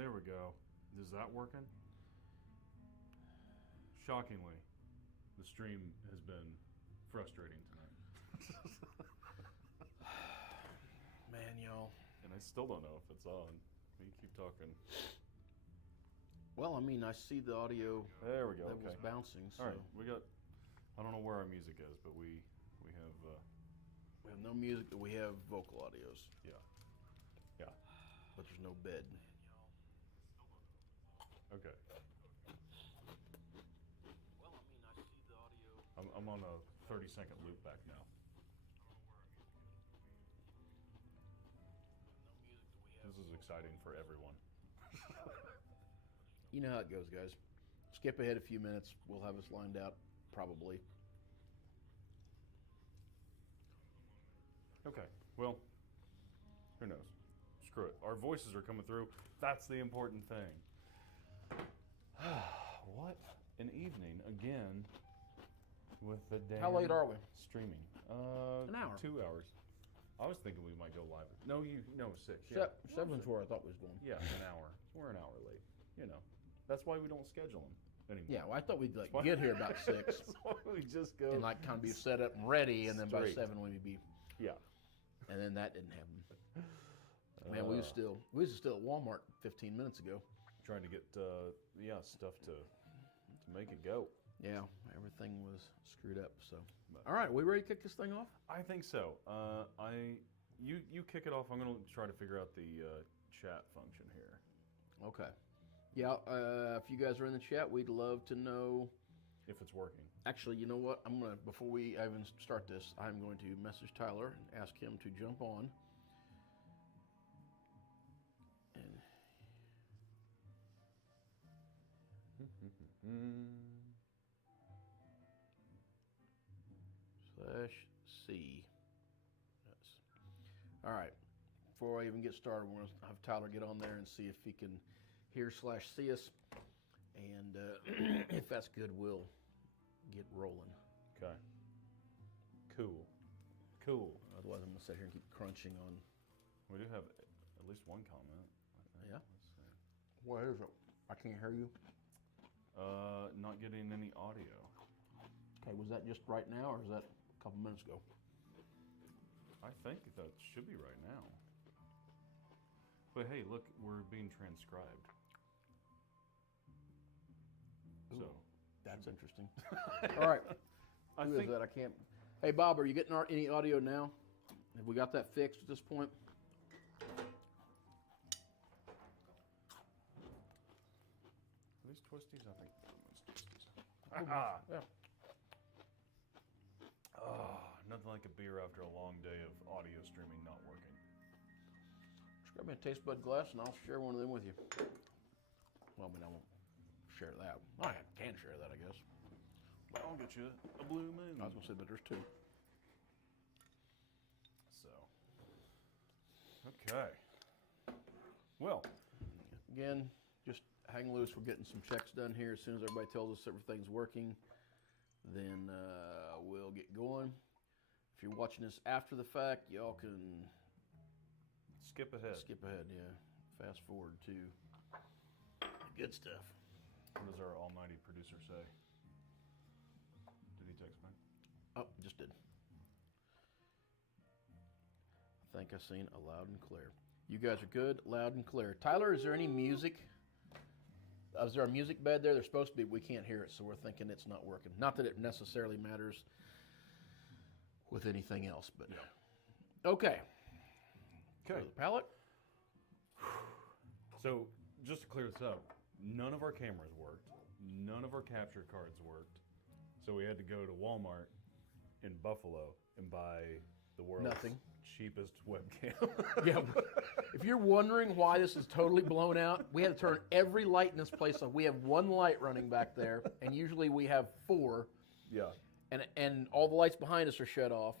There we go. Is that working? Shockingly, the stream has been frustrating tonight. Man, y'all. And I still don't know if it's on. You keep talking. Well, I mean, I see the audio There we go. that Okay. was bouncing. So All right, we got. I don't know where our music is, but we have. we have no music, but we have vocal audios. Yeah. Yeah. But there's no bed. Okay. Well, I mean, I see the audio. I'm on a 30-second loop back now. This is exciting for everyone. You know how it goes, guys. Skip ahead a few minutes. We'll have us lined out, probably. Okay, well, who knows? Screw it. Our voices are coming through. That's the important thing. What an evening again with the damn How late are we? streaming. An hour. 2 hours. I was thinking we might go live. No, 6. Yeah. Seven's where I thought we was going. Yeah, an hour. We're an hour late. You know, that's why we don't schedule them anymore. Yeah, well, I thought we'd get here about 6 That's why we just go and kind of be set up and ready, and then by Straight. 7 we'd be. Yeah. And then that didn't happen. Man, we was still at Walmart 15 minutes ago. Trying to get stuff to make it go. Yeah, everything was screwed up. So, all right, we ready to kick this thing off? I think so. You kick it off. I'm gonna try to figure out the chat function here. Okay. Yeah, if you guys are in the chat, we'd love to know If it's working. Actually, you know what? Before we even start this, I'm going to message Tyler and ask him to jump on. And /C. Yes. All right. Before I even get started, we're going to have Tyler get on there and see if he can hear/see us. And if that's good, we'll get rolling. Okay. Cool. Otherwise, I'm going to sit here and keep crunching on. We do have at least one comment. I think. Yeah? Let's see. What is it? I can't hear you. Not getting any audio. Okay, was that just right now, or is that a couple minutes ago? I think that should be right now. But hey, look, we're being transcribed. So That's interesting. All right. Who is that? I can't. Hey, Bob, are you getting any audio now? Have we got that fixed at this point? Are these twisties? I think these twisties. Yeah. Oh, nothing like a beer after a long day of audio streaming not working. Just grab me a Tastebud glass and I'll share one of them with you. Well, I mean, I won't share that. I can share that, I guess. Well, I'll get you a blue moon. I was going to say, but there's two. So, okay. Well, Again, just hang loose. We're getting some checks done here. As soon as everybody tells us everything's working, then we'll get going. If you're watching this after the fact, y'all can skip ahead. skip ahead, yeah. Fast forward to the good stuff. What does our almighty producer say? Did he text back? Oh, just did. I think I seen a loud and clear. You guys are good, loud and clear. Tyler, is there any music? Is there a music bed there? There's supposed to be. We can't hear it, so we're thinking it's not working. Not that it necessarily matters with anything else, but Yeah. okay. Okay. The palette. So, just to clear this up, none of our cameras worked. None of our capture cards worked. So we had to go to Walmart in Buffalo and buy the world's cheapest webcam. Yeah. If you're wondering why this is totally blown out, we had to turn every light in this place off. We have one light running back there, and usually we have four. Yeah. And all the lights behind us are shut off.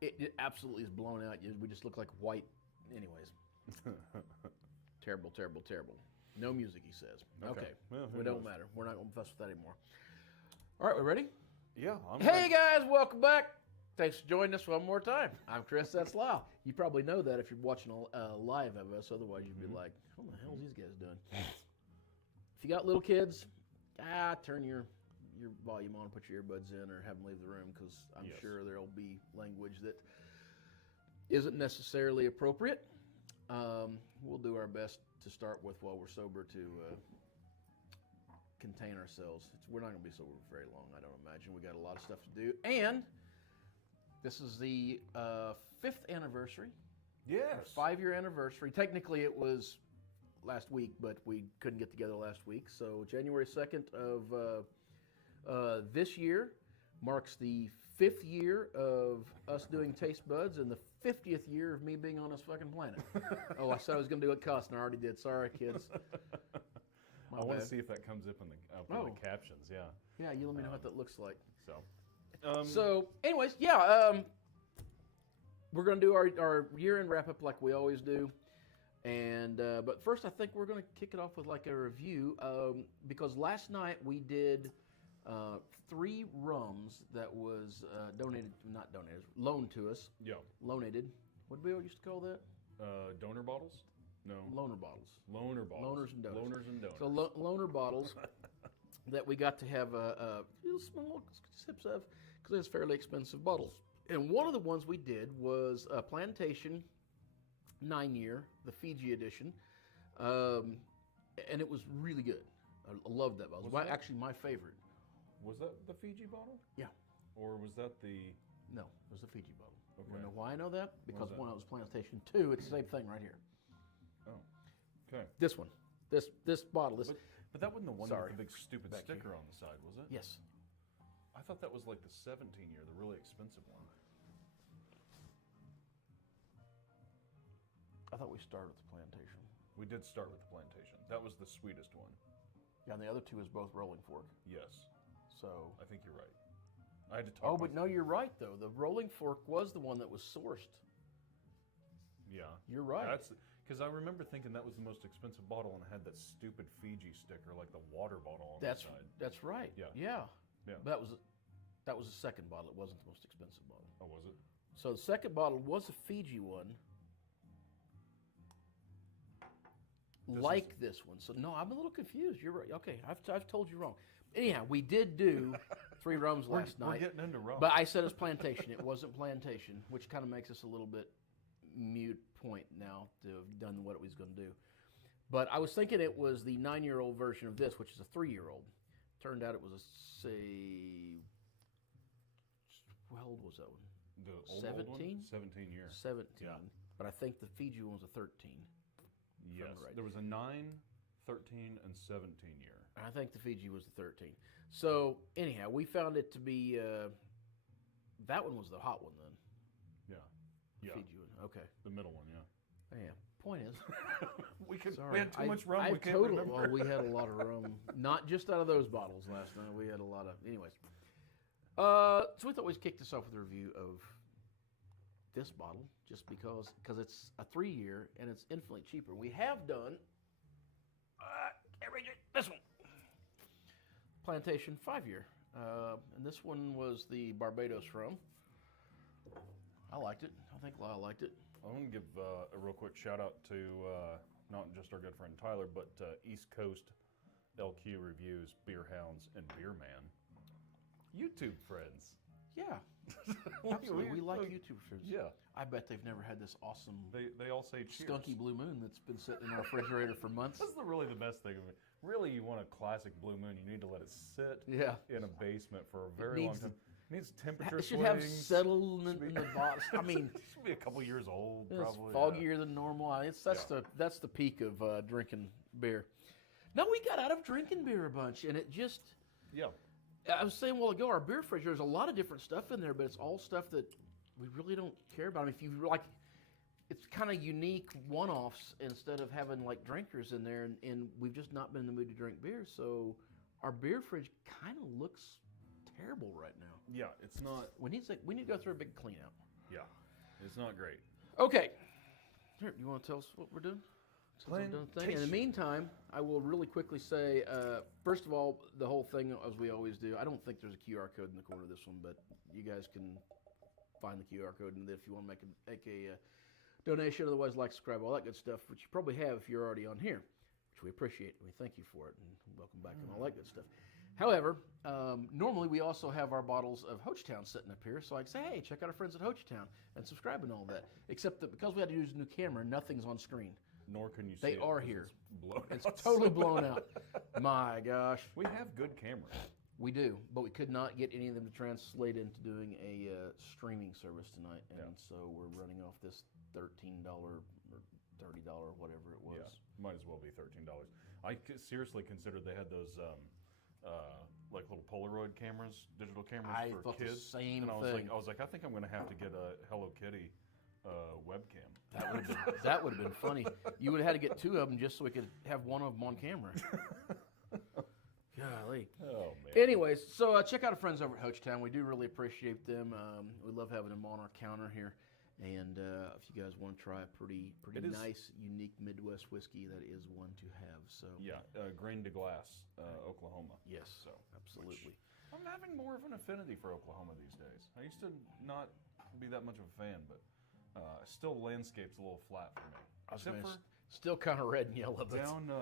It absolutely is blown out. We just look like white. Anyways. Terrible, terrible, terrible. No music, he says. Okay. Well, who it don't knows? matter. We're not going to fuss with that anymore. All right, we ready? Yeah. I'm Hey, guys, welcome back. Thanks for joining us one more time. I'm Chris, that's Lyle. You probably know that if you're watching a live of us. Otherwise, you'd be like, what the hell is these guys doing? If you got little kids, turn your volume on, put your earbuds in, or have them leave the room, because I'm sure there'll be language that isn't necessarily appropriate. We'll do our best to start with while we're sober to contain ourselves. We're not going to be sober for very long, I don't imagine. We got a lot of stuff to do. And this is the 5th anniversary. Yes. 5-year anniversary. Technically, it was last week, but we couldn't get together last week. So January 2nd of this year marks the 5th year of us doing Tastebuds and the 50th year of me being on this fucking planet. Oh, I said I was going to do it cuss, and I already did. Sorry, kids. I want to see if that comes up in the captions. Yeah. Yeah, you let me know what that looks like. So, anyways, we're going to do our year-end wrap-up like we always do. And but first, I think we're going to kick it off with like a review because last night we did 3 rums that was loaned to us. Yeah. Loanated. What did we used to call that? Donor bottles? No. Loaner bottles. Loaner bottles. Loaners and donors. Loaners and donors. So loaner bottles that we got to have a small sips of because it's fairly expensive bottles. And one of the ones we did was a Plantation 9-year, the Fiji edition, and it was really good. I loved that bottle. It was actually my favorite. Was that the Fiji bottle? Yeah. Or was that the... No, it was the Fiji bottle. Okay. You know why I know that? Because when I was Plantation 2, it's the same thing right here. Oh, okay. This one. This bottle. But that wasn't the one with the big stupid sticker on the side, was it? Yes. I thought that was like the 17-year, the really expensive one. I thought we started with the Plantation. We did start with the Plantation. That was the sweetest one. Yeah, and the other 2 is both Rolling Fork. Yes. So I think you're right. I had to talk. Oh, but no, you're right though. The Rolling Fork was the one that was sourced. Yeah. You're right. That's because I remember thinking that was the most expensive bottle and it had that stupid Fiji sticker like the water bottle on the side. That's right. Yeah. Yeah. Yeah. But that was the second bottle. It wasn't the most expensive bottle. Oh, was it? So the second bottle was a Fiji one. This one. So no, I'm a little confused. You're right. Okay, I've told you wrong. Anyhow, we did do 3 rums last night. We're getting into rum. But I said it's Plantation. It wasn't Plantation, which kind of makes us a little bit mute point now to have done what it was going to do. But I was thinking it was the 9-year-old version of this, which is a 3-year-old. Turned out it was how old was that one? The old 17? one? 17 years. 17. Yeah. But I think the Fiji one was a 13. Yes. Right. There was a 9, 13, and 17 year. I think the Fiji was the 13. So anyhow, we found it to be that one was the hot one then. Yeah. The Yeah. Fiji one. Okay. The middle one, yeah. Yeah. Point is, we had too much rum. I we can't totally. remember. Well, we had a lot of rum, not just out of those bottles last night. We had a lot of. Anyways, so we thought we'd kick this off with a review of this bottle, just because it's a 3-year and it's infinitely cheaper. We have done this one, Plantation 5-year, and this one was the Barbados rum. I liked it. I think Lyle liked it. I want to give a real quick shout out to not just our good friend Tyler, but East Coast LQ Reviews, Beer Hounds, and Beer Man. YouTube friends. Yeah. Absolutely. We like YouTube friends. Yeah. I bet they've never had this awesome They all say cheers. skunky Blue Moon that's been sitting in our refrigerator for months. That's really the best thing of it. Really, you want a classic Blue Moon, you need to let it sit in a basement for a very long time. It needs temperature It should swings. have settlement in the box. I mean, it should be a couple years old, probably. It's foggier than normal. That's the peak of drinking beer. No, we got out of drinking beer a bunch, and it just... Yeah. I was saying a while ago, our beer fridge, there's a lot of different stuff in there, but it's all stuff that we really don't care about. I mean, if you like, it's kind of unique one-offs instead of having like drinkers in there, and we've just not been in the mood to drink beer, so our beer fridge kind of looks terrible right now. Yeah, it's not. We need to go through a big clean out. Yeah, it's not great. Okay. Here, you want to tell us what we're doing? Plantation. In the meantime, I will really quickly say, first of all, the whole thing, as we always do, I don't think there's a QR code in the corner of this one, but you guys can find the QR code, and then if you want to make a donation, otherwise like, subscribe, all that good stuff, which you probably have if you're already on here, which we appreciate. We thank you for it, and welcome back and all that good stuff. However, normally we also have our bottles of Hoachtown sitting up here, so I can say, hey, check out our friends at Hoachtown and subscribe and all that. Except that because we had to use a new camera, nothing's on screen. Nor can you see They it are because here. It's blown It's out. totally blown out. My gosh. We have good cameras. We do, but we could not get any of them to translate into doing a streaming service tonight, and so we're running off this $13 or $30, whatever it was. Yeah, might as well be $13. I seriously considered they had those like little Polaroid cameras, digital cameras I for thought kids. the same and thing. I was like, I think I'm going to have to get a Hello Kitty webcam. That would have been funny. You would have had to get two of them just so we could have one of them on camera. Golly. Oh, man. Anyways, so check out our friends over at Hoachtown. We do really appreciate them. We love having them on our counter here. And if you guys want to try a pretty nice, unique Midwest whiskey, that is one to have. So Yeah, Grain to Glass, Oklahoma. yes, So absolutely. I'm having more of an affinity for Oklahoma these days. I used to not be that much of a fan, but still landscape's a little flat for me. Except for Still kind of red and yellow. But down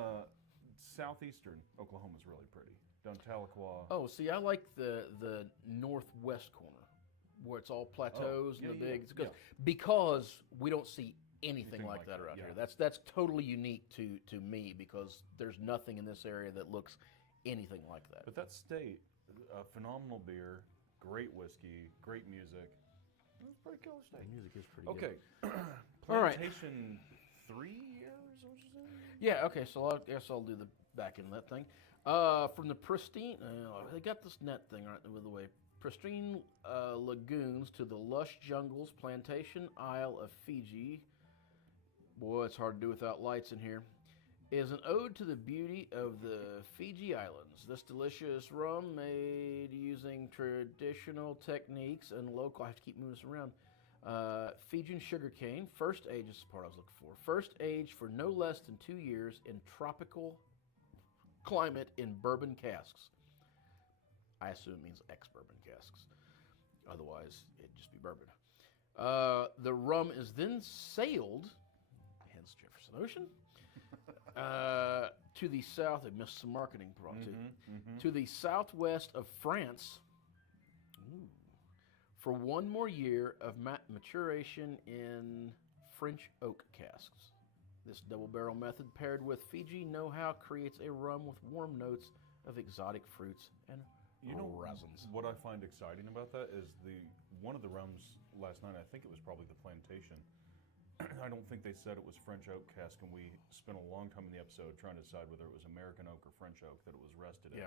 southeastern Oklahoma's really pretty. Down Tahlequah. oh, see, I like the northwest corner where it's all plateaus and the big. Because we don't see anything like that around here. That's totally unique to me because there's nothing in this area that looks anything like that. But that state, phenomenal beer, great whiskey, great music. It's a pretty killer state. The music is pretty good. Okay. All right. Plantation 3 years or something? Yeah, okay, so I guess I'll do the back end of that thing. From the pristine, they got this net thing right with the way. Pristine lagoons to the lush jungles, Plantation Isle of Fiji. Boy, it's hard to do without lights in here. Is an ode to the beauty of the Fiji Islands. This delicious rum made using traditional techniques and local. I have to keep moving this around. Fijian sugarcane, first age, this is the part I was looking for. First age for no less than 2 years in tropical climate in bourbon casks. I assume it means ex-bourbon casks. Otherwise, it'd just be bourbon. The rum is then sailed, hence Jefferson Ocean, to the south. I missed some marketing to the southwest of France. Ooh. For one more year of maturation in French oak casks. This double barrel method paired with Fiji know-how creates a rum with warm notes of exotic fruits and resins. What I find exciting about that is one of the rums last night, I think it was probably the Plantation. I don't think they said it was French oak cask, and we spent a long time in the episode trying to decide whether it was American oak or French oak that it was rested in.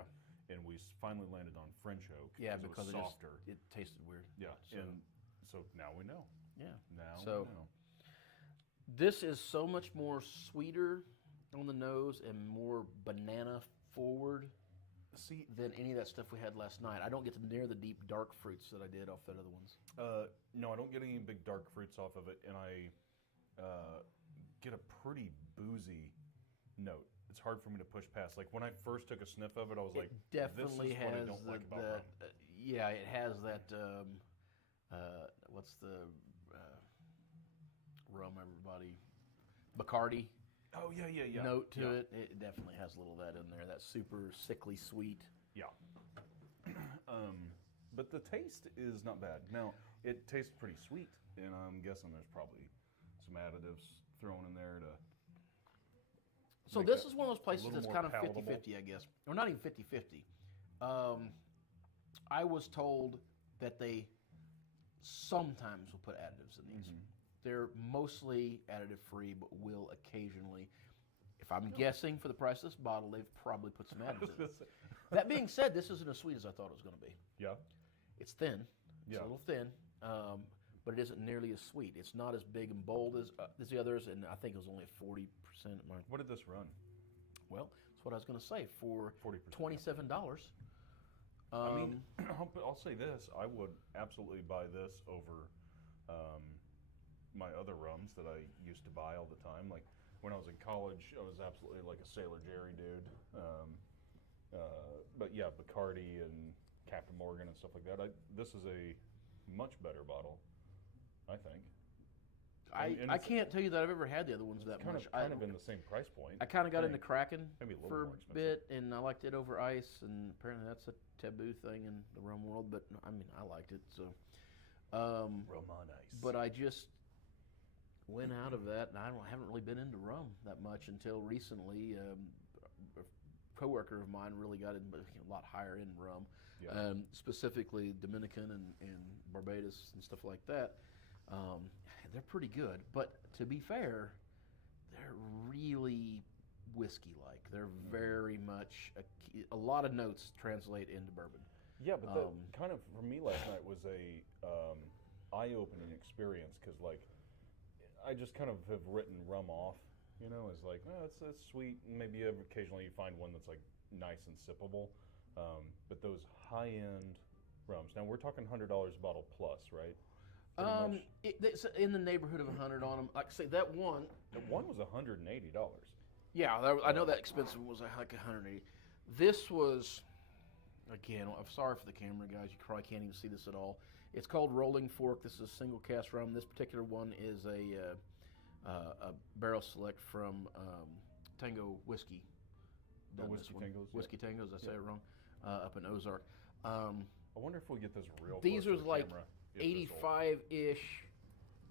And we finally landed on French oak. Yeah, because it was softer. It tasted weird. Yeah, and so now we know. Yeah. Now we know. This is so much more sweeter on the nose and more banana forward than any of that stuff we had last night. I don't get to near the deep dark fruits that I did off that other ones. No, I don't get any big dark fruits off of it, and I get a pretty boozy note. It's hard for me to push past. Like when I first took a sniff of it, I was like, definitely "This is what I don't like about rum." Yeah, it has that. What's the rum? Everybody, Bacardi. Oh yeah. Note to it. It definitely has a little of that in there. That super sickly sweet. Yeah. But the taste is not bad. Now it tastes pretty sweet, and I'm guessing there's probably some additives thrown in there to. So this is one of those places that's kind of palatable. 50-50, I guess. Or not even 50-50. I was told that they sometimes will put additives in these. They're mostly additive-free, but will occasionally. If I'm guessing for the price of this bottle, they've probably put some additives in it. That being said, this isn't as sweet as I thought it was going to be. Yeah. It's thin. It's a little thin. But it isn't nearly as sweet. It's not as big and bold as the others, and I think it was only 40%. What did this run? Well, that's what I was going to say. For 40%. $27. I mean, I'll say this. I would absolutely buy this over my other rums that I used to buy all the time. Like when I was in college, I was absolutely like a Sailor Jerry dude. But yeah, Bacardi and Captain Morgan and stuff like that. This is a much better bottle I think. I can't tell you that I've ever had the other ones that much. Kind of in the same price point. I kind of got into Kraken maybe a little for more a bit, and I liked it over ice, and apparently that's a taboo thing in the rum world. But I mean, I liked it. So rum on ice. But I just went out of that, and I haven't really been into rum that much until recently. A coworker of mine really got a lot higher in rum, specifically Dominican and Barbados and stuff like that. They're pretty good, but to be fair, they're really whiskey-like. They're very much a lot of notes translate into bourbon. Yeah, but that kind of for me last night was a eye-opening experience because like I just kind of have written rum off, you know, as like it's sweet, and maybe occasionally you find one that's like nice and sippable, but those high-end rums. Now we're talking $100 a bottle plus, right? It's in the neighborhood of 100 on them. Like I say, that one. The one was $180. Yeah, I know that expensive one was like 180. This was, again, I'm sorry for the camera guys. You probably can't even see this at all. It's called Rolling Fork. This is a single cask rum. This particular one is a barrel select from Tango Whiskey. Whiskey Tangos. Whiskey Tangos. Did I say it wrong? Up in Ozark. I wonder if we'll get this real. These close are to the like camera. 85-ish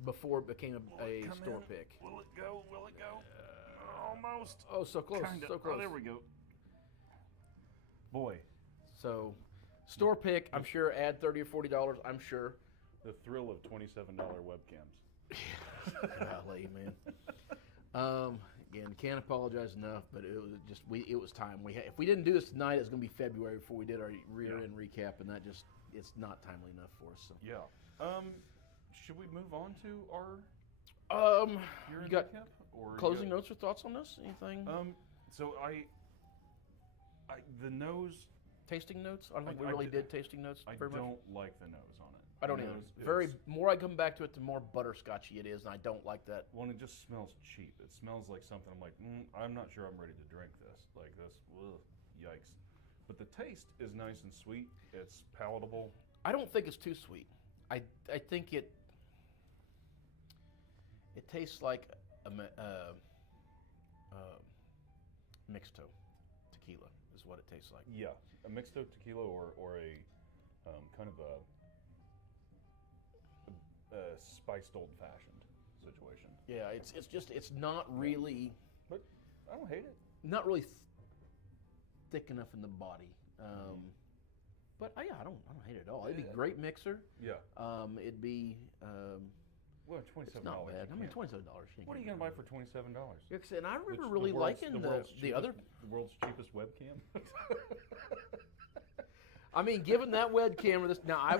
before it became a store pick. Will it go? Will it go? Almost. Oh, so close. Kinda. So close. Oh, there we go. Boy. So, store pick, I'm sure, add $30 or $40, I'm sure. The thrill of $27 webcams. Golly, man. Again, can't apologize enough, but it was just, it was time. If we didn't do this tonight, it's going to be February before we did our rear-end recap, and that just, it's not timely enough for us. So. Yeah. Should we move on to our you got recap? Or closing notes or thoughts on this? Anything? So I the nose. Tasting notes? I don't think we really did tasting notes I very much. don't like the nose on it. I don't either. More I come back to it, the more butterscotchy it is, and I don't like that. Well, it just smells cheap. It smells like something I'm like, I'm not sure I'm ready to drink this. Like this, yikes. But the taste is nice and sweet. It's palatable. I don't think it's too sweet. I think it tastes like a mixto tequila is what it tastes like. Yeah, a mixto tequila or a kind of a spiced old fashioned situation. Yeah, it's not really. But I don't hate it. Not really thick enough in the body. But I don't hate it at all. It'd be a great mixer. Yeah. It'd be. Well, $27. It's not bad. I mean, $27. What are you gonna buy for $27? And I remember really liking the other. The world's cheapest webcam. I mean, given that webcam, now I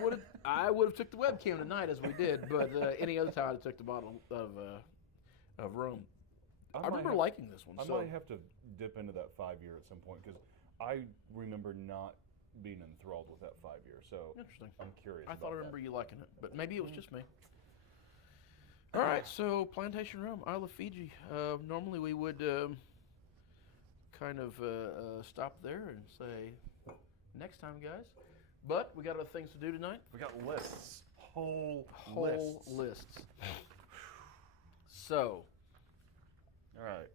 would have took the webcam tonight as we did, but any other time I took the bottle of rum. I remember liking this one. I might have to dip into that 5-year at some point because I remember not being enthralled with that 5-year. So interesting. I'm curious. I thought I remember you liking it, but maybe it was just me. All right, so plantation rum, Isle of Fiji. Normally we would kind of stop there and say next time, guys. But we got other things to do tonight. We got lists, whole lists. So, all right.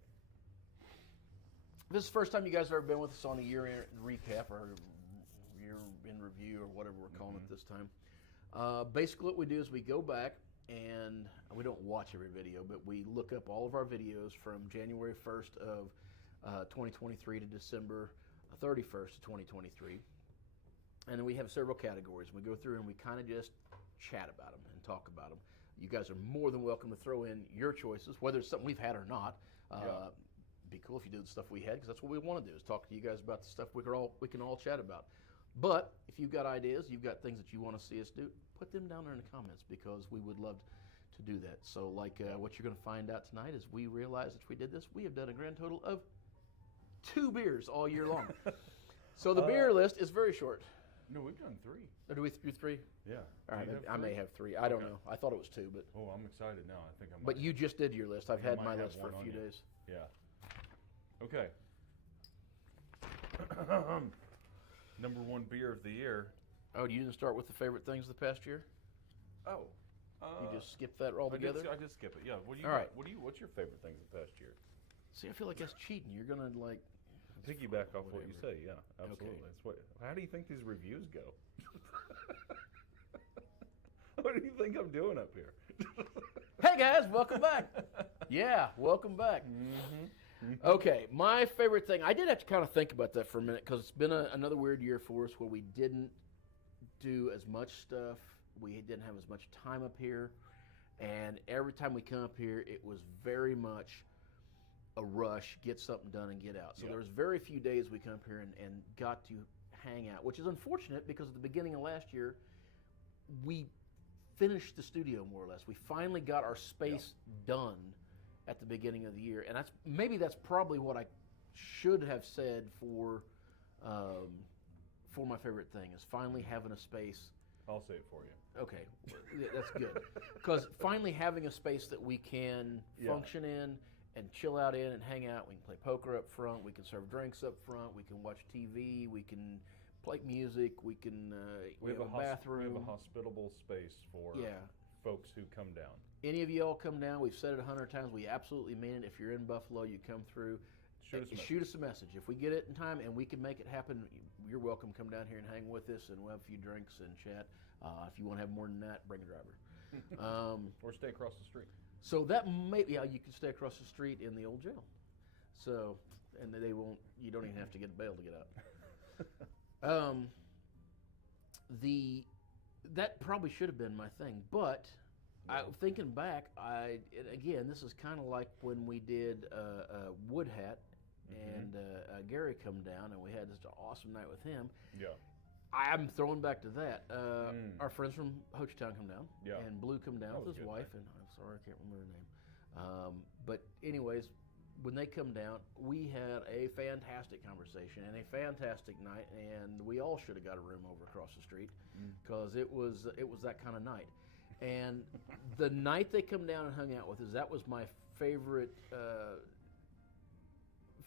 This is the first time you guys have ever been with us on a year recap or year in review or whatever we're calling it this time. Basically, what we do is we go back and we don't watch every video, but we look up all of our videos from January 1st of 2023 to December 31st of 2023. And then we have several categories. We go through and we kind of just chat about them and talk about them. You guys are more than welcome to throw in your choices, whether it's something we've had or not. Be cool if you do the stuff we had, because that's what we want to do, is talk to you guys about the stuff we can all chat about. But if you've got ideas, you've got things that you want to see us do, put them down there in the comments, because we would love to do that. So like what you're going to find out tonight is we realized that we did this. We have done a grand total of 2 beers all year long. So the beer list is very short. No, we've done 3. Or do we do 3? Yeah. All right, I may have 3. I don't know. I thought it was 2, but. Oh, I'm excited now. I think I might. But you just did your list. I've had my list for a few days. Yeah. Okay. Number 1 beer of the year. Oh, you didn't start with the favorite things of the past year? Oh. You just skip that altogether? I just skip it. Yeah. What do you? All right. What's your favorite things of the past year? See, I feel like that's cheating. You're gonna like piggyback off what you say. Yeah, absolutely. Okay. That's what. How do you think these reviews go? What do you think I'm doing up here? Hey guys, welcome back. Yeah, welcome back. Okay, my favorite thing. I did have to kind of think about that for a minute because it's been another weird year for us where we didn't do as much stuff. We didn't have as much time up here, and every time we come up here, it was very much a rush, get something done and get out. So there was very few days we come up here and got to hang out, which is unfortunate because at the beginning of last year, we finished the studio more or less. We finally got our space done at the beginning of the year, and that's probably what I should have said for my favorite thing is finally having a space. I'll say it for you. Okay, that's good. Because finally having a space that we can function in and chill out in and hang out. We can play poker up front. We can serve drinks up front. We can watch TV. We can play music. We can we have a bathroom. We have a hospitable space for folks who come down. Any of you all come down. We've said it 100 times. We absolutely mean it. If you're in Buffalo, you come through. Shoot us a message. If we get it in time and we can make it happen, you're welcome. Come down here and hang with us, and we'll have a few drinks and chat. If you want to have more than that, bring a driver. Or stay across the street. So that may you can stay across the street in the old jail. So, and they won't. You don't even have to get bail to get out. That probably should have been my thing, but thinking back, again, this is kind of like when we did Wood Hat. And Gary come down, and we had just an awesome night with him. Yeah, I'm throwing back to that. Our friends from Ho Chi Town come down, and Blue come down with his wife, and I'm sorry I can't remember her name. But anyways, when they come down, we had a fantastic conversation and a fantastic night, and we all should have got a room over across the street because it was that kind of night. And the night they come down and hung out with us, that was my favorite.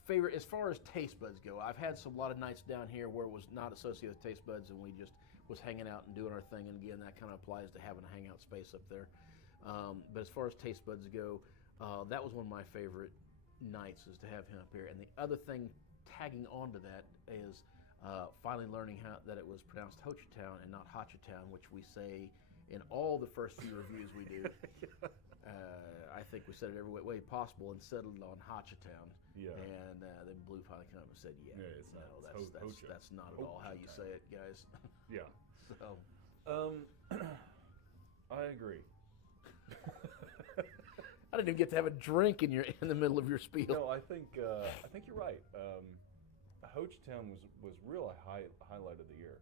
Favorite as far as Tastebuds go. I've had a lot of nights down here where it was not associated with Tastebuds, and we just was hanging out and doing our thing. And again, that kind of applies to having a hangout space up there. But as far as Tastebuds go, that was one of my favorite nights is to have him up here. And the other thing tagging on to that is finally learning that it was pronounced Ho Chi Town and not Hachatown, which we say in all the first few reviews we do. I think we said it every way possible and settled on Hachatown. Yeah. And then Blue finally came up and said, that's not at all how you say it, guys. Yeah. So. I agree. I didn't even get to have a drink in the middle of your spiel. No, I think you're right. Ho Chi Town was real highlight of the year.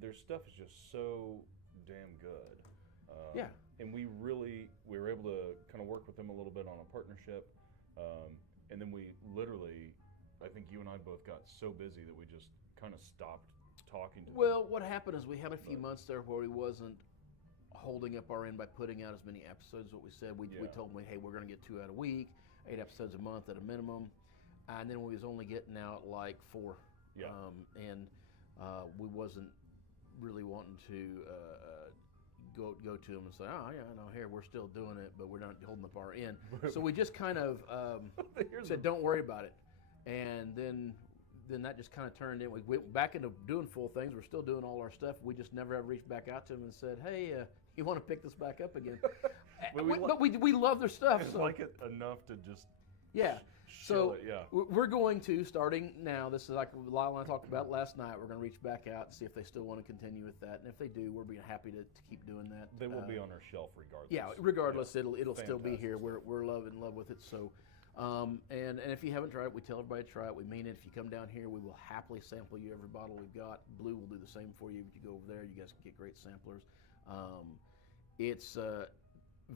Their stuff is just so damn good. And we were able to kind of work with them a little bit on a partnership. And then we literally, I think you and I both got so busy that we just kind of stopped talking to them. Well, what happened is we had a few months there where we wasn't holding up our end by putting out as many episodes as what we said. We told them, hey, we're going to get 2 out a week, 8 episodes a month at a minimum. And then we was only getting out like 4. Yeah. We wasn't really wanting to go to them and say, oh, yeah, no, here, we're still doing it, but we're not holding up our end. So we just kind of said, don't worry about it. And then that just kind of turned in. We went back into doing full things. We're still doing all our stuff. We just never have reached back out to them and said, hey, you want to pick this back up again? But we love their stuff. So. Like it enough to just So we're going to, starting now, this is like Lyle and I talked about last night, we're going to reach back out and see if they still want to continue with that. And if they do, we're being happy to keep doing that. They will be on our shelf regardless. Yeah, regardless, it'll still be here. We're in love with it. So, and if you haven't tried it, we tell everybody to try it. We mean it. If you come down here, we will happily sample you every bottle we've got. Blue will do the same for you. If you go over there, you guys can get great samplers. It's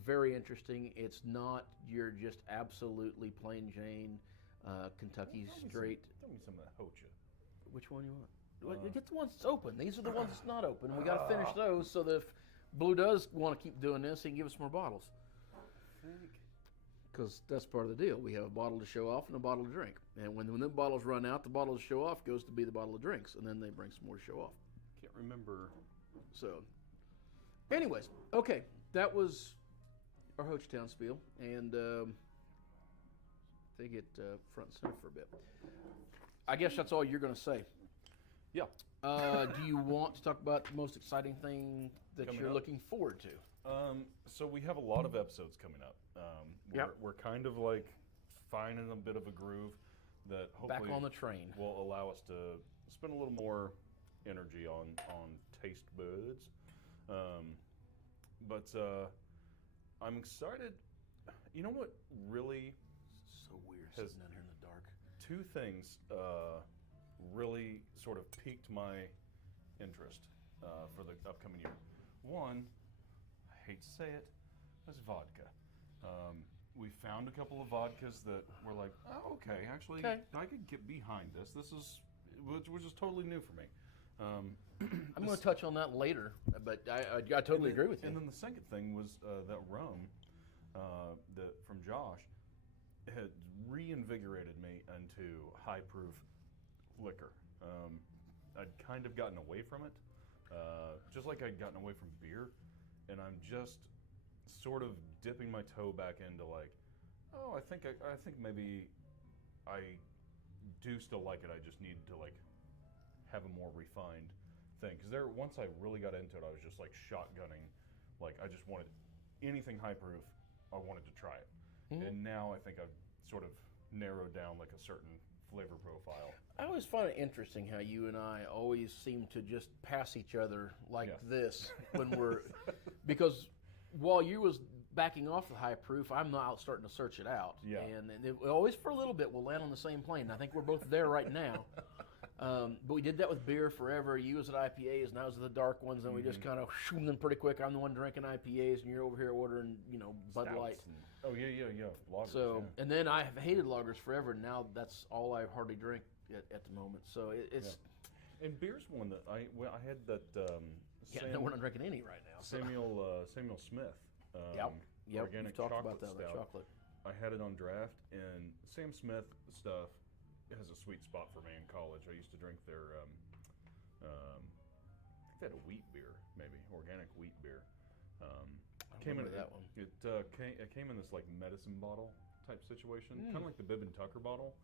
very interesting. It's not your just absolutely plain Jane Kentucky straight. Tell me some of that Hocha. Which one you want? Get the ones that's open. These are the ones that's not open. We got to finish those so that if Blue does want to keep doing this, he can give us more bottles. Because that's part of the deal. We have a bottle to show off and a bottle to drink. And when the bottles run out, the bottle to show off goes to be the bottle of drinks, and then they bring some more to show off. Can't remember. So, Anyways, okay, that was our Hochtown spiel, and they get front and center for a bit. I guess that's all you're going to say. Yeah. Do you want to talk about the most exciting thing that Coming you're up? looking forward to? So we have a lot of episodes coming up. Yep. We're kind of like finding a bit of a groove that hopefully Back on the train. will allow us to spend a little more energy on Tastebuds. But I'm excited. You know what really So weird has sitting down here in the dark. two things really sort of piqued my interest for the upcoming year. One, I hate to say it, was vodka. We found a couple of vodkas that were like, oh, okay, actually, Okay. I could get behind this. This is, which is totally new for me. I'm going to touch on that later, but I totally agree with you. And then the second thing was that rum from Josh had reinvigorated me into high proof liquor. I'd kind of gotten away from it, just like I'd gotten away from beer, and I'm just sort of dipping my toe back into like, oh, I think maybe I do still like it. I just need to like have a more refined thing, because once I really got into it, I was just like shotgunning, like I just wanted anything high proof. I wanted to try it, and now I think I've sort of narrowed down like a certain flavor profile. I always find it interesting how you and I always seem to just pass each other like this when we're because while you was backing off the high proof, I'm now out starting to search it out. Yeah. And it, always for a little bit we'll land on the same plane. I think we're both there right now. But we did that with beer forever. You was at IPAs and I was at the dark ones, and we just kind of shoom them pretty quick. I'm the one drinking IPAs, and you're over here ordering, Bud Stouts Light. Oh yeah, lagers. So, and then I have hated lagers forever, and now that's all I hardly drink at the moment. So it's And beer's one that I had that. no, we're not drinking any right now. So. Samuel Smith. Yep. Organic You talked chocolate about that stout. chocolate. I had it on draft, and Sam Smith stuff has a sweet spot for me in college. I used to drink their, I think they had a wheat beer, maybe organic wheat beer. I remember that one. It came in this like medicine bottle type situation, kind of like the Bibb and Tucker bottle.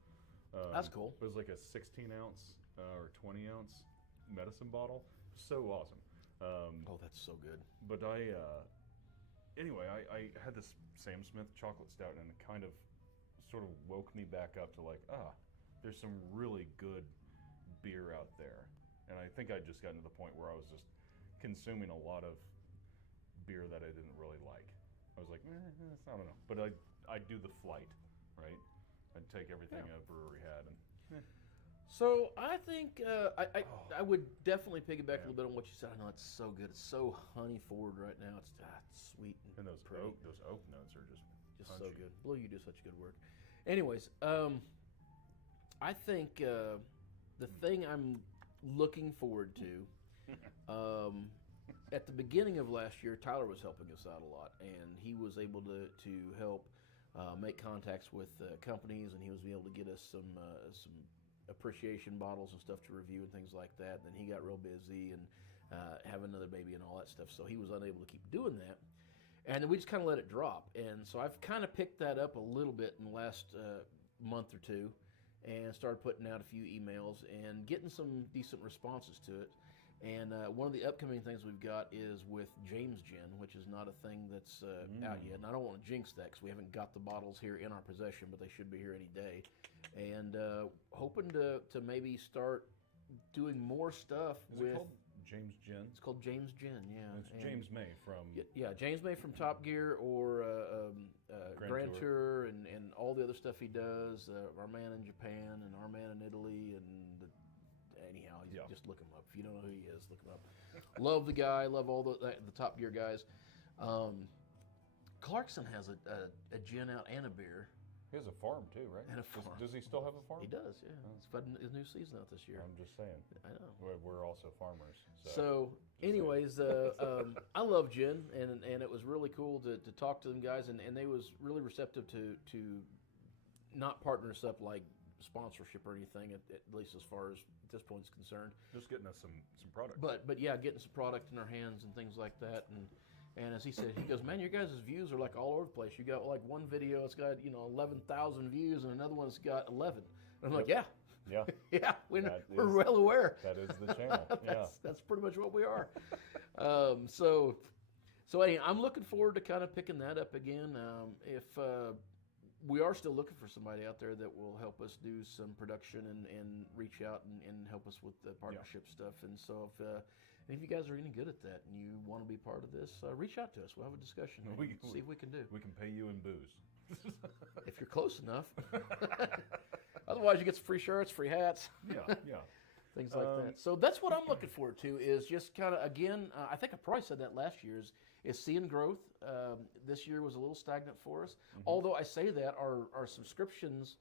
That's cool. It was like a 16 ounce or 20 ounce medicine bottle. So awesome. Oh, that's so good. But anyway, I had this Sam Smith chocolate stout, and it kind of sort of woke me back up to like, there's some really good beer out there. And I think I'd just gotten to the point where I was just consuming a lot of beer that I didn't really like. I was like, I don't know. But I'd do the flight, right? I'd take everything a brewery had and So I think I would definitely piggyback a little bit on what you said. I know it's so good. It's so honey forward right now. It's sweet and those pretty. oak notes are just So punchy. good. Blue, you do such good work. Anyways, I think the thing I'm looking forward to, at the beginning of last year, Tyler was helping us out a lot, and he was able to help make contacts with companies, and he was able to get us some appreciation bottles and stuff to review and things like that. Then he got real busy and have another baby and all that stuff, so he was unable to keep doing that. And then we just kind of let it drop. And so I've kind of picked that up a little bit in the last month or two, and started putting out a few emails and getting some decent responses to it. And one of the upcoming things we've got is with James Gin, which is not a thing that's out yet. And I don't want to jinx that because we haven't got the bottles here in our possession, but they should be here any day. And hoping to maybe start doing more stuff Is it called James Gin? It's called James Gin, yeah. It's James May from James May from Top Gear or Grand Tour and all the other stuff he does. Our man in Japan and our man in Italy anyhow, just look him up. If you don't know who he is, look him up. Love the guy. Love all the Top Gear guys. Clarkson has a gin out and a beer. He has a farm too, right? And a farm. Does he still have a farm? He does, yeah. He's got his new season out this year. I'm just saying. I know. We're also farmers. So anyways, I love gin, and it was really cool to talk to them guys, and they was really receptive to not partner us up like sponsorship or anything, at least as far as this point is concerned. Just getting us some product. But yeah, getting some product in our hands and things like that. And as he said, he goes, man, your guys' views are like all over the place. You got like one video, it's got 11,000 views, and another one's got 11. And I'm like, yeah. Yeah. Yeah, we're well aware. That is the channel. That's pretty much what we are. So anyway, I'm looking forward to kind of picking that up again. If we are still looking for somebody out there that will help us do some production and reach out and help us with the partnership stuff. And so if you guys are any good at that and you want to be part of this, reach out to us. We'll have a discussion and see if we can do. We can pay you in booze. If you're close enough. Otherwise, you get some free shirts, free hats. Yeah. Things like that. So that's what I'm looking forward to, is just kind of, again, I think I probably said that last year, is seeing growth. This year was a little stagnant for us. Mm-hmm. Although I say that, our subscriptions,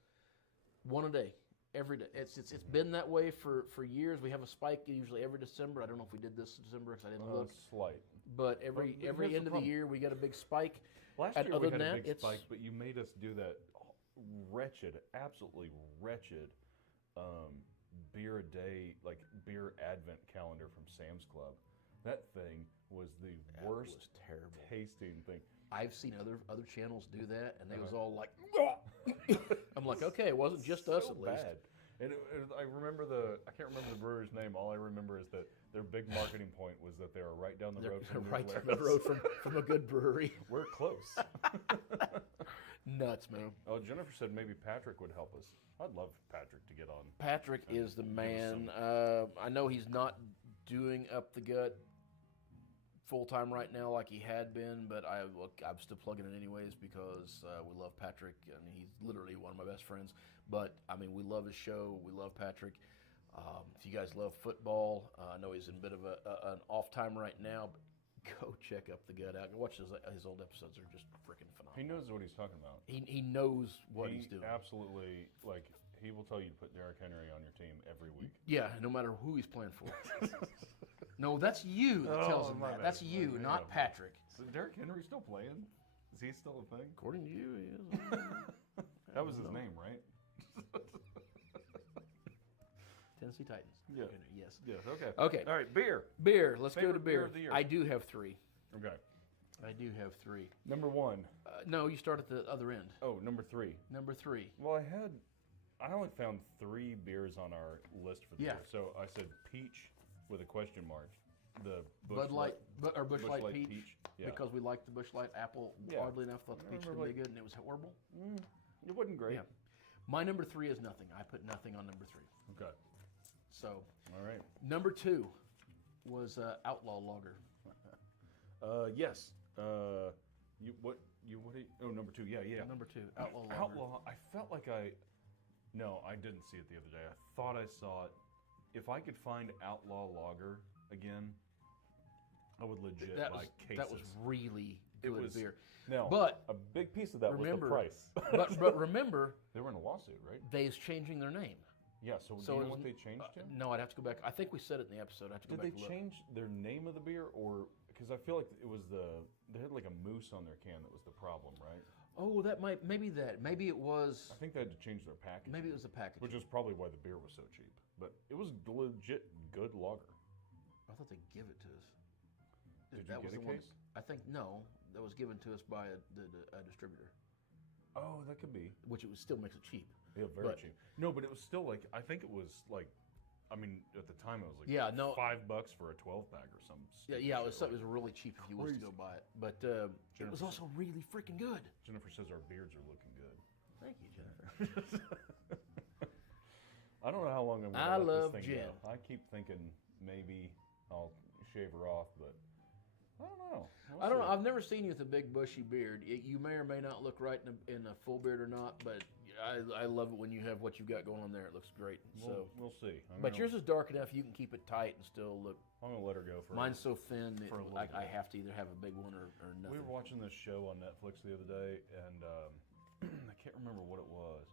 one a day, every day. It's been that way for years. We have a spike usually every December. I don't know if we did this December because I didn't look. Slight. But every end of the year, we get a big spike. Last year we had a big spike, but you made us do that wretched, absolutely wretched beer a day, like beer advent calendar from Sam's Club. That thing was the worst terrible tasting thing. I've seen other channels do that, and they was all like, I'm like, okay, it wasn't just us at least. Bad. And I remember I can't remember the brewer's name. All I remember is that their big marketing point was that they were right down the road from right down the road from a good brewery. We're close. Nuts, man. Oh, Jennifer said maybe Patrick would help us. I'd love Patrick to get on. Patrick is the man. I know he's not doing Up the Gut full-time right now like he had been, but I'm still plugging it anyways because we love Patrick, and he's literally one of my best friends. But, I mean, we love his show. We love Patrick. If you guys love football, I know he's in a bit of an off time right now, but go check Up the Gut out. Watch his old episodes. They're just freaking phenomenal. He knows what he's talking about. He knows what he's doing. Absolutely, like, he will tell you to put Derrick Henry on your team every week. Yeah, no matter who he's playing for. No, that's you that tells him that. That's you, not Patrick. So Derrick Henry still playing? Is he still a thing? According to you, he is. That was his name, right? Tennessee Titans. Yeah. Yes. Yes. Okay. Okay. All right. Beer. Let's Favorite go to beer. of the year. I do have three. Okay. I do have three. Number one. No, you start at the other end. Oh, number three. Number three. Well, I only found 3 beers on our list for the year. So I said peach with a question mark. The Bud Light or Busch Light peach. Yeah. Because we liked the Busch Light apple. Yeah. Oddly enough, thought the peach was really good, and it was horrible. It wasn't great. Yeah. My number 3 is nothing. I put nothing on number 3. Okay. So. All right. Number 2 was Outlaw Lager. Yes. Oh, number 2. Yeah. Number 2, Outlaw Lager. Outlaw. I felt like No, I didn't see it the other day. I thought I saw it. If I could find Outlaw Lager again, I would legit buy cases. That was really good beer. No, but a big piece of that was the price. but remember, they were in a lawsuit, right? They's changing their name. Yeah. So do you know what they changed to? No, I'd have to go back. I think we said it in the episode. I have to go back and look. Did they change their name of the beer, or because I feel like it was they had like a moose on their can that was the problem, right? Oh, maybe it was. I think they had to change their packaging. Maybe it was the packaging, which is probably why the beer was so cheap. But it was legit good lager. I thought they'd give it to us. Did you get a case? I think no. That was given to us by a distributor. Oh, that could be. Which still makes it cheap. Yeah, very cheap. No, but it was still like, I think it was like, I mean, at the time it was like $5 for a 12-pack or something. Yeah, it was really cheap if you was to go buy it. But it was also really freaking good. Jennifer says our beards are looking good. Thank you, Jennifer. I don't know how long I'm going to let this thing go. I keep thinking maybe I'll shave her off, but I don't know. I don't know. I've never seen you with a big bushy beard. You may or may not look right in a full beard or not, but I love it when you have what you've got going on there. It looks great. We'll see. But yours is dark enough you can keep it tight and still look. I'm going to let her go for Mine's so thin that I have to either have a big one or nothing. We were watching this show on Netflix the other day, and I can't remember what it was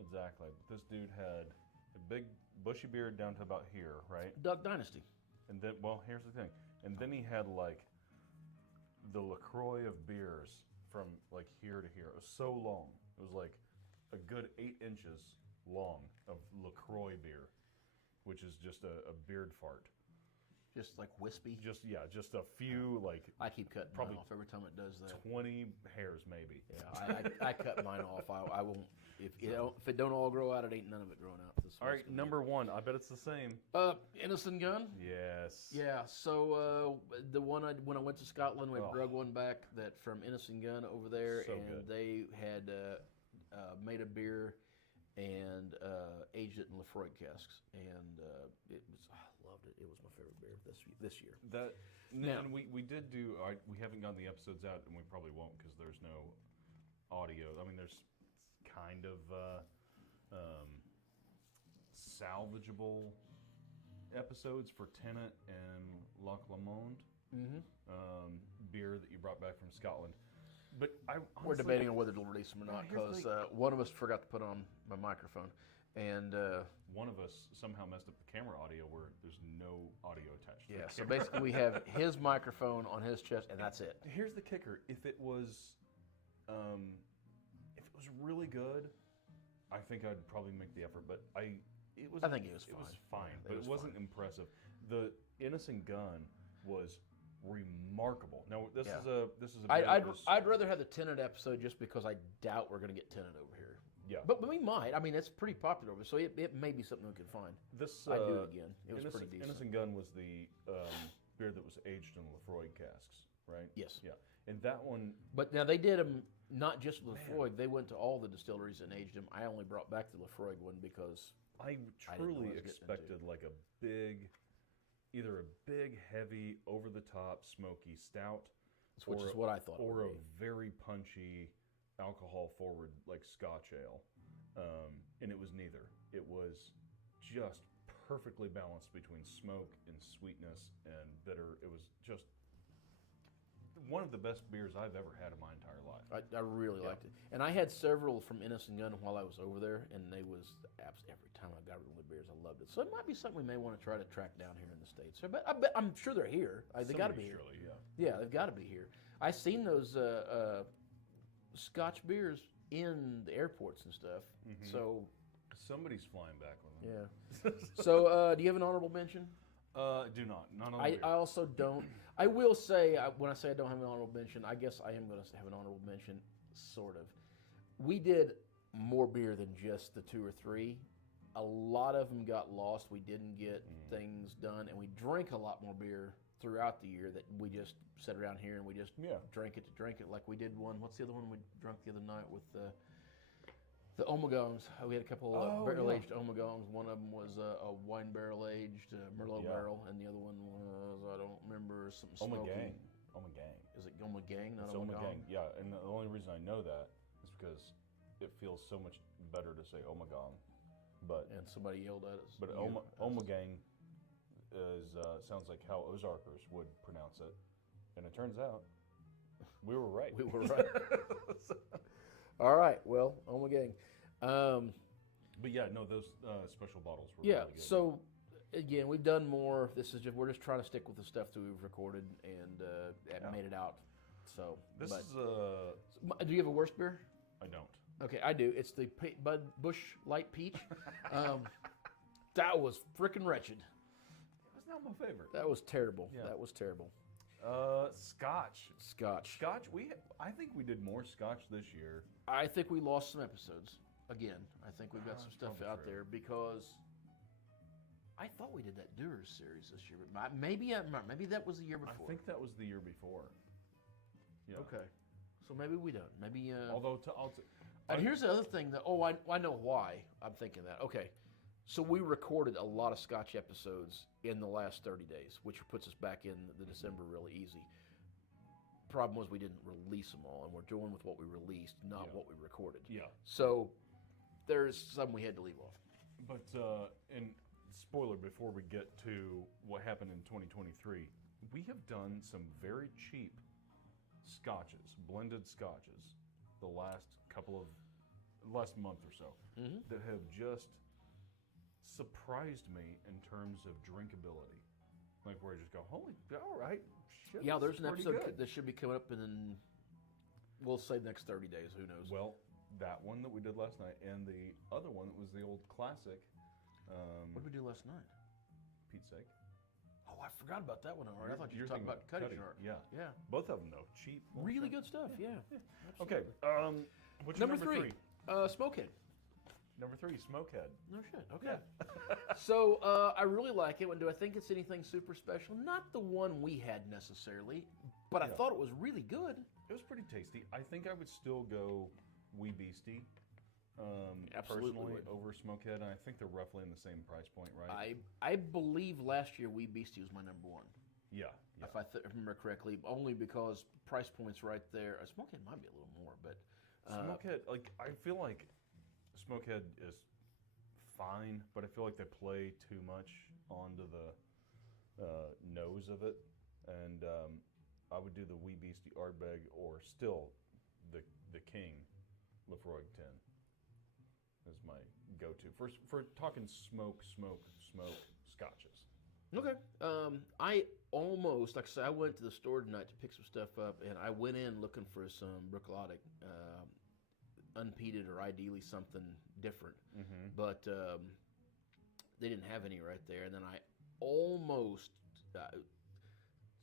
exactly. But this dude had a big bushy beard down to about here, right? Duck Dynasty. And then, well, here's the thing. And then he had like the LaCroix of beers from like here to here. It was so long. It was like a good 8 inches long of LaCroix beer, which is just a beard fart. Just like wispy. Just a few like. I keep cutting probably mine off every time it does that. 20 hairs maybe. Yeah, I cut mine off. I won't. If it don't all grow out, it ain't none of it growing out. All right, number one. I bet it's the same. Innocent Gun. Yes. Yeah. So the one when I went to Scotland, we drug one back that from Innocent Gun over there, So and good. they had made a beer and aged it in Lafroig casks, and it was I loved it. It was my favorite beer this year. And we did do. We haven't gotten the episodes out, and we probably won't because there's no audio. I mean, there's kind of salvageable episodes for Tennant and Loch Lomond beer that you brought back from Scotland. But We're debating on whether to release them or not here's because one of us forgot to put on my microphone, and one of us somehow messed up the camera audio where there's no audio attached. To the so camera. basically we have his microphone on his chest, and that's it. Here's the kicker: if it was really good, I think I'd probably make the effort. But I think it was fine. It was fine, but it wasn't impressive. The Innocent Gun was remarkable. Now this is a. I'd rather have the Tenet episode just because I doubt we're going to get Tenet over here. Yeah, but we might. I mean, it's pretty popular over, so it may be something we could find. I'd do it again. It was pretty decent. Innocent Gun was the beer that was aged in Lafroig casks, right? Yes. Yeah, and that one. But now they did them not just Lafroig. They went to all the distilleries and aged them. I only brought back the Lafroig one because I truly expected like a big. Either a big, heavy, over-the-top, smoky stout, which is what I thought, or a very punchy, alcohol-forward like Scotch ale, and it was neither. It was just perfectly balanced between smoke and sweetness and bitter. It was just one of the best beers I've ever had in my entire life. I really liked it, and I had several from Innocent Gun while I was over there, and they was every time I got one of the beers, I loved it. So it might be something we may want to try to track down here in the States. But I'm sure they're here. They got to be here. Surely, yeah, they've got to be here. I seen those Scotch beers in the airports and stuff. Mm-hmm. So somebody's flying back with them. Yeah. So do you have an honorable mention? Do not. Not on the I also don't. I will say, when I say I don't have an honorable mention, I guess I am going to have an honorable mention, sort of. We did more beer than just the 2 or 3. A lot of them got lost. We didn't get things done, and we drank a lot more beer throughout the year that we just sat around here and we just drank it to drink it. Like we did one. What's the other one we drank the other night with the Omegongs? We had a couple barrel-aged Omegongs. One of them was a wine barrel-aged Merlot barrel, and the other one was, I don't remember, something smoky. Omegang. Is it Omegang, not Omegang? Yeah, and the only reason I know that is because it feels so much better to say Omegang. And somebody yelled at us. But Omegang sounds like how Ozarkers would pronounce it. And it turns out we were right. We were right. All right, well, Omegang. But yeah, no, those special bottles were really good. So again, we've done more. We're just trying to stick with the stuff that we've recorded and made it out. So is do you have a worst beer? I don't. Okay, I do. It's the Bud Busch Light Peach. That was freaking wretched. That's not my favorite. That was terrible. Yeah. That was terrible. Scotch. I think we did more Scotch this year. I think we lost some episodes. Again, I think we've got some stuff out there because I thought we did that Dewar's series this year, but maybe that was the year before. I think that was the year before. Yeah. Okay, so maybe we don't. Maybe. Although and here's the other thing that I know why I'm thinking that. Okay, so we recorded a lot of Scotch episodes in the last 30 days, which puts us back in the December really easy. Problem was we didn't release them all, and we're doing with what we released, not what we recorded. Yeah. So there's some we had to leave off. But and spoiler before we get to what happened in 2023, we have done some very cheap scotches, blended scotches, the last month or so that have just surprised me in terms of drinkability. Like where I just go, holy, all right, shit. Yeah, there's an episode that should be coming up in, we'll say, next 30 days. Who knows? Well, that one that we did last night, and the other one that was the old classic. What did we do last night? Pete's sake. Oh, I forgot about that one already. I thought you were talking about Cutty Shark. Yeah. Yeah. Both of them, though. Cheap. Really good stuff, yeah. Okay. What's Number your three? Smokehead. Number 3, Smokehead. No shit. Okay. Yeah. So I really like it. Do I think it's anything super special? Not the one we had necessarily, but I thought it was really good. It was pretty tasty. I think I would still go Wee Beastie. Absolutely personally would. over Smokehead, and I think they're roughly in the same price point, right? I believe last year Wee Beastie was my number one. Yeah. If I remember correctly, only because price points right there. Smokehead might be a little more, but Smokehead, I feel like Smokehead is fine, but I feel like they play too much onto the nose of it, and I would do the Wee Beastie Ardbeg or still the King Lefroy 10 is my go-to for talking smoke scotches. Okay. I almost, like I said, I went to the store tonight to pick some stuff up, and I went in looking for some Brooklotic, unpeated or ideally something different. Mm-hmm. But they didn't have any right there. And then I almost,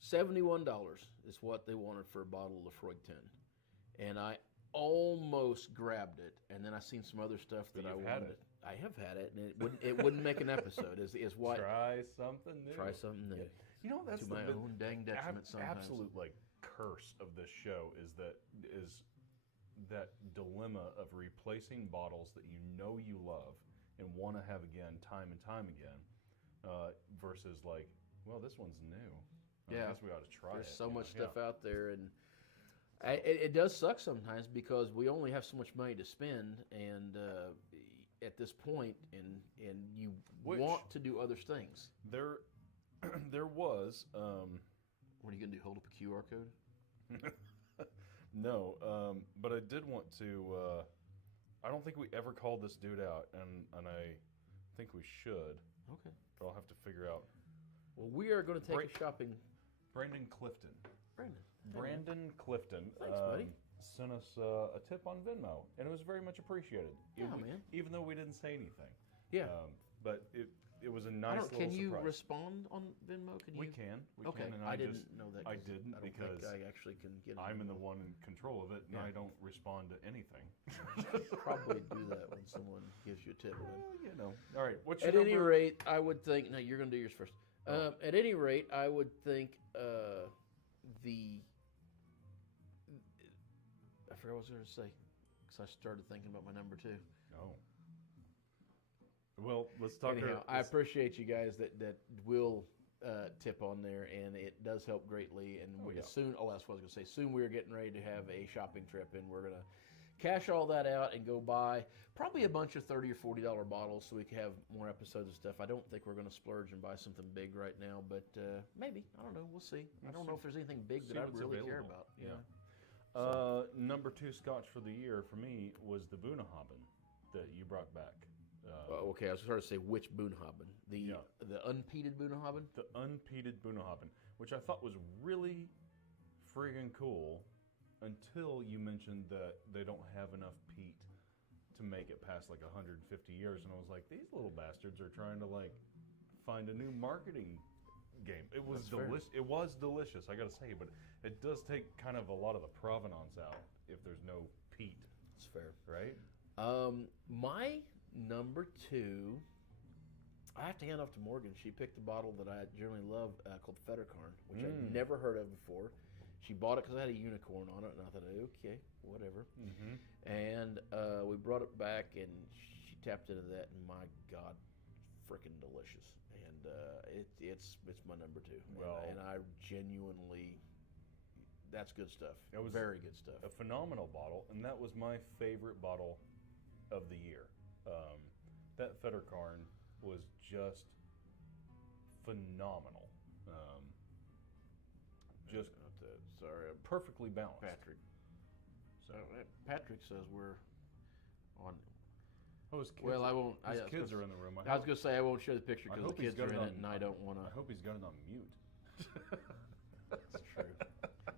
$71 is what they wanted for a bottle of Lefroy 10. And I almost grabbed it, and then I seen some other stuff that I wanted. I have had it, and it wouldn't make an episode. Is what try something new. Try something new. You know, that's to my own dang detriment. Sometimes absolute curse of this show is that dilemma of replacing bottles that you know you love and want to have again time and time again, versus well, this one's new. I guess we ought to try it. There's so much stuff out there, and it does suck sometimes because we only have so much money to spend, and at this point, and you want to do other things. There was. What are you gonna do? Hold up a QR code? No, but I did want to. I don't think we ever called this dude out, and I think we should. Okay. But I'll have to figure out. Well, we are going to take a shopping. Brandon Clifton. Brandon Clifton. Thanks, buddy. Sent us a tip on Venmo, and it was very much appreciated. Man. Even though we didn't say anything. Yeah. But it was a nice little Can you surprise. respond on Venmo? We can. Okay. And I didn't know that. I didn't because I actually can get. I'm in the one in control of it, and I don't respond to anything. Probably do that when someone gives you a tip. Well, All right. What's your number? Any rate, I would think. No, you're going to do yours first. At any rate, I would think I forgot what I was going to say because I started thinking about my number 2. Oh. Well, let's talk. Anyhow, I appreciate you guys that will tip on there, and it does help greatly. And soon, that's what I was going to say. Soon we are getting ready to have a shopping trip, and we're going to cash all that out and go buy probably a bunch of $30 or $40 bottles so we can have more episodes of stuff. I don't think we're going to splurge and buy something big right now, but maybe. I don't know. We'll see. I don't know if there's anything big that I really care about. Yeah. Number 2 scotch for the year for me was the Bunnahabhain that you brought back. Okay, I was trying to say which Bunnahabhain. The unpeated Bunnahabhain? The unpeated Bunnahabhain, which I thought was really friggin' cool until you mentioned that they don't have enough peat to make it past 150 years. And I was like, these little bastards are trying to find a new marketing game. It was delicious. It was delicious, I gotta say, but it does take kind of a lot of the provenance out if there's no peat. That's fair. Right? My number 2, I have to hand off to Morgan. She picked a bottle that I generally love called Fettercarn, which I'd never heard of before. She bought it because I had a unicorn on it, and I thought, okay, whatever. Mm-hmm. And we brought it back, and she tapped into that, and my God, freaking delicious. And it's my number 2. Well, and I genuinely, that's good stuff. It was very good stuff. A phenomenal bottle, and that was my favorite bottle of the year. That Fettercarn was just phenomenal. Sorry, perfectly balanced. Patrick. So Patrick says we're on. Oh, his kids, well, I won't. His kids are in the room. I was going to say I won't show the picture because the kids are in it, and I don't want to. I hope he's got it on mute. That's true.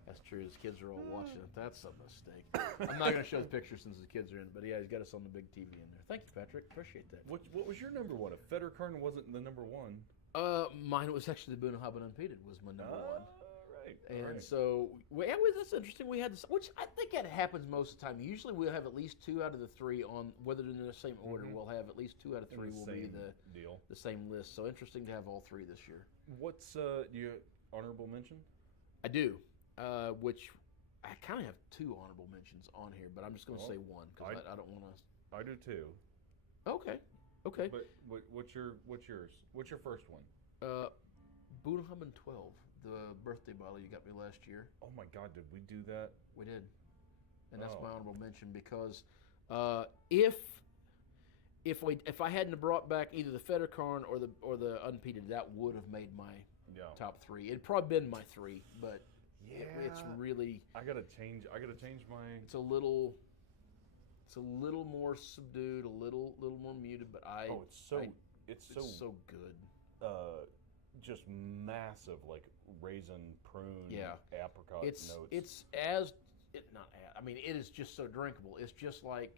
That's sure his kids are all watching it. That's a mistake. I'm not going to show the picture since the kids are in it, but yeah, he's got us on the big TV in there. Thank you, Patrick. Appreciate that. What was your number one? If Federkarn wasn't the number one. Mine was actually the Bunnahabhain Unpeated was my number one. Right. And so, that's interesting. We had this, which I think that happens most of the time. Usually we'll have at least 2 out of the 3 on, whether they're in the same order, we'll have at least 2 out of 3 will be the same list. So interesting to have all 3 this year. What's your honorable mention? I do, which I kind of have 2 honorable mentions on here, but I'm just going to say one because I don't want to. I do too. Okay. But what's yours? What's your first one? Bunnahabhain 12, the birthday bottle you got me last year. Oh my God, did we do that? We did, and that's my honorable mention because if I hadn't brought back either the Federkarn or the unpeated, that would have made my top 3. It'd probably been my 3, but it's really. I gotta change my. It's a little more subdued, a little more muted, but it's so good. Just massive, like raisin, prune, apricot notes. It is just so drinkable. It's just like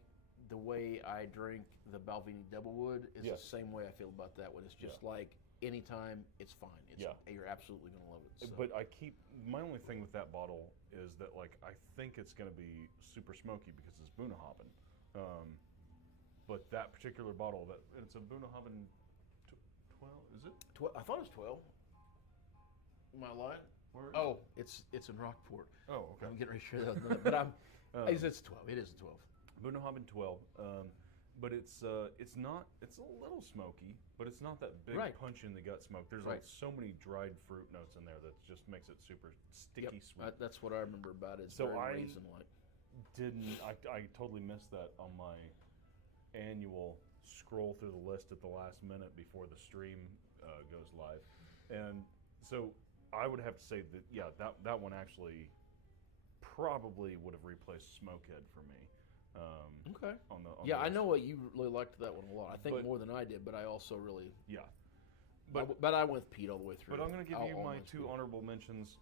the way I drink the Balvenie Doublewood is the same way I feel about that one. It's just like anytime, it's fine. You're absolutely going to love it. So. But my only thing with that bottle is that I think it's going to be super smoky because it's Bunnahabhain. But that particular bottle, it's a Bunnahabhain 12, is it? I thought it was 12. Am I lying? It's in Rockport. Oh, okay. I'm getting ready to share that, but it's 12. It is a 12. Bunnahabhain 12. But it's a little smoky, but it's not that big punch in the gut smoke. There's so many dried fruit notes in there that just makes it super sticky sweet. That's what I remember about it. It's so very raisin-like. I totally missed that on my annual scroll through the list at the last minute before the stream goes live, and so I would have to say that one actually probably would have replaced Smokehead for me. Okay. On the I know what you really liked that one a lot. I think more than I did, but I also really But I went with Pete all the way through. But I'm going to give you my 2 honorable mentions,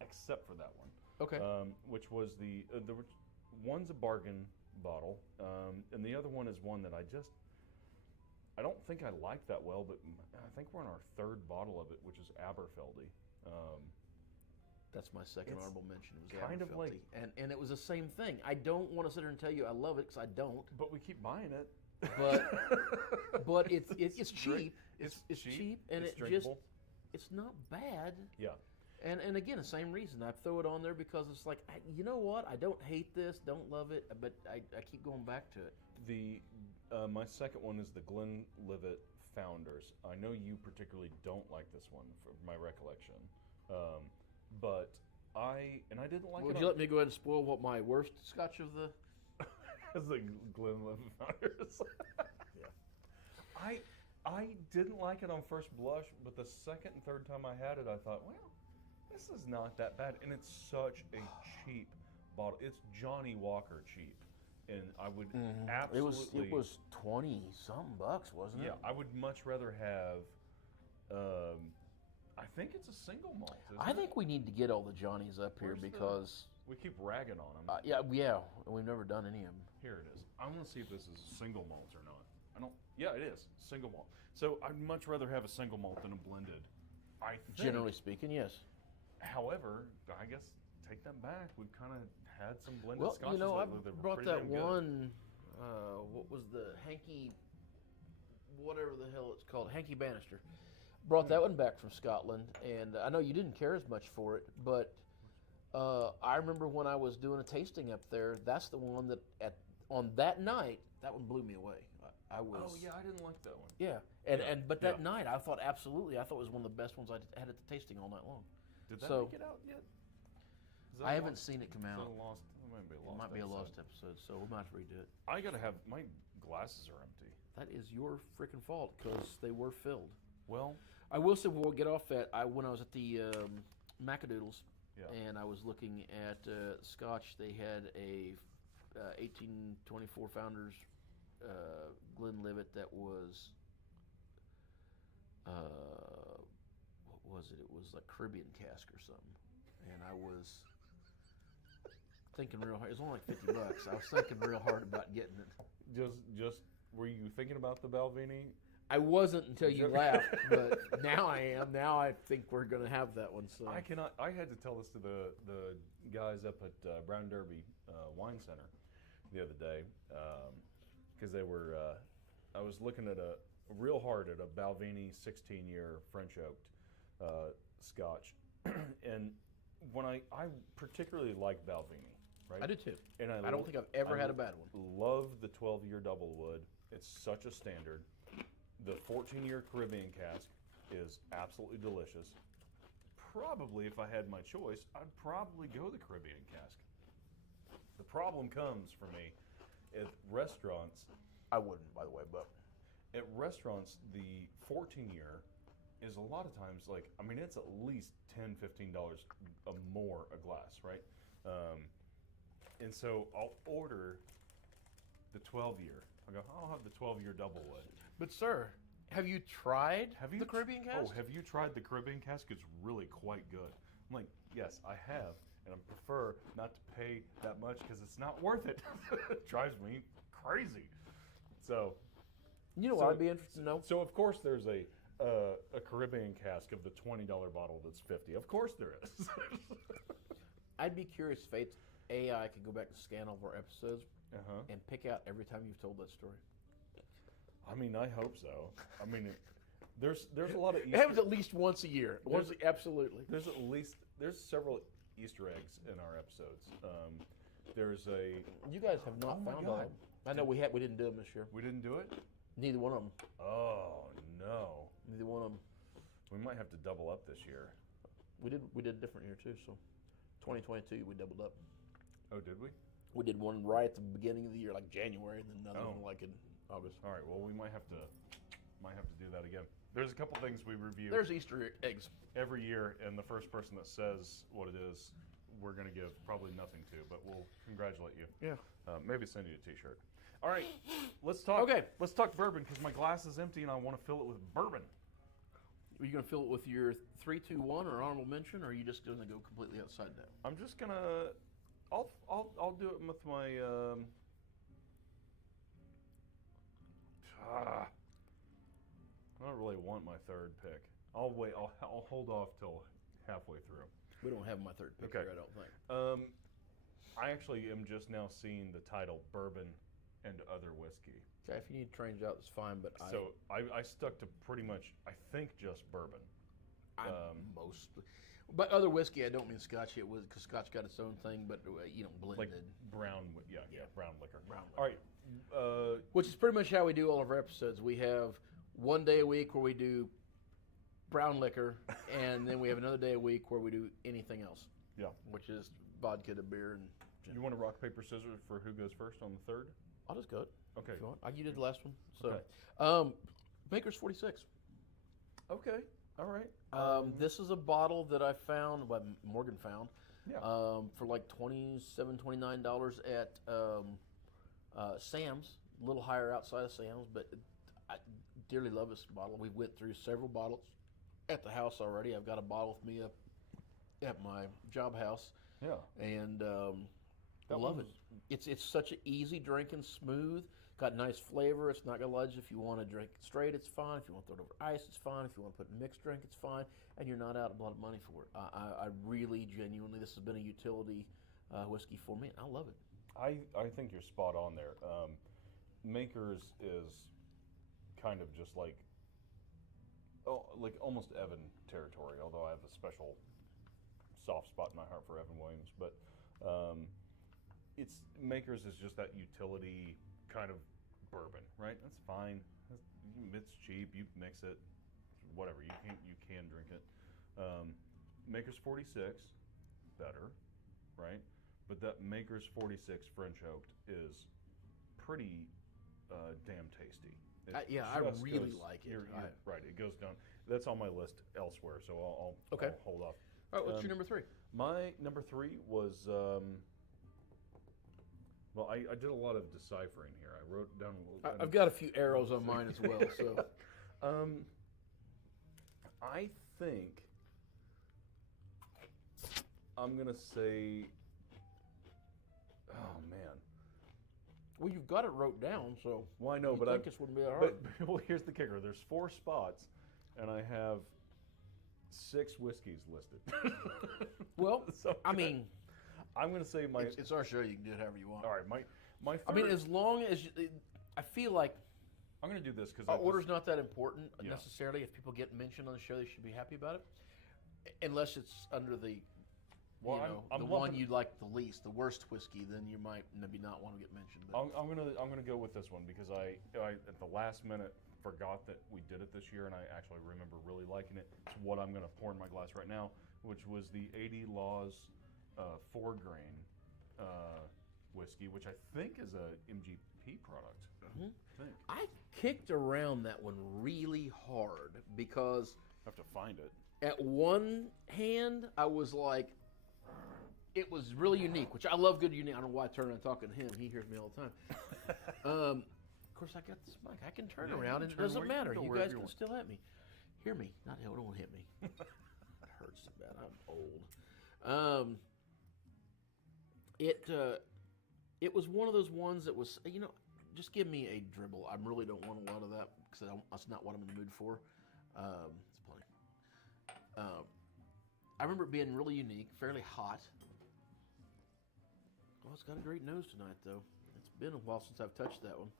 except for that one. Okay. Which was one's a bargain bottle, and the other one is one that I don't think I like that well, but I think we're on our 3rd bottle of it, which is Aberfeldy. That's my second honorable mention. It was kind of like, and it was the same thing. I don't want to sit here and tell you I love it because I don't. But we keep buying it. But it's cheap. It's cheap, and it's not bad. Yeah. And again, the same reason I throw it on there because it's like, you know what? I don't hate this, don't love it, but I keep going back to it. My second one is the Glenlivet Founders. I know you particularly don't like this one, from my recollection, but I didn't like it. Would you let me go ahead and spoil what my worst Scotch of the? It's the Glenlivet Founders. Yeah. I didn't like it on first blush, but the second and third time I had it, I thought, well, this is not that bad, and it's such a cheap bottle. It's Johnny Walker cheap, and I would absolutely. It was $20-something, wasn't it? Yeah, I would much rather have. I think it's a single malt. I think we need to get all the Johnnies up here because we keep ragging on them. Yeah, we've never done any of them. Here it is. I want to see if this is a single malt or not. I don't. Yeah, it is single malt. So I'd much rather have a single malt than a blended. Generally speaking, yes. However, I guess take that back. We've kind of had some blended scotches I lately that were brought pretty that damn good. one. What was the Hanky? Whatever the hell it's called, Hanky Bannister. Brought that one back from Scotland, and I know you didn't care as much for it, but I remember when I was doing a tasting up there. That's the one that on that night, that one blew me away. I was. Oh yeah, I didn't like that one. Yeah, but that night I thought it was one of the best ones I had at the tasting all night long. Did that make it out yet? I haven't seen it come out. It might be a lost episode, so we might have to redo it. I gotta have my glasses are empty. That is your freaking fault because they were filled. Well, I will say we'll get off that. When I was at the Macadoodles, and I was looking at Scotch, they had a 1824 Founders Glenlivet that was what was it? It was like Caribbean cask or something, and I was thinking real hard. It was only like $50. I was thinking real hard about getting it. Just were you thinking about the Balvenie? I wasn't until you laughed, but now I am. Now I think we're going to have that one. So I cannot. I had to tell this to the guys up at Brown Derby Wine Center the other day because they were. I was looking at real hard at a Balvenie 16-year French oaked Scotch, and when I particularly like Balvenie, right? I do too. And I don't think I've ever had a bad one. Love the 12-year double wood. It's such a standard. The 14-year Caribbean cask is absolutely delicious. Probably, if I had my choice, I'd probably go the Caribbean cask. The problem comes for me at restaurants. I wouldn't, by the way, but at restaurants, the 14-year is a lot of times like, I mean, it's at least $10, $15 more a glass, right? And so I'll order the 12-year. I go, I'll have the 12-year double wood. But sir, have you tried the Caribbean cask? Oh, have you tried the Caribbean cask? It's really quite good. I'm like, yes, I have, and I prefer not to pay that much because it's not worth it. It drives me crazy. So, you know what I'd be interested to know? So of course there's a Caribbean cask of the $20 bottle that's $50. Of course there is. I'd be curious if AI could go back and scan all of our episodes and pick out every time you've told that story. I mean, I hope so. I mean, there's a lot of Easter. It happens at least once a year. Absolutely. There's several Easter eggs in our episodes. There's a. You guys have not found all. I know we didn't do them this year. We didn't do it. Neither one of them. Oh no. Neither one of them. We might have to double up this year. We did a different year too. So, 2022 we doubled up. Oh, did we? We did one right at the beginning of the year, like January, and then another one like in August. All right. Well, we might have to do that again. There's a couple things we review. There's Easter eggs every year, and the first person that says what it is, we're going to give probably nothing to, but we'll congratulate you. Yeah. Maybe send you a T-shirt. All right. Let's talk. Okay. Let's talk bourbon because my glass is empty and I want to fill it with bourbon. Are you going to fill it with your 3, 2, 1 or honorable mention, or are you just going to go completely outside that? I'm just gonna. I'll do it with my. I don't really want my third pick. I'll wait. I'll hold off till halfway through. We don't have my third pick here, I don't think. I actually am just now seeing the title Bourbon and Other Whiskey. Okay, if you need to change out, it's fine. But I stuck to pretty much, I think, just bourbon. Mostly. But other whiskey, I don't mean Scotch. It was because Scotch got its own thing, but blended. Like brown, brown liquor. All right. Which is pretty much how we do all of our episodes. We have one day a week where we do brown liquor, and then we have another day a week where we do anything else. Yeah. Which is vodka to beer and gin. You want to rock, paper, scissors for who goes first on the third? I'll just go. Okay. If you want. You did the last one. So, okay. Maker's 46. Okay. All right. This is a bottle that I found, what Morgan found, yeah. For like $27, $29 at Sam's. A little higher outside of Sam's, but I dearly love this bottle. We went through several bottles at the house already. I've got a bottle with me up at my job house. Yeah. And I love it. It's such an easy drinking, smooth. Got nice flavor. It's not gonna ledge. If you want to drink it straight, it's fine. If you want to throw it over ice, it's fine. If you want to put in a mixed drink, it's fine. And you're not out a lot of money for it. I really, genuinely, this has been a utility whiskey for me. I love it. I think you're spot on there. Maker's is kind of just like almost Evan territory. Although I have a special soft spot in my heart for Evan Williams, but it's Maker's is just that utility kind of bourbon, right? That's fine. It's cheap. You mix it, whatever. You can drink it. Maker's 46, better, right? But that Maker's 46 French oaked is pretty damn tasty. I really like it. Right, it goes down. That's on my list elsewhere, so I'll hold off. All right, what's your number 3? My number 3 was. Well, I did a lot of deciphering here. I wrote down a little. I've got a few arrows on mine as well. So, I think I'm gonna say Oh man. Well, you've got it wrote down, so. Well, I know, but I think this wouldn't be that hard. But well, here's the kicker. There's 4 spots, and I have 6 whiskeys listed. Well, so I mean, I'm going to say my. It's our show. You can do it however you want. All right, my. Third, I mean, as long as I feel like I'm going to do this because our order's not that important necessarily. If people get mentioned on the show, they should be happy about it, unless it's under the. Well, the one you like the least, the worst whiskey, then you might maybe not want to get mentioned. But. I'm gonna go with this one because I at the last minute forgot that we did it this year, and I actually remember really liking it. It's what I'm gonna pour in my glass right now, which was the 80 Laws 4-grain whiskey, which I think is a MGP product. Mm-hmm. I kicked around that one really hard because I have to find it. At one hand, I was like. It was really unique, which I love good unique. I don't know why I turn around talking to him. He hears me all the time. Of course, I got this mic. I can turn around, and it doesn't matter. You guys can still hit me. Hear me. Not hell, don't hit me. It hurts so bad. I'm old. It was one of those ones that was, just give me a dribble. I really don't want a lot of that because that's not what I'm in the mood for. It's plenty. I remember it being really unique, fairly hot. Well, it's got a great nose tonight, though. It's been a while since I've touched that one.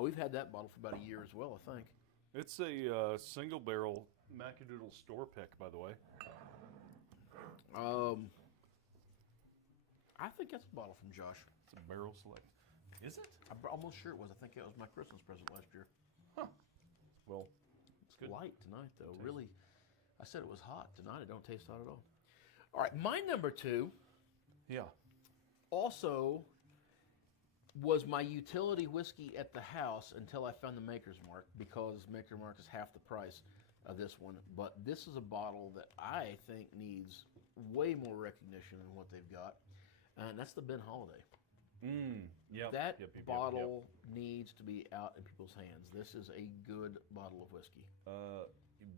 We've had that bottle for about a year as well, I think. It's a single barrel Macadoodle store pick, by the way. I think that's a bottle from Josh. It's a barrel select. Is it? I'm almost sure it was. I think it was my Christmas present last year. Huh. Well, it's good. Light tonight, though. Really, I said it was hot. Tonight it don't taste hot at all. All right, my number 2. Yeah. Also was my utility whiskey at the house until I found the Maker's Mark, because Maker's Mark is half the price of this one. But this is a bottle that I think needs way more recognition than what they've got, and that's the Ben Holiday. Yeah. That bottle needs to be out in people's hands. This is a good bottle of whiskey.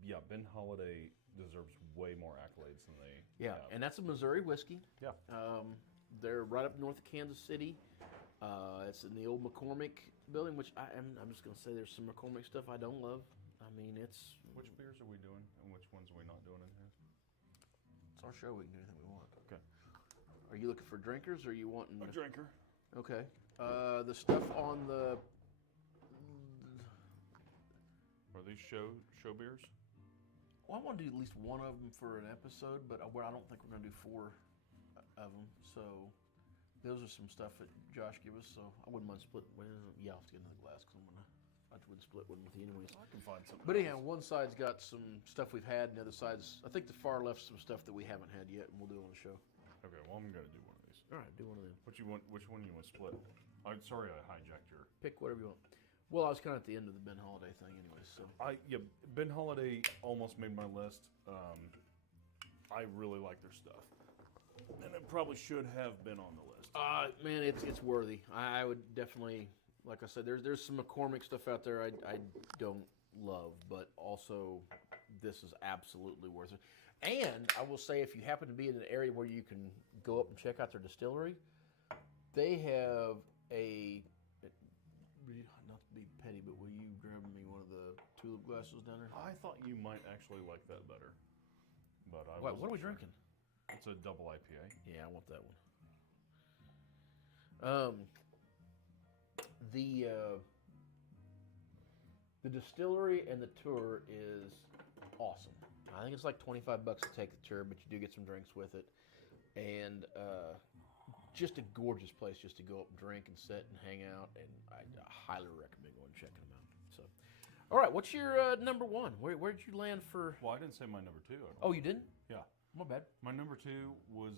Yeah, Ben Holiday deserves way more accolades than they have. And that's a Missouri whiskey. Yeah. They're right up north of Kansas City. It's in the old McCormick building, which I'm just going to say there's some McCormick stuff I don't love. I mean, it's... Which beers are we doing, and which ones are we not doing in here? It's our show. We can do anything we want. Okay. Are you looking for drinkers, or are you wanting... A drinker. Okay. The stuff on the... Are these show beers? Well, I want to do at least one of them for an episode, but I don't think we're going to do 4 of them. So those are some stuff that Josh gave us. So I wouldn't mind splitting. Well, yeah, I'll have to get another glass because I wouldn't split one with you anyways. I can find something. But anyhow, one side's got some stuff we've had, and the other side's, I think the far left's some stuff that we haven't had yet, and we'll do it on the show. Okay, well, I'm going to do one of these. All right, do one of them. Which one you want to split? I'm sorry I hijacked your... Pick whatever you want. Well, I was kind of at the end of the Ben Holiday thing anyway, so... Ben Holiday almost made my list. I really like their stuff. And it probably should have been on the list. Man, it's worthy. I would definitely... Like I said, there's some McCormick stuff out there I don't love, but also this is absolutely worth it. And I will say, if you happen to be in an area where you can go up and check out their distillery, they have a... Not to be petty, but will you grab me one of the tulip glasses down there? I thought you might actually like that better. But what are we drinking? It's a double IPA. Yeah, I want that one. The distillery and the tour is awesome. I think it's like $25 to take the tour, but you do get some drinks with it. And just a gorgeous place just to go up and drink and sit and hang out. And I highly recommend going and checking them out. So, all right, what's your number 1? Where did you land for? Well, I didn't say my number 2. Oh, you didn't? Yeah. My bad. My number 2 was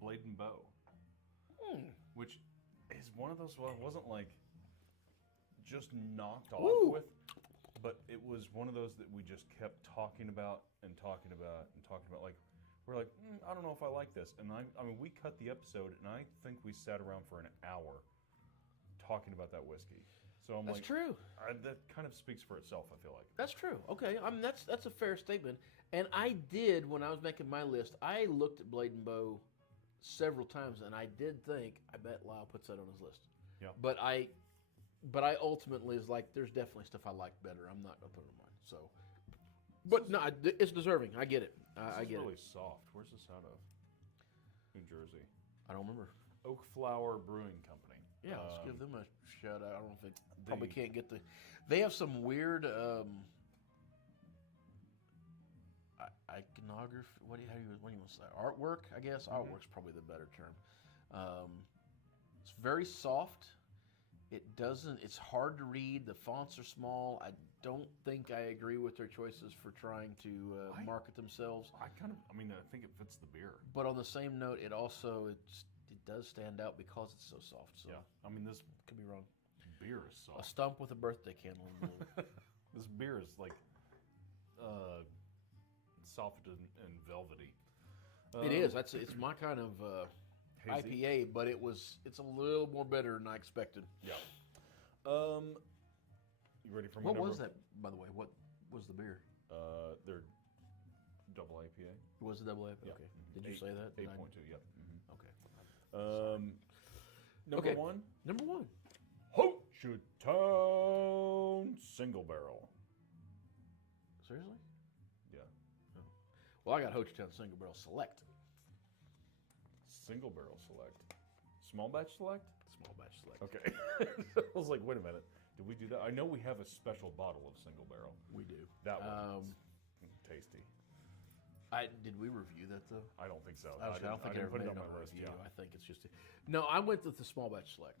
Blade and Bow, which is one of those. Well, it wasn't like just knocked off with, but it was one of those that we just kept talking about and talking about and talking about. Like, we're like, I don't know if I like this, and I mean, we cut the episode, and I think we sat around for an hour talking about that whiskey. So I'm that's true. That kind of speaks for itself, I feel like. That's true. Okay, I mean that's a fair statement. And I did, when I was making my list, I looked at Blade and Bow several times, and I did think, I bet Lyle puts that on his list. Yeah. But I ultimately is like, there's definitely stuff I like better. I'm not gonna put it on mine. So, but no, it's deserving. I get it. I get really it. soft. Where's this out of? New Jersey. I don't remember. Oak Flower Brewing Company. Yeah, let's give them a shout out. I don't know if it probably can't get the. They have some weird iconography. What do you want to say? Artwork, I guess. Mm-hmm. Artwork's probably the better term. It's very soft. It doesn't. It's hard to read. The fonts are small. I don't think I agree with their choices for trying to market themselves. I think it fits the beer. But on the same note, it does stand out because it's so soft. So yeah, this could be wrong. Beer is soft. A stump with a birthday candle in the middle. This beer is like soft and velvety. It is. It's my kind of IPA, but it's a little more bitter than I expected. Yeah. You ready for my What was that, by the way? What was the beer? They're double IPA. It was a double IPA? Yeah. Okay. Did you say that? 8.2, yep. Mm-hmm. Okay. Number one. Number one. Hochtown Single Barrel. Seriously? Yeah. Oh. Well, I got Hochtown Single Barrel Select. Single Barrel Select. Small Batch Select? Small Batch Select. Okay. I was like, wait a minute. Did we do that? I know we have a special bottle of Single Barrel. We do. That one tasty. Did we review that, though? I don't think so. I don't think I didn't put it on my my list. review. Yeah. I think it's just... No, I went with the Small Batch Select.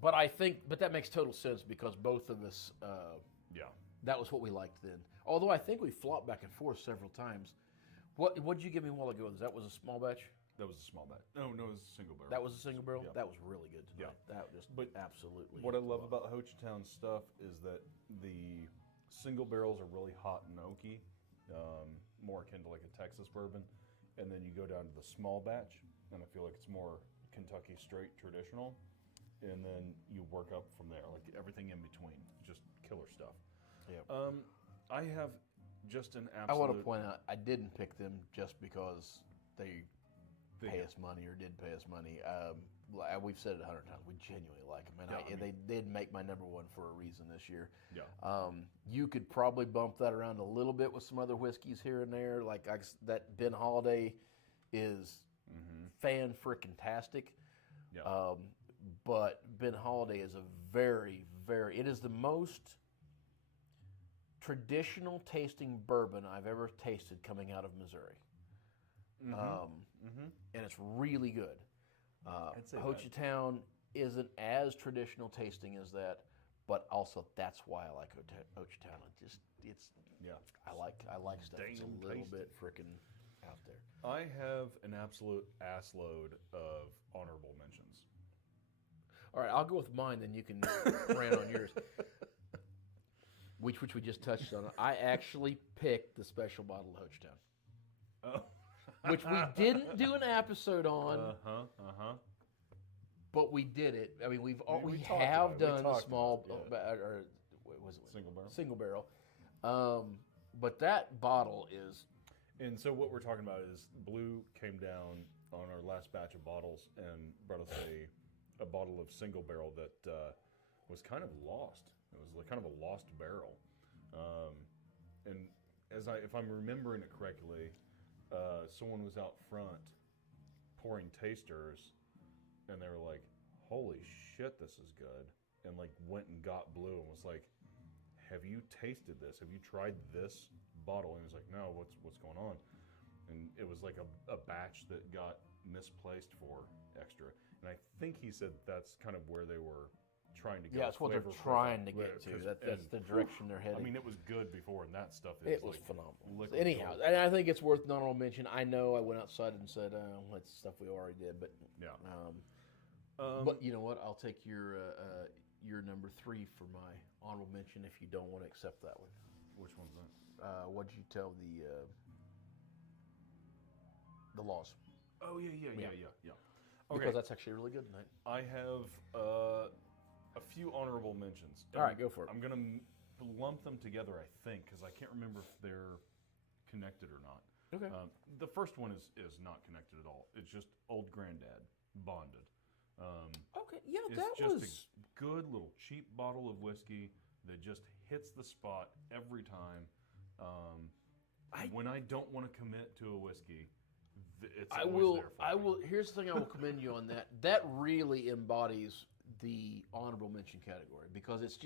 But that makes total sense because both of us... That was what we liked then. Although I think we flopped back and forth several times. What did you give me a while ago? That was a small batch? That was a small batch. No, it was a single barrel. That was a single barrel? Yeah. That was really good tonight. Yeah. That just absolutely. What I love about Hochtown stuff is that the single barrels are really hot and oaky, more akin to like a Texas bourbon. And then you go down to the small batch, and I feel like it's more Kentucky straight traditional. And then you work up from there, like everything in between, just killer stuff. Yeah. I have just an absolute... I want to point out, I didn't pick them just because they pay us money or did pay us money. We've said it 100 times. We genuinely like them. And they did make my number one for a reason this year. Yeah. You could probably bump that around a little bit with some other whiskeys here and there. Like that Ben Holiday is fan-frickin-tastic. Yeah. But Ben Holiday is a very, very... It is the most traditional tasting bourbon I've ever tasted coming out of Missouri. And it's really good. Hochtown isn't as traditional tasting as that, but also that's why I like Hochtown. I like stuff that's a little bit frickin' out there. I have an absolute ass load of honorable mentions. All right, I'll go with mine, then you can rant on yours. Which we just touched on. I actually picked the special bottle of Hochtown. Oh. Which we didn't do an episode on. But we did it. I mean, we have done a small or what was it? Single barrel. But that bottle is. And so what we're talking about is Blue came down on our last batch of bottles and brought us a bottle of single barrel that was kind of lost. It was like kind of a lost barrel. And if I'm remembering it correctly, someone was out front pouring tasters, and they were like, "Holy shit, this is good!" And like went and got Blue and was like, "Have you tasted this? Have you tried this bottle?" And he was like, "No, what's going on?" And it was like a batch that got misplaced for extra. And I think he said that's kind of where they were trying to go. Yeah, that's what they're trying to get to. That's the direction they're heading. I mean, it was good before, and that stuff is it was like phenomenal. Anyhow, and I think it's worth an honorable mention. I know I went outside and said, that's stuff we already did, but yeah. But you know what? I'll take your number 3 for my honorable mention if you don't want to accept that one. Which one's that? What did you tell the laws? Oh yeah. Okay. Because that's actually really good tonight. I have a few honorable mentions. All right, go for it. I'm going to lump them together, I think, because I can't remember if they're connected or not. Okay. The first one is not connected at all. It's just old granddad bonded. Okay, yeah, It's that just was a good little cheap bottle of whiskey that just hits the spot every time. When I don't want to commit to a whiskey, it's always there for me. Here's the thing: I will commend you on that. That really embodies the honorable mention category because it's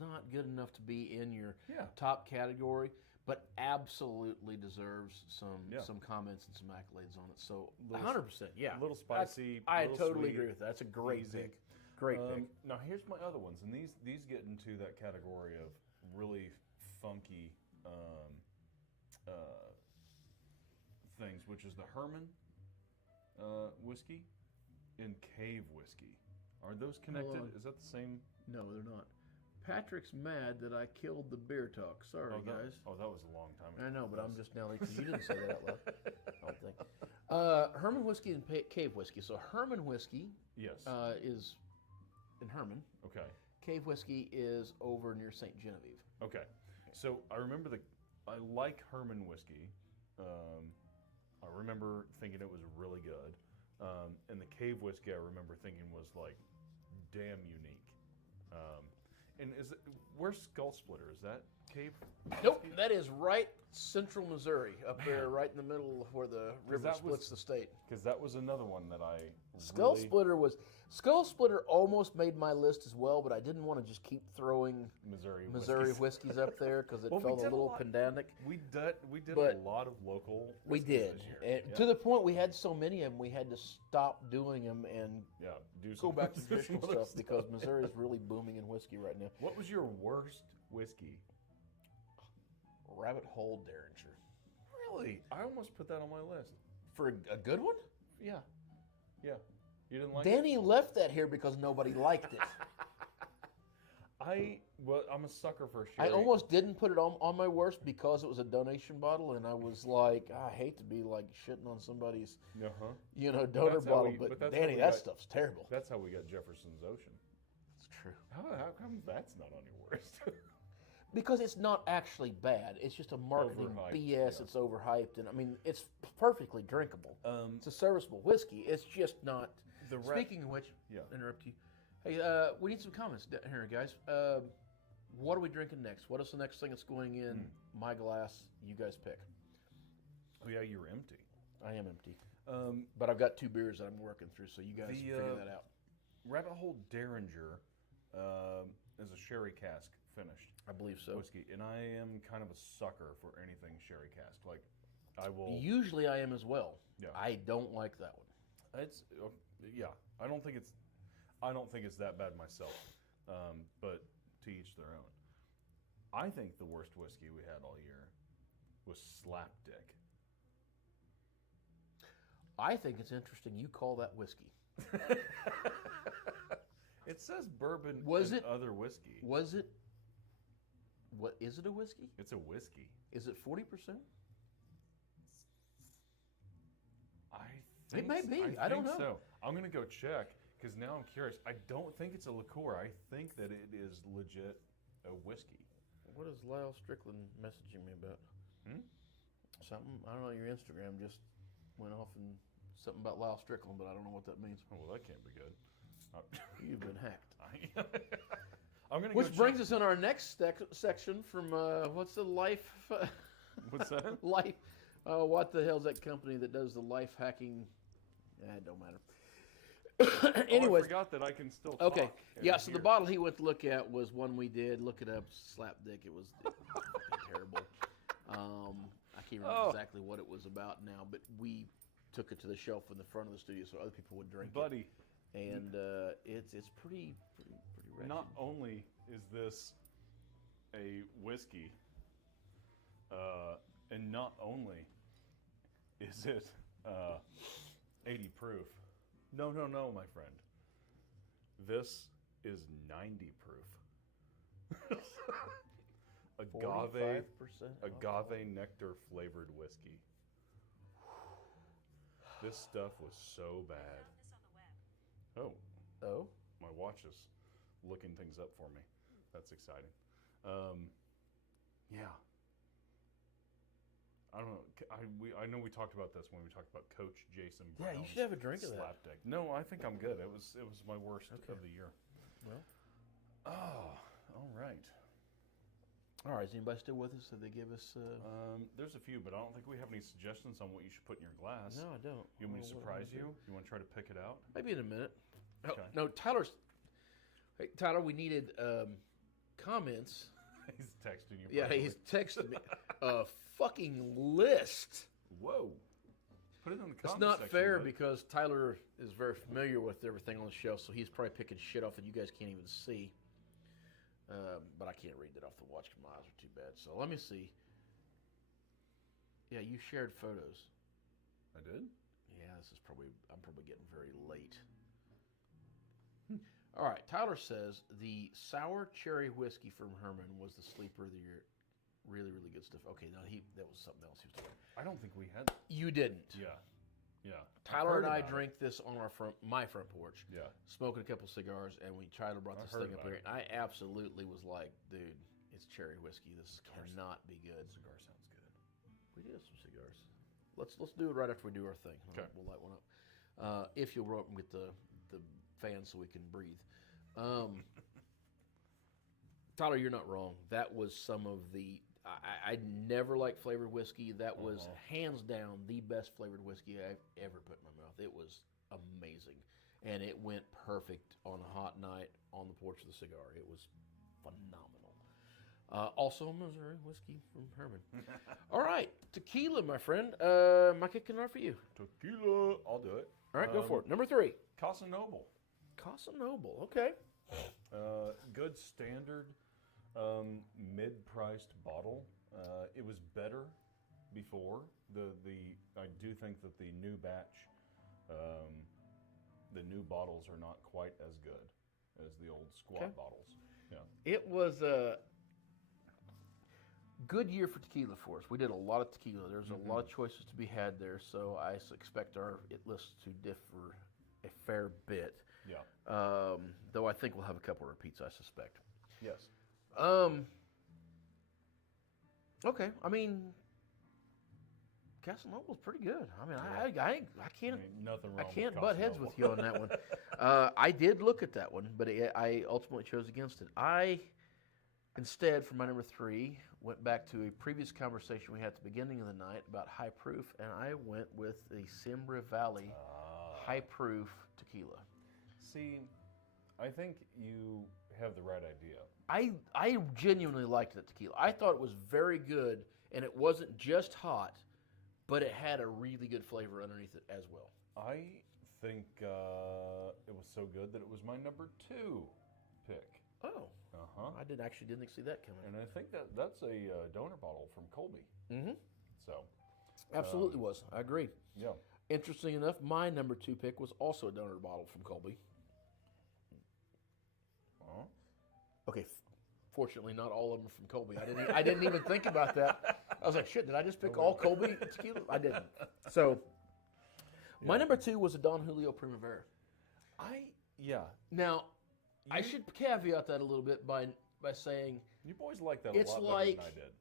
not good enough to be in your top category, but absolutely deserves some comments and some accolades on it. So 100%, yeah, A little spicy. I little totally sweet, agree with that. That's a great easy. pick. Great pick. Now here's my other ones, and these get into that category of really funky things, which is the Herman whiskey and Cave whiskey. Are those connected? Is that the same? No, they're not. Patrick's mad that I killed the beer talk. Sorry, guys. That was a long time ago. I know, but I'm just now because you didn't say that out loud. I don't think. Herman whiskey and Cave whiskey. So Herman whiskey, yes, is in Herman. Okay. Cave whiskey is over near St. Genevieve. Okay. So I remember I like Herman whiskey. I remember thinking it was really good. And the Cave whiskey I remember thinking was like damn unique. And where's Skull Splitter? Is that Cave? Nope, that is right central Missouri, up there, right in the middle where the river splits the state. Because that was another one that I Skull Splitter almost made my list as well, but I didn't want to just keep throwing Missouri whiskeys up there because it felt a little pedantic. We did a lot of local. We did, and to the point we had so many of them, we had to stop doing them and go back to traditional stuff because Missouri is really booming in whiskey right now. What was your worst whiskey? Rabbit Hole Derringer. Really? I almost put that on my list. For a good one? Yeah. You didn't like Danny left that here because nobody liked it. I'm a sucker for sherry. I almost didn't put it on my worst because it was a donation bottle, and I was like, I hate to be like shitting on somebody's, donor bottle, but Danny, that stuff's terrible. That's how we got Jefferson's Ocean. It's true. How come that's not on your worst? Because it's not actually bad. It's just a marketing Overhyped, BS. yeah. It's overhyped, and I mean, it's perfectly drinkable. It's a serviceable whiskey. It's just not. Speaking of which, interrupt you. Hey, we need some comments here, guys. What are we drinking next? What is the next thing that's going in my glass? You guys pick. Oh yeah, you're empty. I am empty. But I've got 2 beers that I'm working through, so you guys figure that out. Rabbit Hole Derringer is a sherry cask finished. I believe so. Whiskey, and I am kind of a sucker for anything sherry cask. Like, I will. Usually, I am as well. Yeah. I don't like that one. It's I don't think it's that bad myself. But to each their own. I think the worst whiskey we had all year was Slapdick. I think it's interesting you call that whiskey. It says bourbon and other whiskey. Was it? What is it? A whiskey? It's a whiskey. Is it 40%? It may be. I don't know. So. I'm gonna go check because now I'm curious. I don't think it's a liqueur. I think that it is legit a whiskey. What is Lyle Strickland messaging me about? Something. I don't know. Your Instagram just went off and something about Lyle Strickland, but I don't know what that means. Oh, well, that can't be good. You've been hacked. I'm gonna. Which brings us in our next section from what's the life? What's that? Life. What the hell's that company that does the life hacking? It don't matter. Anyways, I forgot that I can still talk. Okay. Yeah. So the bottle he went to look at was one we did. Look it up. Slapdick. It was terrible. I can't remember exactly what it was about now, but we took it to the shelf in the front of the studio so other people would drink it. And it's pretty wretched. Not only is this a whiskey, and not only is it 80 proof. No, my friend. This is 90 proof. Agave nectar flavored whiskey. This stuff was so bad. Oh. My watch is looking things up for me. That's exciting. Yeah. I don't know. I know we talked about this when we talked about Coach Jason Yeah, Brown's you should have a drink of that. slapdick. No, I think I'm good. It was my worst of the year. Well. Oh, all right. All right, is anybody still with us? Did they give us... There's a few, but I don't think we have any suggestions on what you should put in your glass. No, I don't. You want me to surprise you? You want to try to pick it out? Maybe in a minute. Okay. No, Hey, Tyler, we needed comments. He's texting you. Yeah, probably. he's texted me a fucking list. Whoa. Put it in the comments It's not section, fair bud. because Tyler is very familiar with everything on the shelf, so he's probably picking shit off that you guys can't even see. But I can't read that off the watch because my eyes are too bad. So let me see. Yeah, you shared photos. I did? Yeah, I'm probably getting very late. All right, Tyler says the sour cherry whiskey from Herman was the sleeper of the year. Really, really good stuff. Okay, now that was something else he was talking about. I don't think we had. You didn't. Yeah. Tyler and I about drank this on my front porch. Yeah. Smoking a couple cigars, and Tyler brought this heard thing up about here. it. And I absolutely was like, dude, it's cherry whiskey. This cannot be good. Cigar sounds good. We did have some cigars. Let's do it right after we do our thing. Okay. We'll light one up. If you'll roll up and get the fan so we can breathe. Tyler, you're not wrong. That was some of the. I never liked flavored whiskey. That was hands down the best flavored whiskey I've ever put in my mouth. It was amazing, and it went perfect on a hot night on the porch of the cigar. It was phenomenal. Also, Missouri whiskey from Herman. All right, tequila, my friend. Am I kicking it off for you? Tequila. I'll do it. All right, go for it. Number 3. Casa Noble. Casa Noble. Okay. Good standard, mid-priced bottle. It was better before. I do think that the new batch, the new bottles are not quite as good as the old squat bottles. Yeah. It was a good year for tequila for us. We did a lot of tequila. There's a lot of choices to be had there, so I expect our list to differ a fair bit. Yeah. Though I think we'll have a couple of repeats, I suspect. Yes. Okay. I mean, Casa Noble's pretty good. I mean, I can't. Nothing wrong. I can't with butt Casa heads Noble. with you on that one. I did look at that one, but I ultimately chose against it. I, instead, for my number 3, went back to a previous conversation we had at the beginning of the night about high proof, and I went with the Simbra Valley high proof tequila. See, I think you have the right idea. I genuinely liked that tequila. I thought it was very good, and it wasn't just hot, but it had a really good flavor underneath it as well. I think it was so good that it was my number 2 pick. Oh. I didn't see that coming. And I think that's a donor bottle from Colby. Mm-hmm. So. Absolutely was. I agree. Yeah. Interesting enough, my number 2 pick was also a donor bottle from Colby. Okay, fortunately, not all of them are from Colby. I didn't even think about that. I was like, shit, did I just pick all Colby tequila? I didn't. So, my number 2 was a Don Julio Primavera. Now, I should caveat that a little bit by saying you boys like that a it's lot like, better than I did.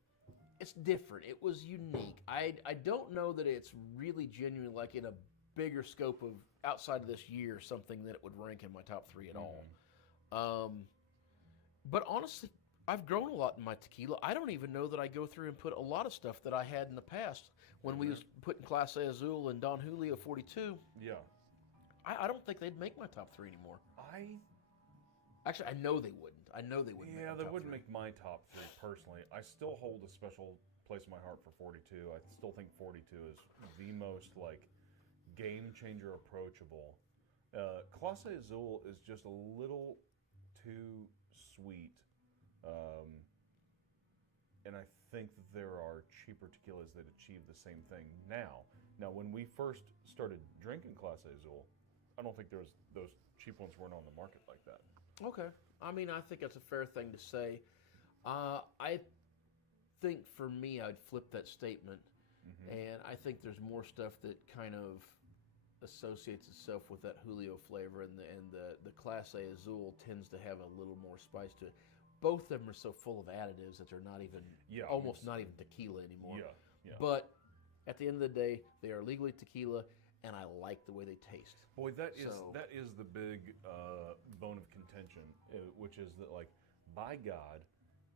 It's different. It was unique. I don't know that it's really genuine, like in a bigger scope of outside of this year, something that it would rank in my top 3 at all. But honestly, I've grown a lot in my tequila. I don't even know that I go through and put a lot of stuff that I had in the past when we was putting Clase Azul and Don Julio 42. Yeah. I don't think they'd make my top 3 anymore. Actually, I know they wouldn't. Yeah, they wouldn't make my top 3 personally. I still hold a special place in my heart for 42. I still think 42 is the most game changer approachable. Clase Azul is just a little too sweet, and I think that there are cheaper tequilas that achieve the same thing now. Now, when we first started drinking Clase Azul, I don't think those cheap ones weren't on the market like that. Okay. I mean, I think that's a fair thing to say. I think for me, I'd flip that statement, and I think there's more stuff that kind of associates itself with that Julio flavor, and the Clase Azul tends to have a little more spice to it. Both of them are so full of additives that they're not even, almost not even tequila anymore. Yeah. But At the end of the day, they are legally tequila, and I like the way they taste. Boy, that is the big bone of contention, which is that, like, by God,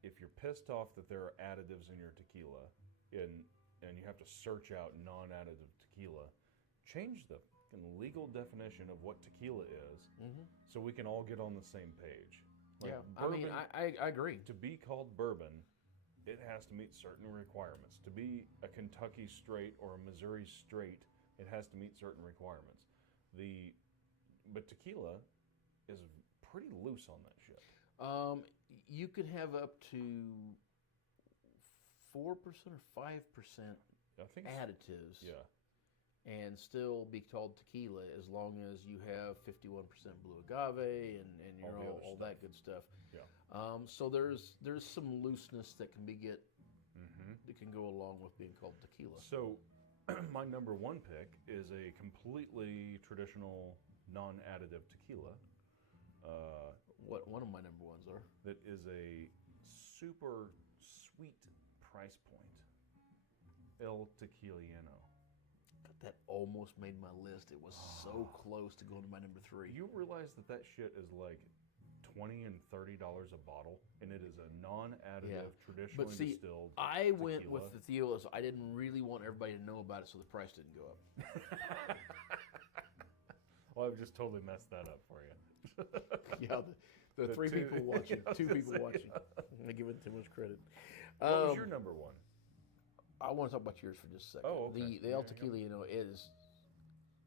if you're pissed off that there are additives in your tequila, and you have to search out non-additive tequila, change the legal definition of what tequila is, so we can all get on the same page. Like, bourbon, I agree. To be called bourbon, it has to meet certain requirements. To be a Kentucky straight or a Missouri straight, it has to meet certain requirements. But tequila is pretty loose on that shit. You can have up to 4% or 5% additives. Yeah. And still be called tequila as long as you have 51% blue agave and all that good stuff. Yeah. So there's some looseness that can that can go along with being called tequila. So my number one pick is a completely traditional non-additive tequila. What one of my number ones are? That is a super sweet price point. El Tequiliano. That almost made my list. It was so close to going to my number 3. You realize that shit is like $20 and $30 a bottle, and it is a non-additive, traditionally distilled I tequila. went with the tequila, so I didn't really want everybody to know about it, so the price didn't go up. Well, I've just totally messed that up for you. Yeah, the 3 people watching, 2 people watching. I'm giving too much credit. What was your number 1? I want to talk about yours for just a second. Oh, okay. The El Tequiliano is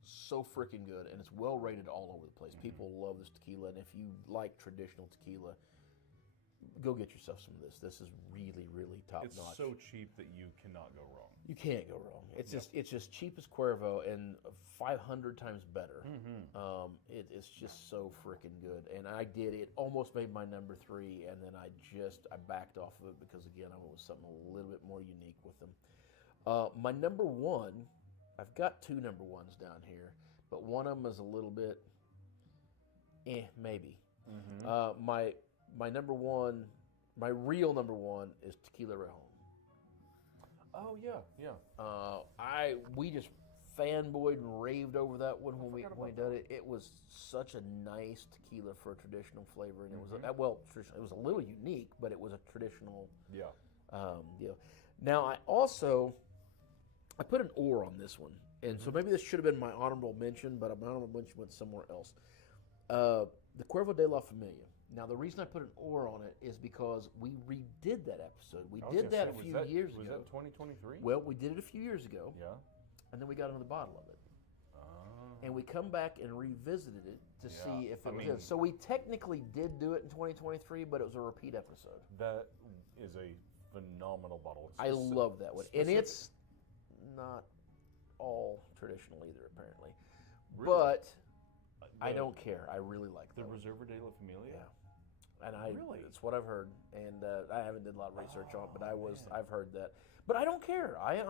so freaking good, and it's well rated all over the place. People love this tequila, and if you like traditional tequila, go get yourself some of this. This is really, really top notch. It's so cheap that you cannot go wrong. You can't go wrong. It's just cheap as Cuervo and 500 times better. It's just so freaking good, and I did it. Almost made my number 3, and then I backed off of it because again I went with something a little bit more unique with them. My number 1, I've got 2 number 1s down here, but one of them is a little bit, maybe. My number 1, my real number 1 is Tequila Rejon. Oh yeah. We just fanboyed and raved over that one when we did it. It was such a nice tequila for a traditional flavor, and it was it was a little unique, but it was a traditional deal. Now I put an or on this one, and so maybe this should have been my honorable mention, but my honorable mention went somewhere else. The Cuervo de la Familia. Now, the reason I put an or on it is because we redid that episode. We did that a few years ago. Was that 2023? Well, we did it a few years ago. Yeah. And then we got another bottle of it. And we come back and revisited it to see if it was in. So we technically did do it in 2023, but it was a repeat episode. That is a phenomenal bottle. I love that one. And it's not all traditional either, apparently. Really? But I don't care. I really like the that Reserva de la Familia. Yeah. And it's what I've heard, and I haven't did a lot of research on it, but I've heard that. But I don't care. I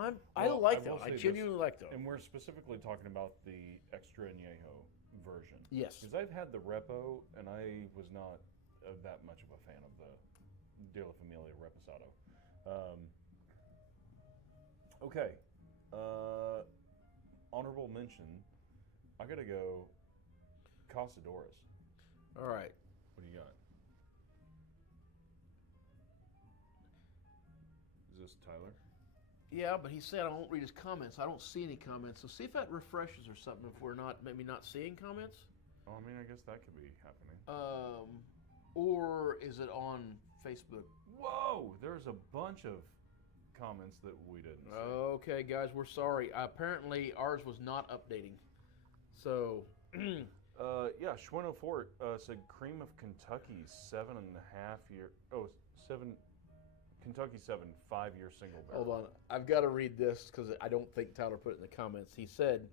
like that. I genuinely like that. And we're specifically talking about the extra añejo version. Yes. Because I've had the Repo, and I was not that much of a fan of the De La Familia Reposado. Okay. Honorable mention. I gotta go Casadores. All right. What do you got? Is this Tyler? Yeah, but he said I won't read his comments. I don't see any comments. So see if that refreshes or something if we're maybe not seeing comments. Oh, I mean, I guess that could be happening. Or is it on Facebook? Whoa! There's a bunch of comments that we didn't see. Okay, guys, we're sorry. Apparently, ours was not updating. So... yeah, Schweno Fort said Cream of Kentucky 7.5 year. Oh, 7. Kentucky 7 5-year single barrel. Hold on, I've got to read this because I don't think Tyler put it in the comments. He said,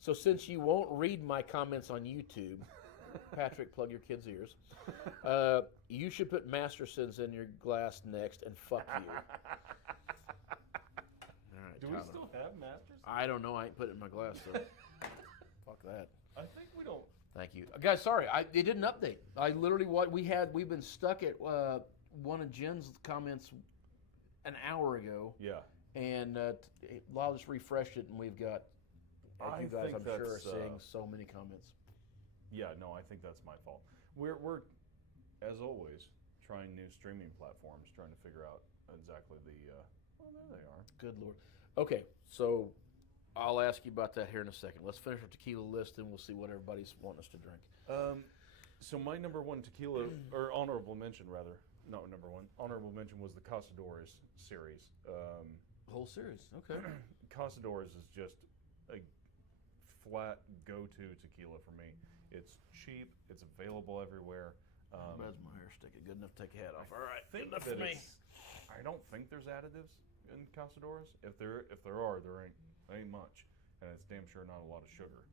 "So since you won't read my comments on YouTube, Patrick, plug your kids' ears. You should put Mastersons in your glass next, and fuck you." All right, Do Tyler. we still have Mastersons? I don't know. I ain't put it in my glass though. Fuck that. I think we don't. Thank you, guys. Sorry, it didn't update. I literally we've been stuck at one of Jen's comments an hour ago. Yeah. And Lyle just refreshed it, and we've got, as you guys, I'm sure, are seeing so many comments. Yeah, no, I think that's my fault. We're as always, trying new streaming platforms, trying to figure out exactly the. Well, there they are. Good Lord. Okay, so I'll ask you about that here in a second. Let's finish our tequila list, and we'll see what everybody's wanting us to drink. So my number one tequila, or honorable mention rather, not number one, honorable mention was the Tastebuds series. Whole series, okay. Tastebuds is just a flat go-to tequila for me. It's cheap. It's available everywhere. That's my hair sticking. Good enough to take a hat off. All right, good enough for me. I don't think there's additives in Tastebuds. If there are, there ain't much, and it's damn sure not a lot of sugar.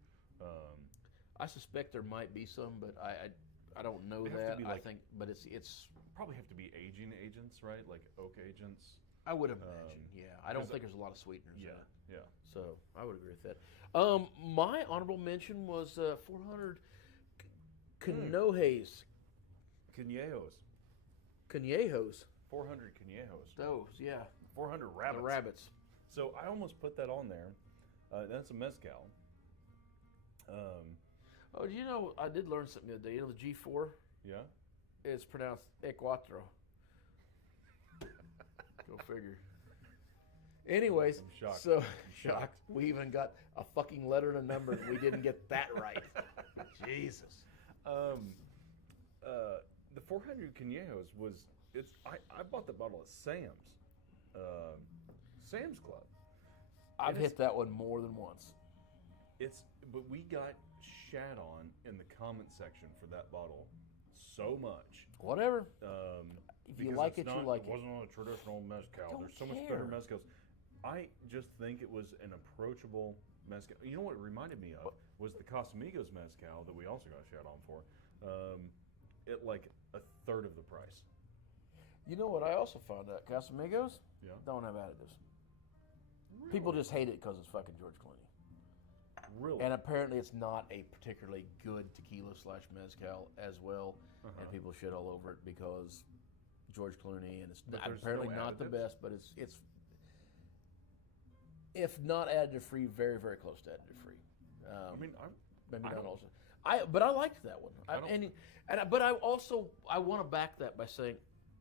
I suspect there might be some, but I don't know that. I think, but it's probably have to be aging agents, right? Like oak agents. I would imagine. Yeah, I don't think there's a lot of sweeteners. Yeah, in it. yeah. So I would agree with that. My honorable mention was 400 Canojes. Canejos. 400 Canejos. Those, yeah. 400 rabbits. The rabbits. So I almost put that on there. That's a mezcal. Oh, do you know, I did learn something the other day. You know the G4? Yeah? It's pronounced Equatro. Go figure. Anyways, I'm shocked. So shocked. We even got a fucking letter and a number, and we didn't get that right. Jesus. The 400 Canejos was I bought the bottle at Sam's Club. I've hit that one more than once. But we got shat on in the comment section for that bottle so much. Whatever. If you like it, you like it. It wasn't on a traditional mezcal. There's so much better mezcals. I just think it was an approachable mezcal. You know what it reminded me of was the Casamigos mezcal that we also got shat on for. At like a third of the price. You know what I also found out? Casamigos don't have additives. Really? People just hate it because it's fucking George Clooney. Really? And apparently it's not a particularly good tequila / mezcal as well. And people shit all over it because George Clooney, and it's apparently not the best, but it's if not additive free, very, very close to additive free. Maybe not also. But I liked that one. But I want to back that by saying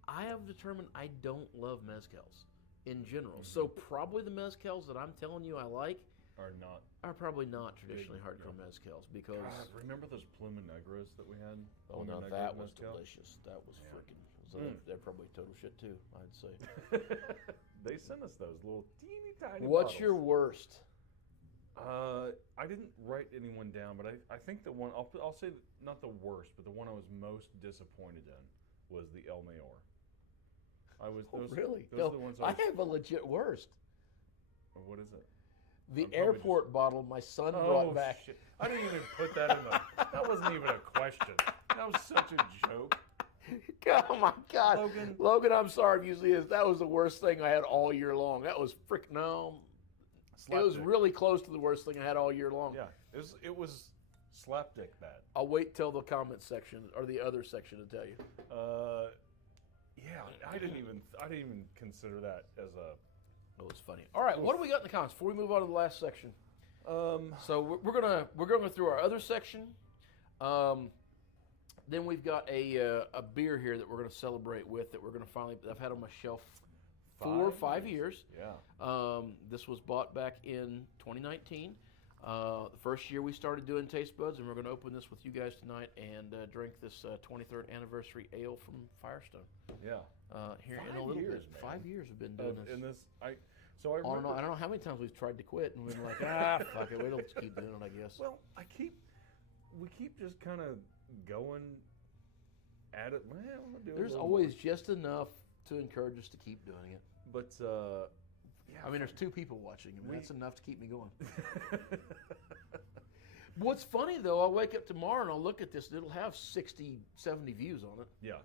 I have determined I don't love mezcals in general. Mm-hmm. So probably the mezcals that I'm telling you I like are probably not traditionally hardcore mezcals because. God, remember those Pluma Negras that we had? Oh no, that was delicious. That was freaking. So they're probably total shit too. I'd say. They sent us those little teeny tiny. What's bottles. your worst? I didn't write anyone down, but I think the one I'll say not the worst, but the one I was most disappointed in was the El Mayor. Really? Those are the ones I have a legit worst. What is it? The airport bottle my son brought back. Shit. I didn't even put that in that wasn't even a question. That was such a joke. Oh my God, Logan, I'm sorry if you see this. That was the worst thing I had all year long. That was It was really close to the worst thing I had all year long. Yeah, it was slapdick bad. I'll wait till the comment section or the other section to tell you. Yeah, I didn't even consider that as a. It was funny. All right, what do we got in the comments before we move on to the last section? So we're gonna go through our other section. Then we've got a beer here that we're gonna celebrate with that we're gonna finally. I've had on my shelf 4 or 5 years. Yeah. This was bought back in 2019. The first year we started doing Tastebuds, and we're going to open this with you guys tonight and drink this 23rd anniversary ale from Firestone. Yeah. Here in a little bit. Man. 5 years we've been doing this. I remember. I don't know how many times we've tried to quit, and we've been like, fuck it, we'll just keep doing it, I guess. Well, we keep just kind of going at it. Well, there's always just enough to encourage us to keep doing it. But I mean, there's 2 people watching, and that's enough to keep me going. What's funny though, I'll wake up tomorrow and I'll look at this, and it'll have 60, 70 views on it. Yeah.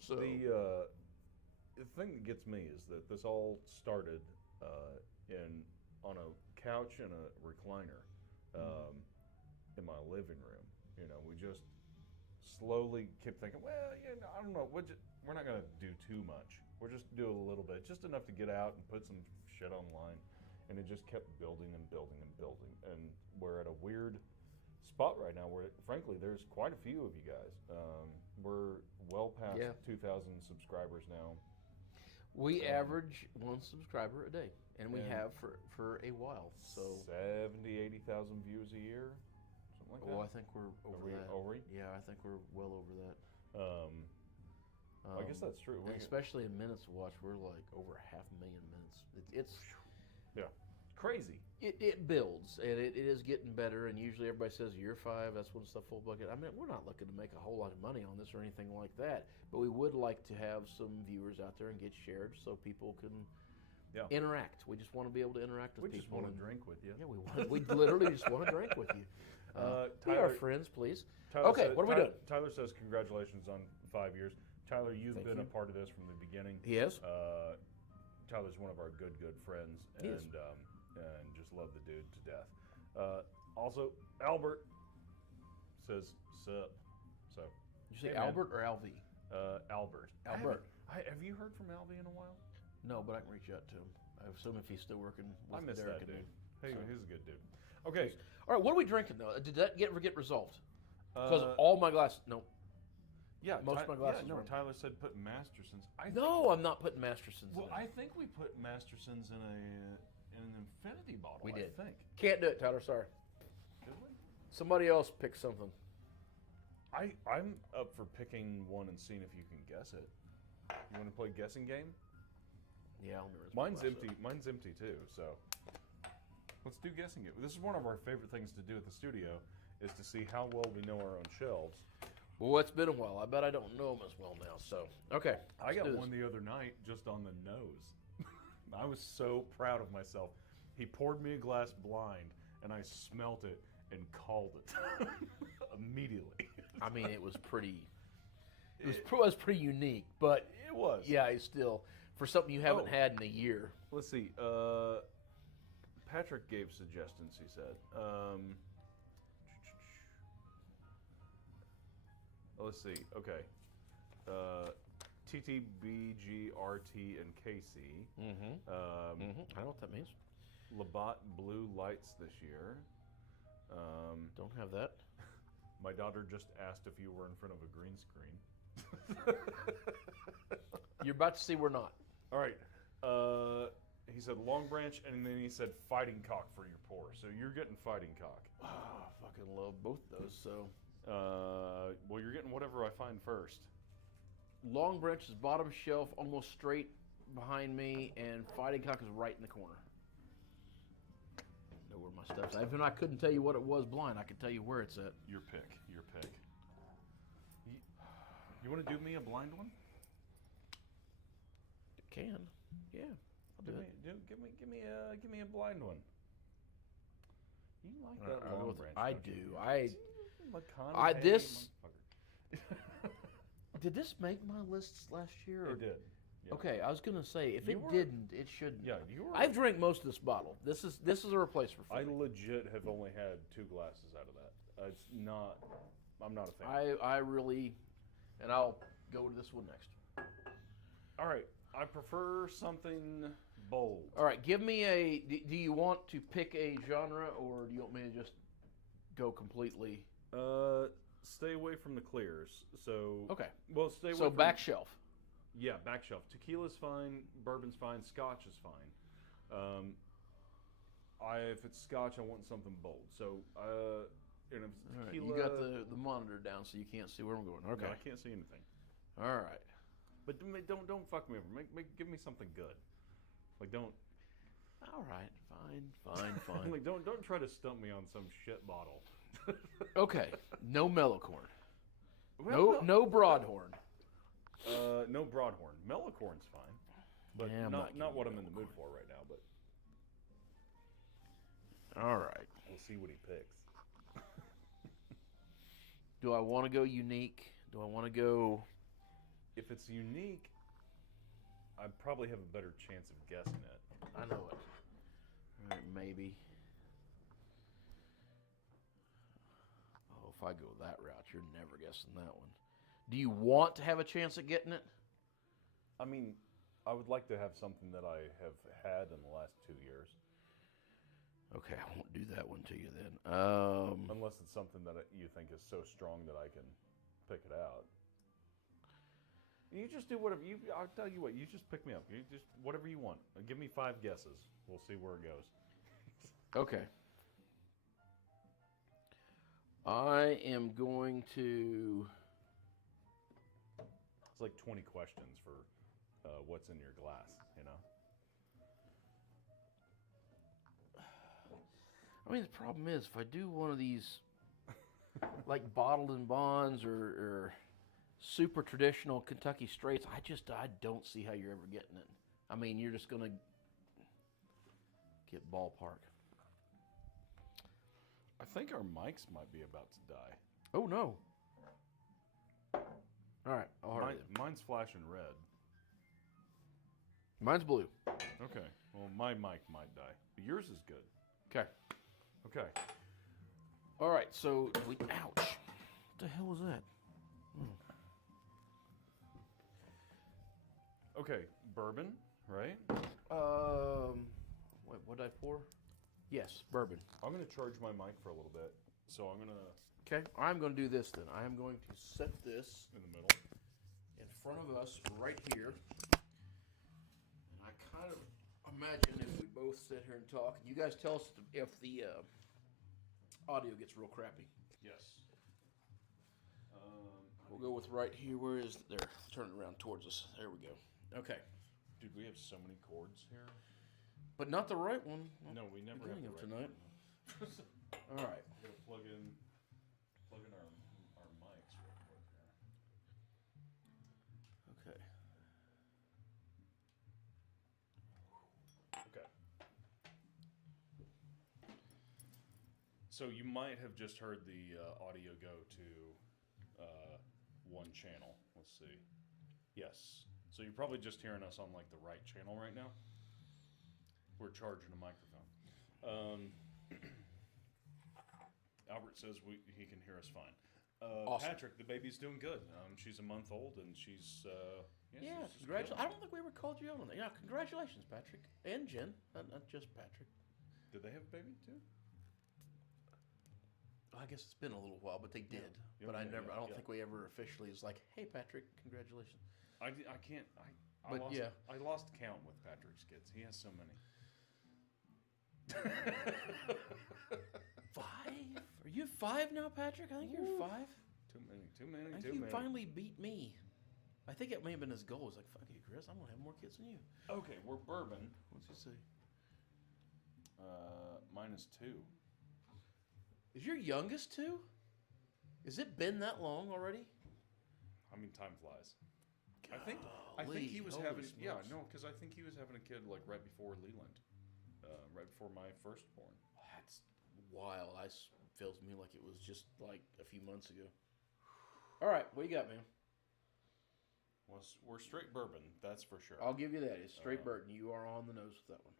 So the thing that gets me is that this all started on a couch and a recliner in my living room. You know, we just slowly kept thinking, well, I don't know, we're not gonna do too much. We're just do a little bit, just enough to get out and put some shit online. And it just kept building and building and building. And we're at a weird spot right now where, frankly, there's quite a few of you guys. We're well past 2,000 subscribers now. We average one subscriber a day, and we have for a while. So 70,000, 80,000 views a year, something like that. Oh, I think we're over that. Are we? Yeah, I think we're well over that. I guess that's true. Especially in minutes watch, we're like over 500,000 minutes. It's crazy. It builds, and it is getting better. And usually everybody says year 5, that's when stuff full bucket. I mean, we're not looking to make a whole lot of money on this or anything like that, but we would like to have some viewers out there and get shared so people can interact. We just want to be able to interact with people. We just want to drink with you. Yeah, we literally just want to drink with you. Be our friends, please. Okay, what are we doing? Tyler says congratulations on 5 years. Tyler, you've been a part of this from the beginning. He is. Tyler's one of our good friends, and just love the dude to death. Also, Albert says sup. So, did you say Albert or Alvy? Albert. Albert. Have you heard from Alvy in a while? No, but I can reach out to him. I assume if he's still working with I miss Derek that dude. Me. Hey, he's a good dude. Okay. All right, what are we drinking though? Did that ever get resolved? Because all my glasses, no. Yeah, most of my glasses. Yeah, no, Tyler said put Mastersons. I'm not putting Mastersons. Well, in I think we put Mastersons in an infinity bottle. We did. I think. Can't do it, Tyler. Sorry. Did we? Somebody else pick something. I'm up for picking one and seeing if you can guess it. You want to play guessing game? Yeah, I'll remember. Mine's empty. Mine's empty too. So let's do guessing game. This is one of our favorite things to do at the studio, is to see how well we know our own shelves. Well, it's been a while. I bet I don't know them as well now. So, okay. I got one the other night just on the nose. I was so proud of myself. He poured me a glass blind, and I smelt it and called it immediately. I mean, it was pretty. It was pretty unique, but it was. Yeah, it's still for something you haven't had in a year. Let's see. Patrick gave suggestions. He said. Let's see. Okay. TTBGRT and KC. I know what that means. Labatt Blue Lights this year. Don't have that. My daughter just asked if you were in front of a green screen. You're about to see we're not. All right. He said Long Branch, and then he said Fighting Cock for your pour. So you're getting Fighting Cock. Oh, I fucking love both those. So. Well, you're getting whatever I find first. Long Branch is bottom shelf, almost straight behind me, and Fighting Cock is right in the corner. I know where my stuff's at. Even I couldn't tell you what it was blind, I could tell you where it's at. Your pick. You want to do me a blind one? Can. Yeah. I'll do it. Give me a blind one. You like that Long Branch? I do. This did this make my lists last year? It did. Yeah. Okay, I was gonna say if it didn't, it shouldn't. Yeah, I've drank most of this bottle. This is a replacement for me. I legit have only had 2 glasses out of that. It's not. I'm not a fan. I really, and I'll go to this one next. All right, I prefer something bold. All right, give me a. Do you want to pick a genre, or do you want me to just go completely? Stay away from the clears. So okay. Well, stay away. So back shelf. Yeah, back shelf. Tequila's fine. Bourbon's fine. Scotch is fine. If it's Scotch, I want something bold. So, and if it's tequila, you got the monitor down, so you can't see where I'm going. Okay, no, I can't see anything. All right, but don't fuck me over. Give me something good. Like don't. All right, fine. Like don't try to stump me on some shit bottle. Okay, no Mellocorn. Well, no Broadhorn. No Broadhorn. Mellocorn's fine, but not what I'm in the mood for right now. But all right, we'll see what he picks. Do I want to go unique? Do I want to go? If it's unique, I probably have a better chance of guessing it. I know it. All right, maybe. Oh, if I go that route, you're never guessing that one. Do you want to have a chance at getting it? I mean, I would like to have something that I have had in the last 2 years. Okay, I won't do that one to you then. Unless it's something that you think is so strong that I can pick it out. You just do whatever you. I'll tell you what. You just pick me up. You just whatever you want. Give me 5 guesses. We'll see where it goes. Okay. I am going to. It's like 20 questions for what's in your glass. You know. I mean, the problem is if I do one of these, like bottled and bonds or super traditional Kentucky straights, I don't see how you're ever getting it. I mean, you're just gonna get ballpark. I think our mics might be about to die. Oh no! All right, I'll hurry then. Mine's flashing red. Mine's blue. Okay. Well, my mic might die. But yours is good. Okay. Okay. All right. So we. Ouch! What the hell was that? Okay. Bourbon, right? What did I pour? Yes, bourbon. I'm gonna charge my mic for a little bit, so I'm gonna. Okay. I'm going to do this then. I am going to set this In the middle. in front of us right here. And I kind of imagine if we both sit here and talk, you guys tell us if the audio gets real crappy. Yes. We'll go with right here. Where is there? Turn it around towards us. There we go. Okay. Dude, we have so many cords here. But not the right one. No, we never have Beginning the of right tonight. one. All right. We're gonna plug in our mics real quick here. Okay. Okay. So you might have just heard the audio go to one channel. Let's see. Yes. So you're probably just hearing us on like the right channel right now. We're charging a microphone. Albert says he can hear us fine. Awesome. Patrick, the baby's doing good. She's a month old and she's yeah. she's Congratulations! good. I don't think we ever called you out on that. Yeah, congratulations, Patrick and Jen. Not just Patrick. Did they have a baby too? I guess it's been a little while, but they did. Yeah. But I Yeah, don't yeah. think we ever officially was like, "Hey, Patrick, congratulations." I can't. But yeah. I lost count with Patrick's kids. He has so many. 5? Are you 5 now, Patrick? I think you're 5. Too many. I think you finally beat me. I think it may have been his goal. He's like, "Fuck you, Chris. I'm gonna have more kids than you." Okay, we're bourbon. What's he say? Mine is 2. Is your youngest 2? Has it been that long already? I mean, time flies. I think he was Holy having. smokes. Yeah, no, because I think he was having a kid like right before Leland, right before my firstborn. That's wild. Feels to me like it was just like a few months ago. All right, what you got, man? Well, we're straight bourbon, that's for sure. I'll give you that. It's straight bourbon. You are on the nose with that one.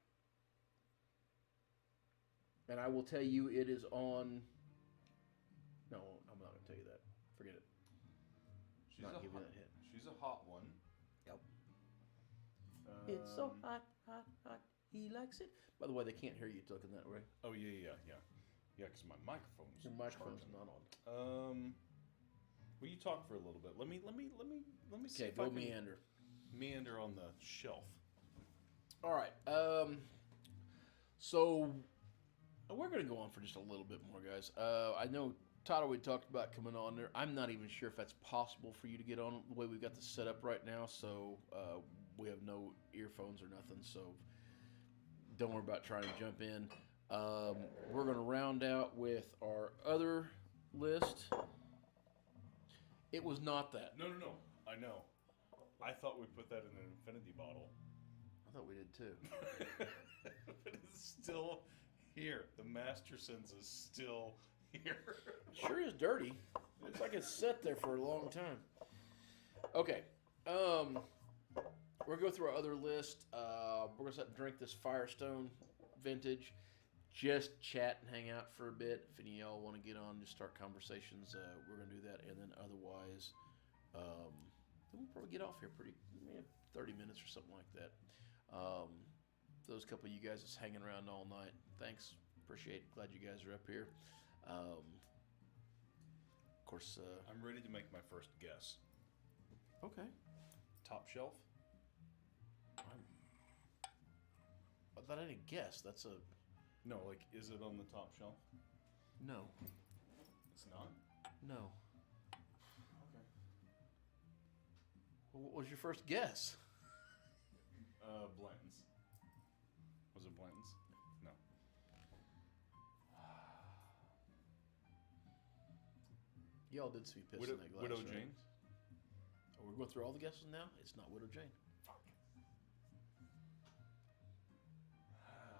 And I will tell you, it is on. No, I'm not going to tell you that. Forget it. She's Not a giving hot, that hit. She's a hot one. Yep. It's so hot, hot, hot. He likes it. By the way, they can't hear you talking that way. Oh yeah, because my microphone's Your microphone's charging. not on. Will you talk for a little bit? Let me see Okay, if I go can meander. on the shelf. All right. So we're going to go on for just a little bit more, guys. I know Tyler, we talked about coming on there. I'm not even sure if that's possible for you to get on the way we've got this set up right now. So we have no earphones or nothing. So don't worry about trying to jump in. We're going to round out with our other list. It was not that. No. I know. I thought we put that in an infinity bottle. I thought we did too. But it's still here. The Mastersons is still here. Sure is dirty. Looks like it's sat there for a long time. Okay. We're going to go through our other list. We're going to sit and drink this Firestone vintage. Just chat and hang out for a bit. If any of y'all want to get on, just start conversations, we're going to do that. And then otherwise, then we'll probably get off here pretty 30 minutes or something like that. Those couple of you guys that's hanging around all night, thanks. Appreciate it. Glad you guys are up here. Of course, I'm ready to make my first guess. Okay. Top shelf? That ain't a guess. That's a... No, like, is it on the top shelf? No. It's not? No. Okay. Well, what was your first guess? Blanton's. Was it Blanton's? No. Y'all did see piss in that glass, Widow right? Jane? Oh, we're going through all the guesses now? It's not Widow Jane.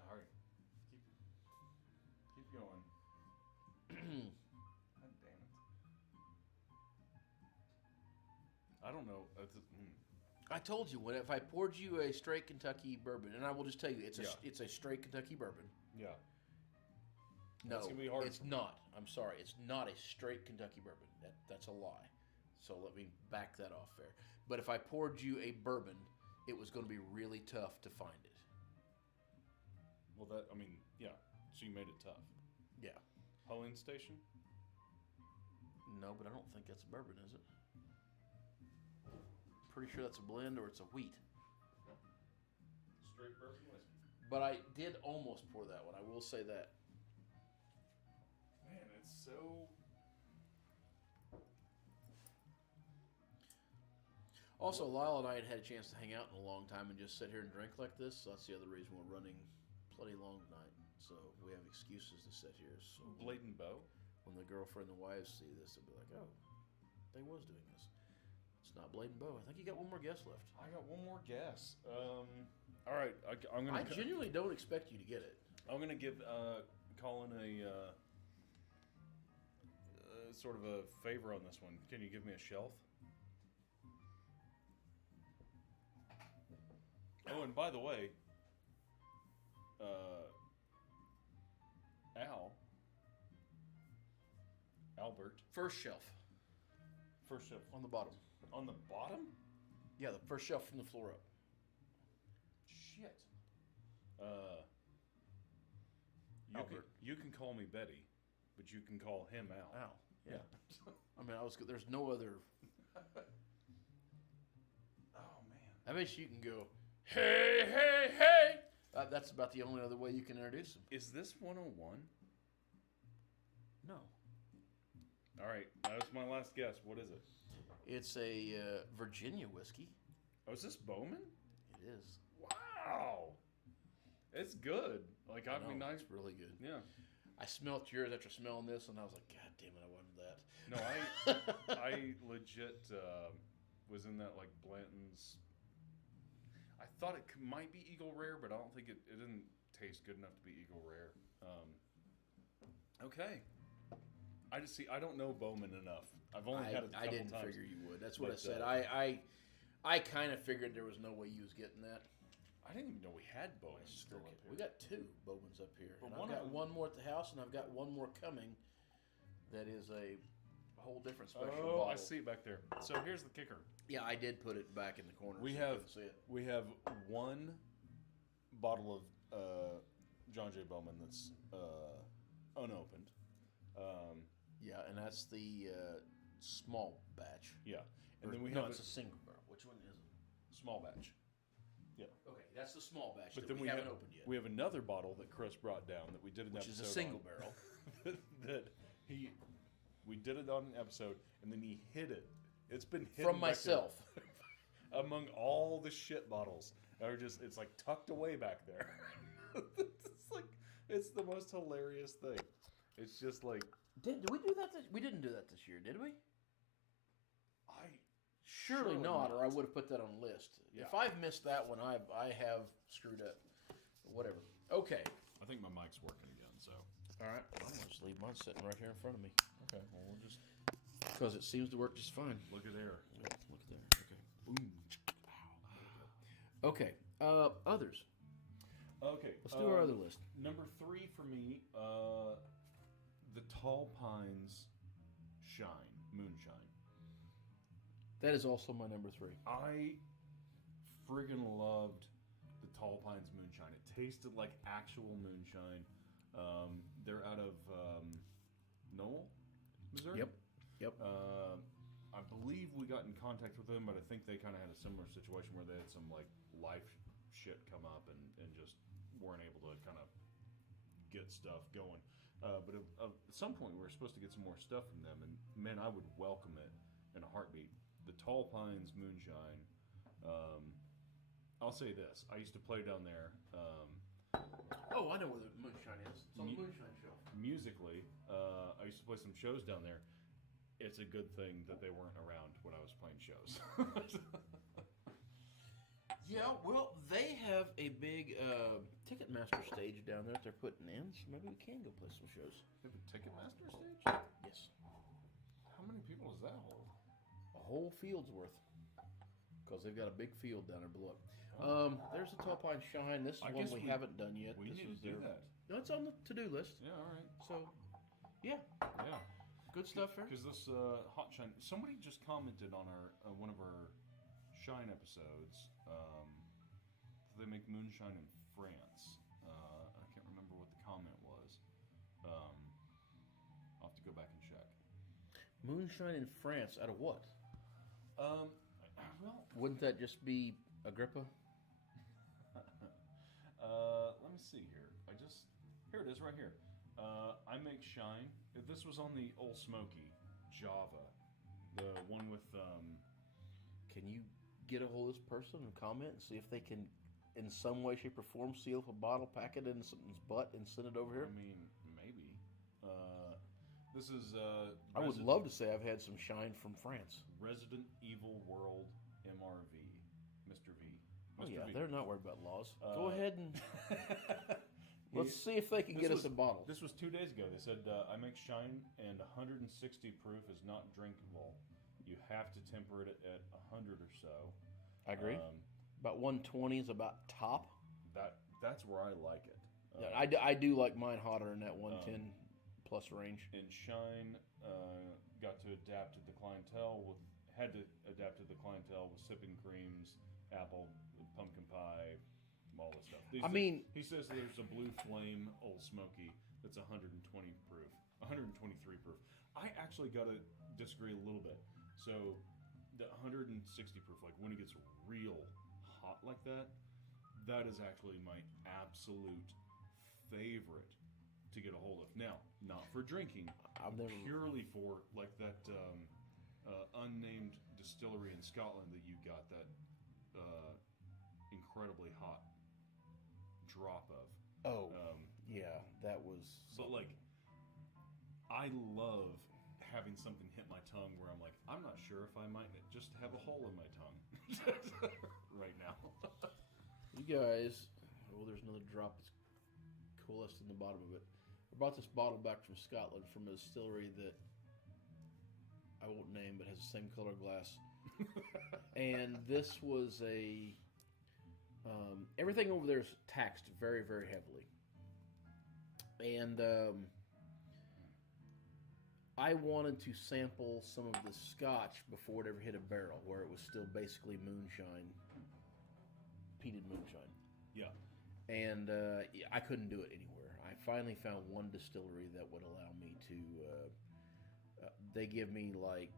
All right. Keep going. God damn it. I don't know. I told you, if I poured you a straight Kentucky bourbon, and I will just tell you, it's a straight Kentucky bourbon. Yeah. No, That's gonna be hard. it's not. I'm sorry. It's not a straight Kentucky bourbon. That's a lie. So let me back that off there. But if I poured you a bourbon, it was going to be really tough to find it. Well, yeah. So you made it tough. Yeah. Helene Station? No, but I don't think that's a bourbon, is it? Pretty sure that's a blend or it's a wheat. Straight bourbon whiskey. But I did almost pour that one. I will say that. Man, it's so... Also, Lyle and I had had a chance to hang out in a long time and just sit here and drink like this. So that's the other reason we're running plenty long tonight. So we have excuses to sit here. So Blade and Bow? when the girlfriend and wives see this, they'll be like, oh, they was doing this. It's not Blade and Bow. I think you got one more guess left. I got one more guess. All right, I'm gonna. I genuinely don't expect you to get it. I'm gonna give Colin a sort of a favor on this one. Can you give me a shelf? Oh, and by the way, Albert, First shelf first shelf on the bottom. on the bottom. Yeah, the first shelf from the floor up. Shit. Albert. You can call me Betty, but you can call him Al. Ow. Yeah. I mean, there's no other. Oh man. I bet you can go, hey, hey, hey. That's about the only other way you can introduce them. Is this 101? No. All right, that was my last guess. What is it? It's a Virginia whiskey. Oh, is this Bowman? It is. Wow. It's good. Like, I mean, It's really good. Yeah. I smelled yours after smelling this, and I was like, God damn it, I wanted that. No, I legit was in that, like, Blanton's. I thought it might be Eagle Rare, but I don't think it didn't taste good enough to be Eagle Rare. Okay. I don't know Bowman enough. I've only had it a couple I didn't times. figure you would. That's what I But, said. I kind of figured there was no way you was getting that. I didn't even know we had Bowman still up We here. got two Bowmans up here. But And one I've got of them- one more at the house, and I've got one more coming that is a whole different special Oh, bottle. I see it back there. So here's the kicker. Yeah, I did put it back in the corner. We so you have couldn't see it. we have one bottle of John J. Bowman that's unopened. Yeah, and that's the small batch. Yeah, and Or- then we no, have it's a single barrel. Which one is it? small batch. Okay, that's the small batch But that then we haven't opened yet. we have another bottle that Chris brought down that we did an Which is episode a single on, barrel. that we did it on an episode and then he hid it. It's been hidden From back there myself. among all the shit bottles. It's like tucked away back there. It's the most hilarious thing. It's just like Did we do that? We didn't do that this year, did we? Surely Surely not, not. or I would have put that on the list. Yeah. If I've missed that one, I have screwed up. Whatever. Okay. I think my mic's working again. So All right. I'm going to just leave mine sitting right here in front of me. okay, well we'll just Because it seems to work just fine. look at there. Look there. Okay. Boom. Okay. Others. Okay, Let's do our other list. Number 3 for me, the Tall Pines Moonshine. That is also my number 3. I friggin' loved the Tall Pines moonshine. It tasted like actual moonshine. They're out of Knoll, Missouri. Yep. I believe we got in contact with them, but I think they kind of had a similar situation where they had some like life shit come up and just weren't able to kind of get stuff going. But at some point we were supposed to get some more stuff from them, and man, I would welcome it in a heartbeat. The Tall Pines moonshine. I'll say this: I used to play down there. Oh, I know where the moonshine is. It's on the moonshine show. Musically, I used to play some shows down there. It's a good thing that they weren't around when I was playing shows. Yeah, well, they have a big Ticketmaster stage down there that they're putting in, so maybe we can go play some shows. They have a Ticketmaster stage? Yes. How many people does that hold? A whole field's worth. Because they've got a big field down there below. There's the Tall Pine Shine. This is one we haven't done yet. We need to do that. No, it's on the to-do list. Yeah, all right. So, yeah. Good stuff here. Because this hot shine, somebody just commented on our one of our shine episodes. They make moonshine in France. I can't remember what the comment was. I'll have to go back and check. Moonshine in France, out of what? Well, wouldn't that just be Agrippa? Let me see here. Here it is right here. I make shine. This was on the Old Smoky Java, the one with. Can you get a hold of this person and comment and see if they can, in some way, shape, or form, seal up a bottle, pack it in something's butt, and send it over here? I mean, maybe. This is. I would love to say I've had some shine from France. Resident Evil World MRV, Mr. V. Oh yeah, V. they're not worried about laws. Go ahead and let's see if they can get us a bottle. This was 2 days ago. They said, I make shine and 160 proof is not drinkable. You have to temper it at 100 or so. I agree. About 120 is about top. That's where I like it. I do like mine hotter in that 110 plus range. And shine got to adapt to the clientele with sipping creams, apple, pumpkin pie, all this stuff. He says there's a Blue Flame Old Smoky that's 120 proof, 123 proof. I actually got to disagree a little bit. So the 160 proof, like when it gets real hot like that, that is actually my absolute favorite to get a hold of. Now, not for drinking, purely for like that unnamed distillery in Scotland that you got that incredibly hot drop of. Oh, yeah, that was. But like, I love having something hit my tongue where I'm like, I'm not sure if I might just have a hole in my tongue right now. You guys, there's another drop that's coalesced in the bottom of it. I brought this bottle back from Scotland from a distillery that I won't name, but has the same color glass. And this was everything over there is taxed very, very heavily. And I wanted to sample some of the scotch before it ever hit a barrel, where it was still basically moonshine, peated moonshine. Yeah. And I couldn't do it anywhere. I finally found one distillery that would allow me to. They give me like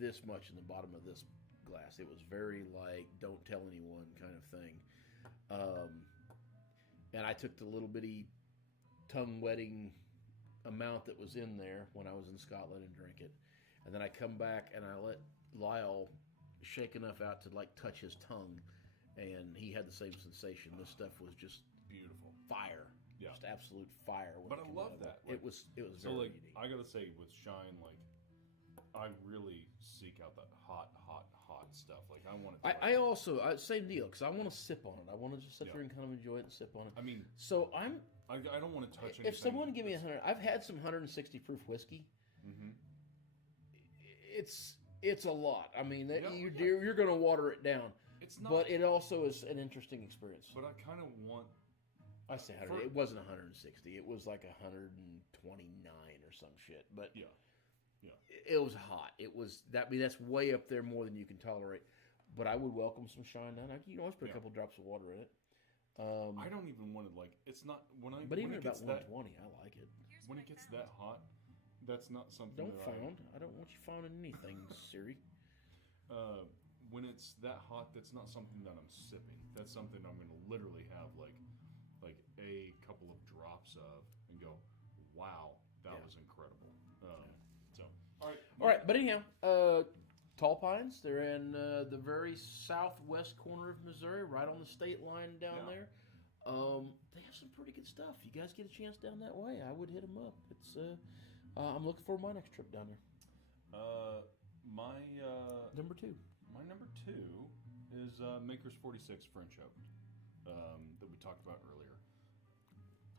this much in the bottom of this glass. It was very like don't tell anyone kind of thing. And I took the little bitty tongue wetting amount that was in there when I was in Scotland and drank it. And then I come back and I let Lyle shake enough out to like touch his tongue, and he had the same sensation. This stuff was just beautiful. Fire. Yeah. Just absolute fire. But I love that. Like, it was so very like, unique. I gotta say, with Shine, like, I really seek out that hot stuff. Like, I want it. I also same deal, because I want to sip on it. I want to just sit there and kind of enjoy it and sip on it. I mean, so I don't want to touch anything. If someone give me 100, I've had some 160 proof whiskey. Mm-hmm. It's a lot. I mean, you're going to water it down. It's not, but it also is an interesting experience. But I kind of want. I say 100. It wasn't 160. It was like 129 or some shit. But yeah. It was hot. It was that. I mean, that's way up there more than you can tolerate. But I would welcome some shine down. You can always put a Yeah. couple drops of water in it. I don't even want to it's not when I. But when even it about gets that 120, I like it. when it gets that hot, that's not something. Don't that found. I don't want you founding anything, Siri. When it's that hot, that's not something that I'm sipping. That's something I'm going to literally have like a couple of drops of and go, wow, that was incredible. So, all right. But anyhow, Tall Pines, they're in the very southwest corner of Missouri, right on the state line down there. They have some pretty good stuff. You guys get a chance down that way, I would hit them up. It's I'm looking for my next trip down there. My Number 2. My number 2 is Maker's 46 French Oak that we talked about earlier.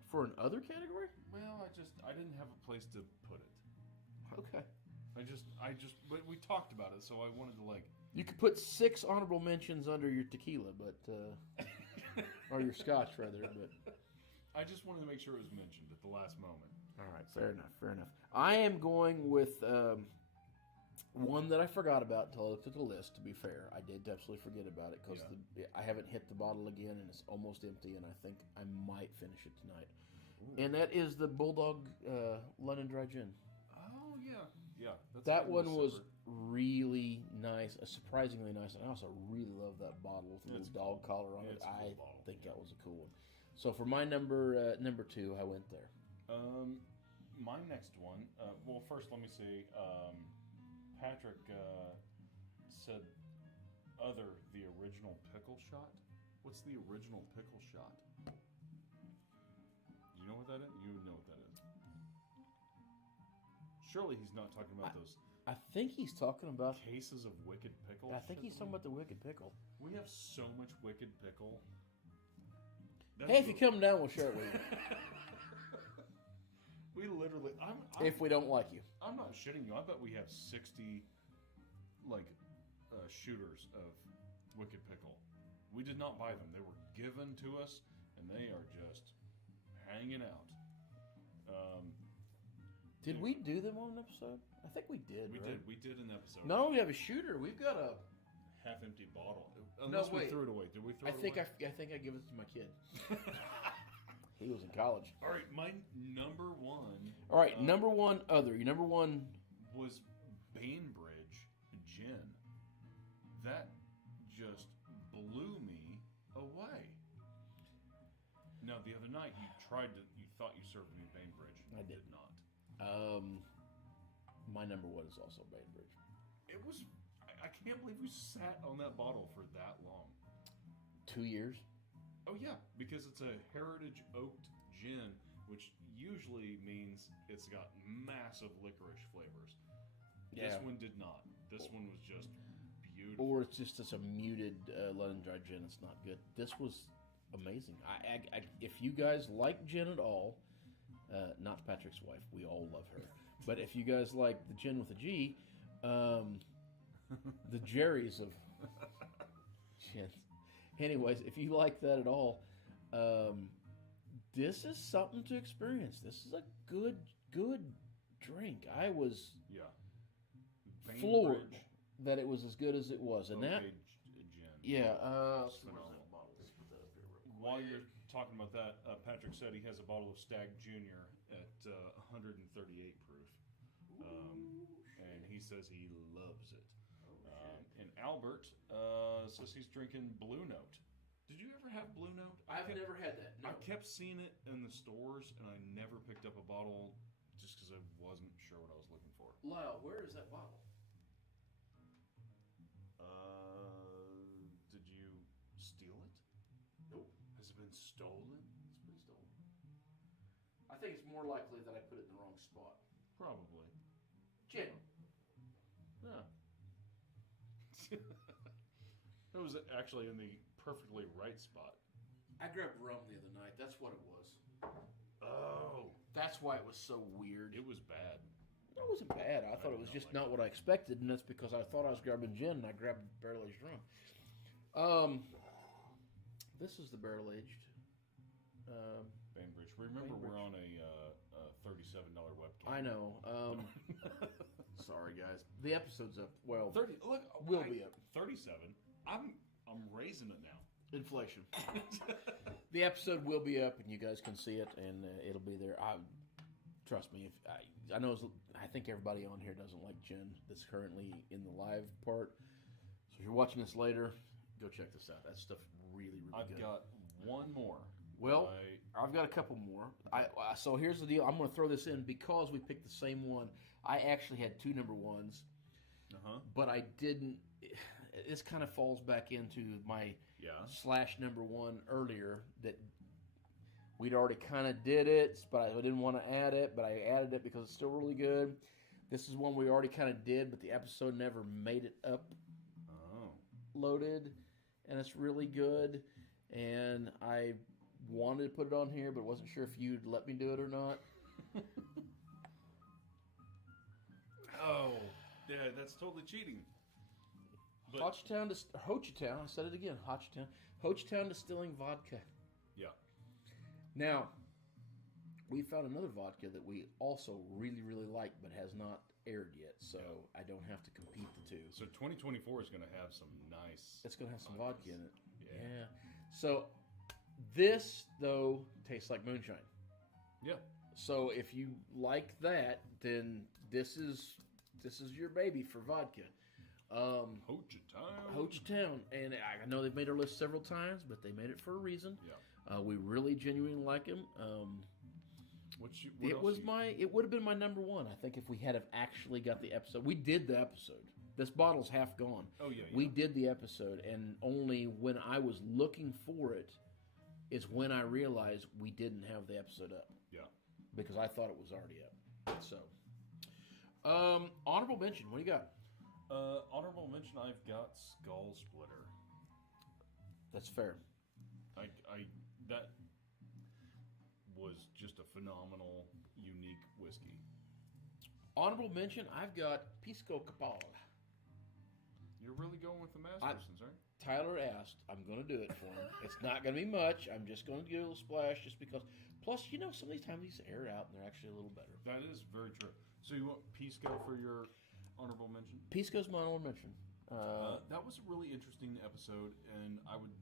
For an other category? Well, I didn't have a place to put it. Okay. But we talked about it, so I wanted to You could put 6 honorable mentions under your tequila, but or your scotch rather, but I just wanted to make sure it was mentioned at the last moment. All right, fair enough. I am going with one that I forgot about until I looked at the list. To be fair, I did absolutely forget about it because I haven't hit the bottle again, and it's almost empty, and I think I might finish it tonight. Ooh. And that is the Bulldog London Dry Gin. Oh yeah. That one was really nice, surprisingly nice, and I also really love that bottle with the little dog collar on it. I think that was a cool one. So for my number 2, I went there. My next one. Well, first let me see. Patrick said the original pickle shot. What's the original pickle shot? Do you know what that is? You know what that is. Surely he's not talking about those. I think he's talking about cases of Wicked Pickle. I think he's talking about the Wicked Pickle. We have so much Wicked Pickle. Hey, if you come down, we'll share it with you. We literally, if we don't like you. I'm not shitting you. I bet we have 60, shooters of Wicked Pickle. We did not buy them. They were given to us, and they are just hanging out. Did we do them on an episode? I think we did. We did an episode. Not only have a shooter, we've got a half-empty bottle. Unless we threw it away. Did we throw it away? I think I give it to my kid. He was in college. All right, my number 1. All right, number 1 other. Your number 1 was Bainbridge Gin. That just blew me away. Now, the other night you thought you served me Bainbridge. I did not. My number 1 is also Bainbridge. It was. I can't believe we sat on that bottle for that long. 2 years. Oh yeah, because it's a heritage oaked gin, which usually means it's got massive licorice flavors. Yeah. This one did not. This one was just beautiful. Or it's just a muted London Dry Gin. It's not good. This was amazing. If you guys like gin at all, not Patrick's wife, we all love her. But if you guys like the gin with a G, the Jerry's of gin. Anyways, if you like that at all, this is something to experience. This is a good drink. I was floored that it was as good as it was. And that, gin. While you're talking about that, Patrick said he has a bottle of Stag Junior at 138 proof, and he says he loves it. And Albert says he's drinking Blue Note. Did you ever have Blue Note? I've never had that. No. I kept seeing it in the stores, and I never picked up a bottle just because I wasn't sure what I was looking for. Lyle, where is that bottle? Did you steal it? Nope. Has it been stolen? It's been stolen. I think it's more likely that I put it in the wrong spot. Probably. Gin. Yeah. That was actually in the perfectly right spot. I grabbed rum the other night. That's what it was. Oh. That's why it was so weird. It was bad. It wasn't bad. I thought it was just not what I expected, and that's because I thought I was grabbing gin, and I grabbed barrel-aged rum. This is the barrel-aged. Bainbridge. Remember, we're on a $37 webcam. I know. Sorry, guys. The episode's up. Well, 30. Look, will be up. 37. I'm raising it now. Inflation. The episode will be up, and you guys can see it, and it'll be there. Trust me. I know. I think everybody on here doesn't like Jen that's currently in the live part. So if you're watching this later, go check this out. That stuff's really, really good. I've got one more. Well, I've got a couple more. So here's the deal. I'm going to throw this in because we picked the same one. I actually had 2 number ones, but I didn't. This kind of falls back into my slash number one earlier that we'd already kind of did it, but I didn't want to add it, but I added it because it's still really good. This is one we already kind of did, but the episode never made it up loaded, and it's really good, and I wanted to put it on here, but wasn't sure if you'd let me do it or not. Oh, yeah, that's totally cheating. But Hochtown, I said it again, Hochtown Distilling Vodka. Yeah. Now, we found another vodka that we also really, really like, but has not aired yet, so I don't have to compete the two. So 2024 is going to have some nice... It's going to have some vodka in it. Yeah. So, this, though, tastes like moonshine. Yeah. So, if you like that, then this is your baby for vodka. Hochtown. And I know they've made our list several times, but they made it for a reason. Yeah. We really genuinely like them. It would have been my number one. I think if we had have actually got the episode. We did the episode. This bottle's half gone. Oh, yeah. We did the episode, and only when I was looking for it is when I realized we didn't have the episode up. Yeah. Because I thought it was already up. So, honorable mention. What do you got? Honorable mention, I've got Skull Splitter. That's fair. That was just a phenomenal, unique whiskey. Honorable mention, I've got Pisco Capal. You're really going with the Mastersons, right? Tyler asked. I'm going to do it for him. It's not going to be much. I'm just going to give a little splash just because. Plus, some of these times these air out and they're actually a little better. That is very true. So you want Pisco for your honorable mention? Pisco's my honorable mention. That was a really interesting episode, and I would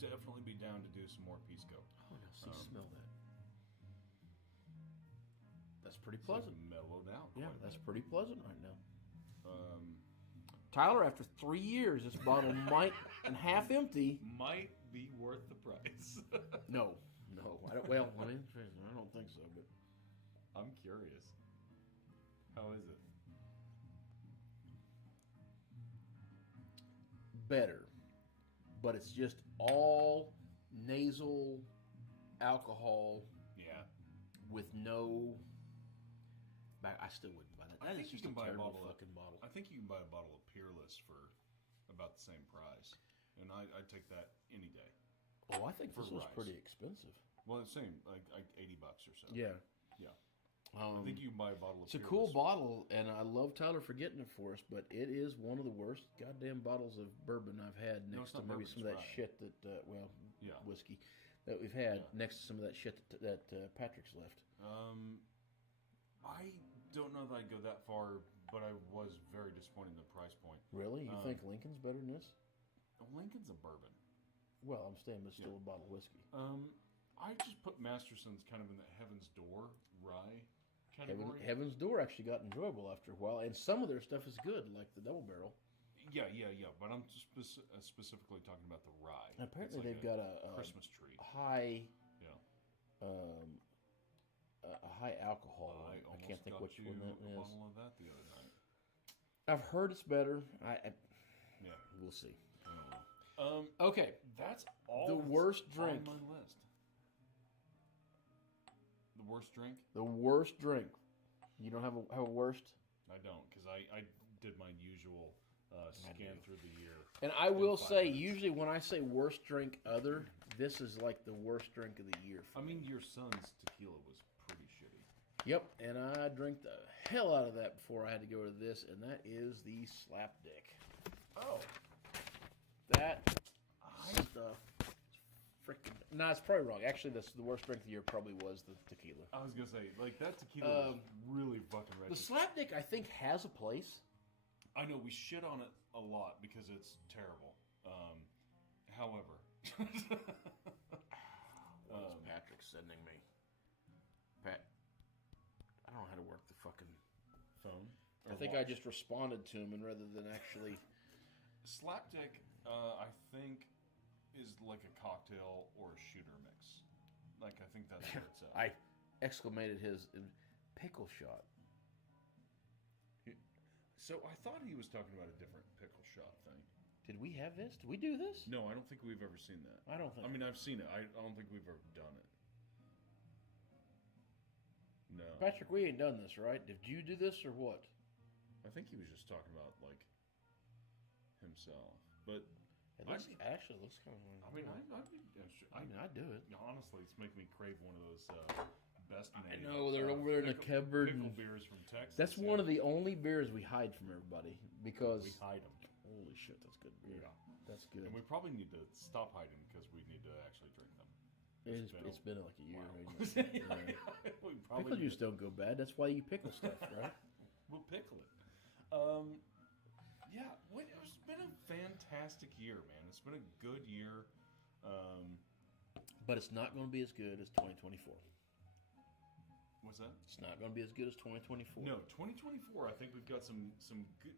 definitely be down to do some more Pisco. Oh, now smell that. That's pretty pleasant. Like mellowed out. Yeah, that's pretty pleasant right now. Tyler, after 3 years, this bottle might, and half empty, might be worth the price. No. I don't think so, but I'm curious. How is it? Better, but it's just all nasal alcohol. Yeah. With no. I still wouldn't buy that. I think you can buy a bottle. I think you can buy a bottle of Peerless for about the same price, and I'd take that any day. Oh, I think this was pretty expensive. Well, the same, like $80 or so. Yeah. I think you can buy a bottle of It's a Peerless. cool bottle, and I love Tyler for getting it for us, but it is one of the worst goddamn bottles of bourbon I've had next to maybe some of that shit that, whiskey that we've had next to some of that shit that Patrick's left. I don't know that I'd go that far, but I was very disappointed in the price point. Really? You think Lincoln's better than this? Lincoln's a bourbon. Well, I'm saying it's still a bottle of whiskey. I just put Masterson's kind of in the Heaven's Door rye category. Heaven's Door actually got enjoyable after a while, and some of their stuff is good, like the double barrel. Yeah. But I'm specifically talking about the rye. And apparently, they've got a Christmas tree. High, a high alcohol. I can't think which one that is. A bottle of that the other night. I've heard it's better. We'll see. Okay, that's all. The worst drink on my list. The worst drink? The worst drink. You don't have a worst? I don't, because I did my usual scan through the year. And I will say, usually when I say worst drink other, this is like the worst drink of the year for me. Your son's tequila was pretty shitty. Yep, and I drank the hell out of that before I had to go to this, and that is the Slapdick. Oh. That stuff. Freaking. No, it's probably wrong. Actually, the worst drink of the year probably was the tequila. I was going to say, that tequila was really fucking red. The Slapdick, I think, has a place. I know, we shit on it a lot because it's terrible. However, what is Patrick sending me? Pat, I don't know how to work the fucking phone. I think I just responded to him, and rather than actually Slapdick, I think, is like a cocktail or a shooter mix. Like I think that's where it's at. I exclamated his pickle shot. So I thought he was talking about a different pickle shot thing. Did we have this? Did we do this? No, I don't think we've ever seen that. I don't think. I mean, I've seen it. I don't think we've ever done it. No. Patrick, we ain't done this, right? Did you do this or what? I think he was just talking about like himself, but It looks, actually looks kind of. I mean, I'd do it. Honestly, it's making me crave one of those best. I know they're over there in the cupboard. Pickle beers from Texas. That's one of the only beers we hide from everybody because we hide them. Holy shit, that's good beer. Yeah, that's good. And we probably need to stop hiding because we need to actually drink them. It's been like a year. Right? Pickle juice don't go bad. That's why you pickle stuff, right? We'll pickle it. Yeah, it's been a fantastic year, man. It's been a good year. But it's not going to be as good as 2024. What's that? It's not going to be as good as 2024. No, 2024. I think we've got some good,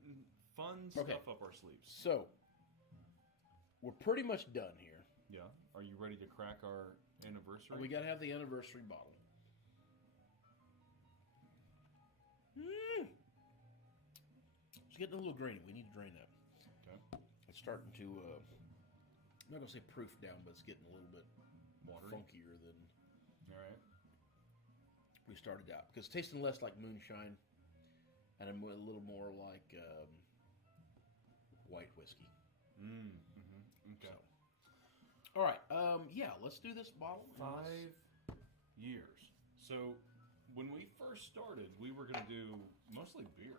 fun stuff up our sleeves. So we're pretty much done here. Yeah. Are you ready to crack our anniversary? We got to have the anniversary bottle. It's getting a little grainy. We need to drain that. Okay. It's starting to, I'm not going to say proof down, but it's getting a little bit watery, funkier than all right. we started out. Because it's tasting less like moonshine and a little more like white whiskey. Okay. So. All right. Yeah, let's do this bottle. 5 years. So when we first started, we were going to do mostly beer.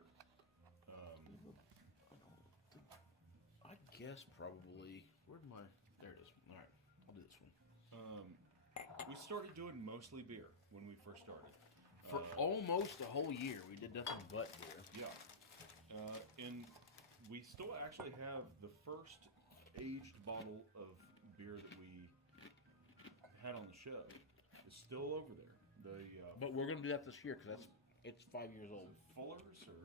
I guess probably. Where'd my? There it is. All right, I'll do this one. We started doing mostly beer when we first started. For almost a whole year, we did nothing but beer. Yeah. And we still actually have the first aged bottle of beer that we had on the show. It's still over there. But we're going to do that this year because it's 5 years old. Fuller's or?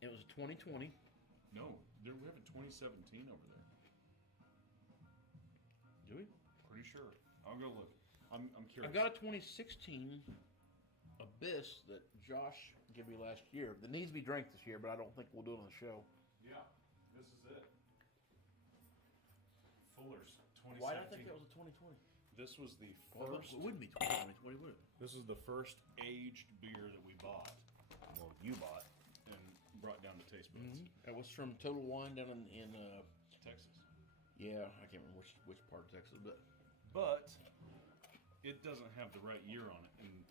It was 2020. No, we have a 2017 over there. Do we? Pretty sure. I'll go look. I'm curious. I've got a 2016 Abyss that Josh gave me last year. That needs to be drank this year, but I don't think we'll do it on the show. Yeah, this is it. Fuller's 2017. Why did I think that was a 2020? This was the Well, first. it wouldn't be 2020, would it? This is the first aged beer that we bought. Well, you bought and brought down to Tastebuds. That was from Total Wine down in Texas. Yeah, I can't remember which part of Texas, but it doesn't have the right year on it. And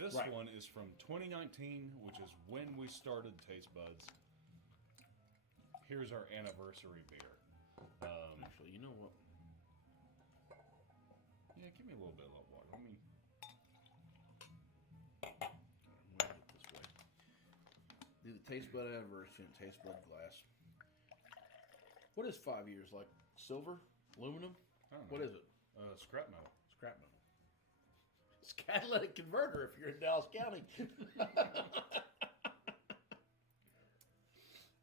this one is from 2019, which is when we started Tastebuds. Here's our anniversary beer. Actually, you know what? Yeah, give me a little bit of that water. Let me. I'm gonna get this way. Do the Tastebud anniversary and Tastebud glass. What is 5 years like? Silver, aluminum? I don't know. What is it? Scrap metal. Scrap metal. It's a catalytic converter if you're in Dallas County.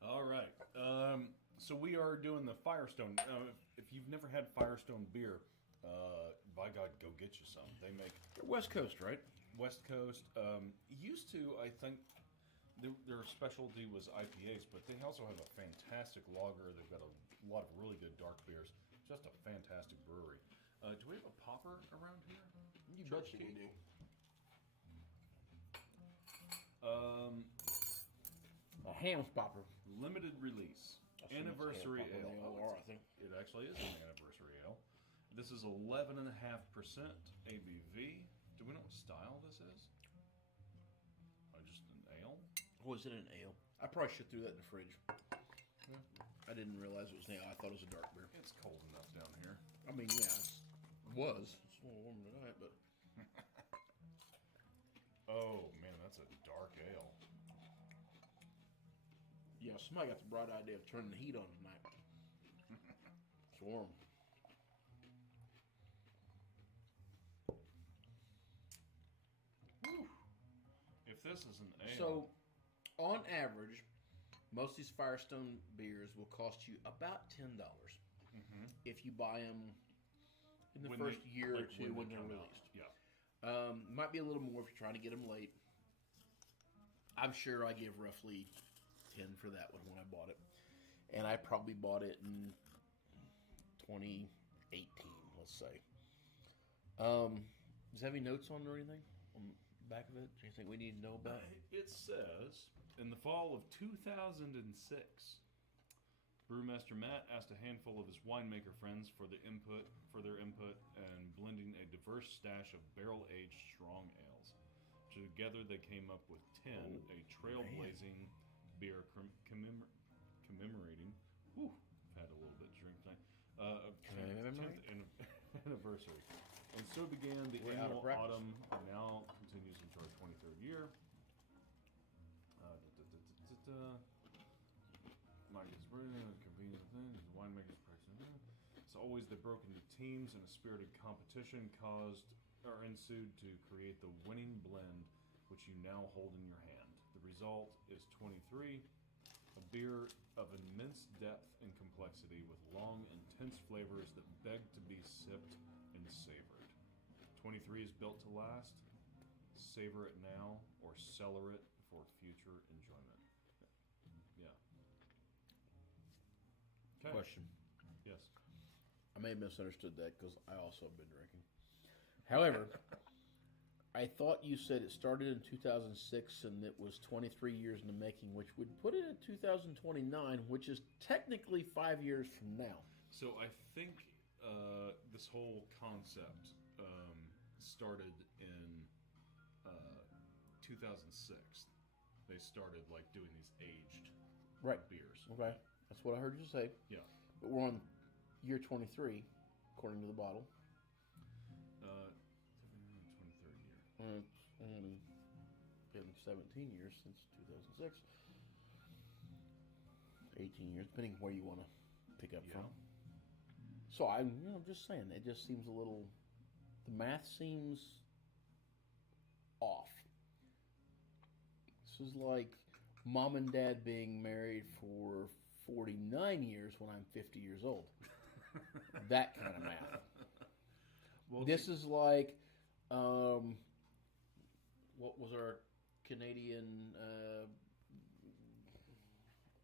All right. So we are doing the Firestone. If you've never had Firestone beer, by God, go get you some. They make They're West Coast, right? West Coast. Used to, I think, their specialty was IPAs, but they also have a fantastic lager. They've got a lot of really good dark beers. Just a fantastic brewery. Do we have a popper around here? You bet you we do. A Hams popper. Limited release. Anniversary ale. I think it actually is an anniversary ale. This is 11.5% ABV. Do we know what style this is? Just an ale? Was it an ale? I probably should threw that in the fridge. Yeah. I didn't realize it was an ale. I thought it was a dark beer. It's cold enough down here. I mean, yeah, it was. It's a little warmer tonight, but. Oh, man, that's a dark ale. Yeah, somebody got the bright idea of turning the heat on tonight. Swarm. Whew. If this is an ale, So, on average, most of these Firestone beers will cost you about $10 if you buy them in the first year or two when they're released. Yeah. Might be a little more if you're trying to get them late. I'm sure I gave roughly 10 for that one when I bought it. And I probably bought it in 2018, let's say. Does it have any notes on it or anything? On the back of it? Anything we need to know about? It says, in the fall of 2006, Brewmaster Matt asked a handful of his winemaker friends for their input and blending a diverse stash of barrel-aged strong ales. Together they came up with 10, a trailblazing beer commemorating. Whew, I've had a little bit to drink tonight. 10th anniversary. And so began the annual autumn, and now continues into our 23rd year. Mike's brilliant, convenient thing, winemaker's pricing. So always they broke into teams and a spirited competition ensued to create the winning blend, which you now hold in your hand. The result is 23, a beer of immense depth and complexity with long, intense flavors that beg to be sipped and savored. 23 is built to last. Savor it now or cellar it for future enjoyment. Yeah. Okay. Question. Yes. I may have misunderstood that because I also have been drinking. However, I thought you said it started in 2006 and it was 23 years in the making, which would put it at 2029, which is technically 5 years from now. So I think this whole concept started in 2006. They started like doing these aged beers. Okay, that's what I heard you say. Yeah. But we're on year 23, according to the bottle. 23rd year. Only been 17 years since 2006. 18 years, depending where you want to pick up from. So I'm just saying, it just seems a little. The math seems off. This is like mom and dad being married for 49 years when I'm 50 years old. That kind of math. Well, this is like, what was our Canadian,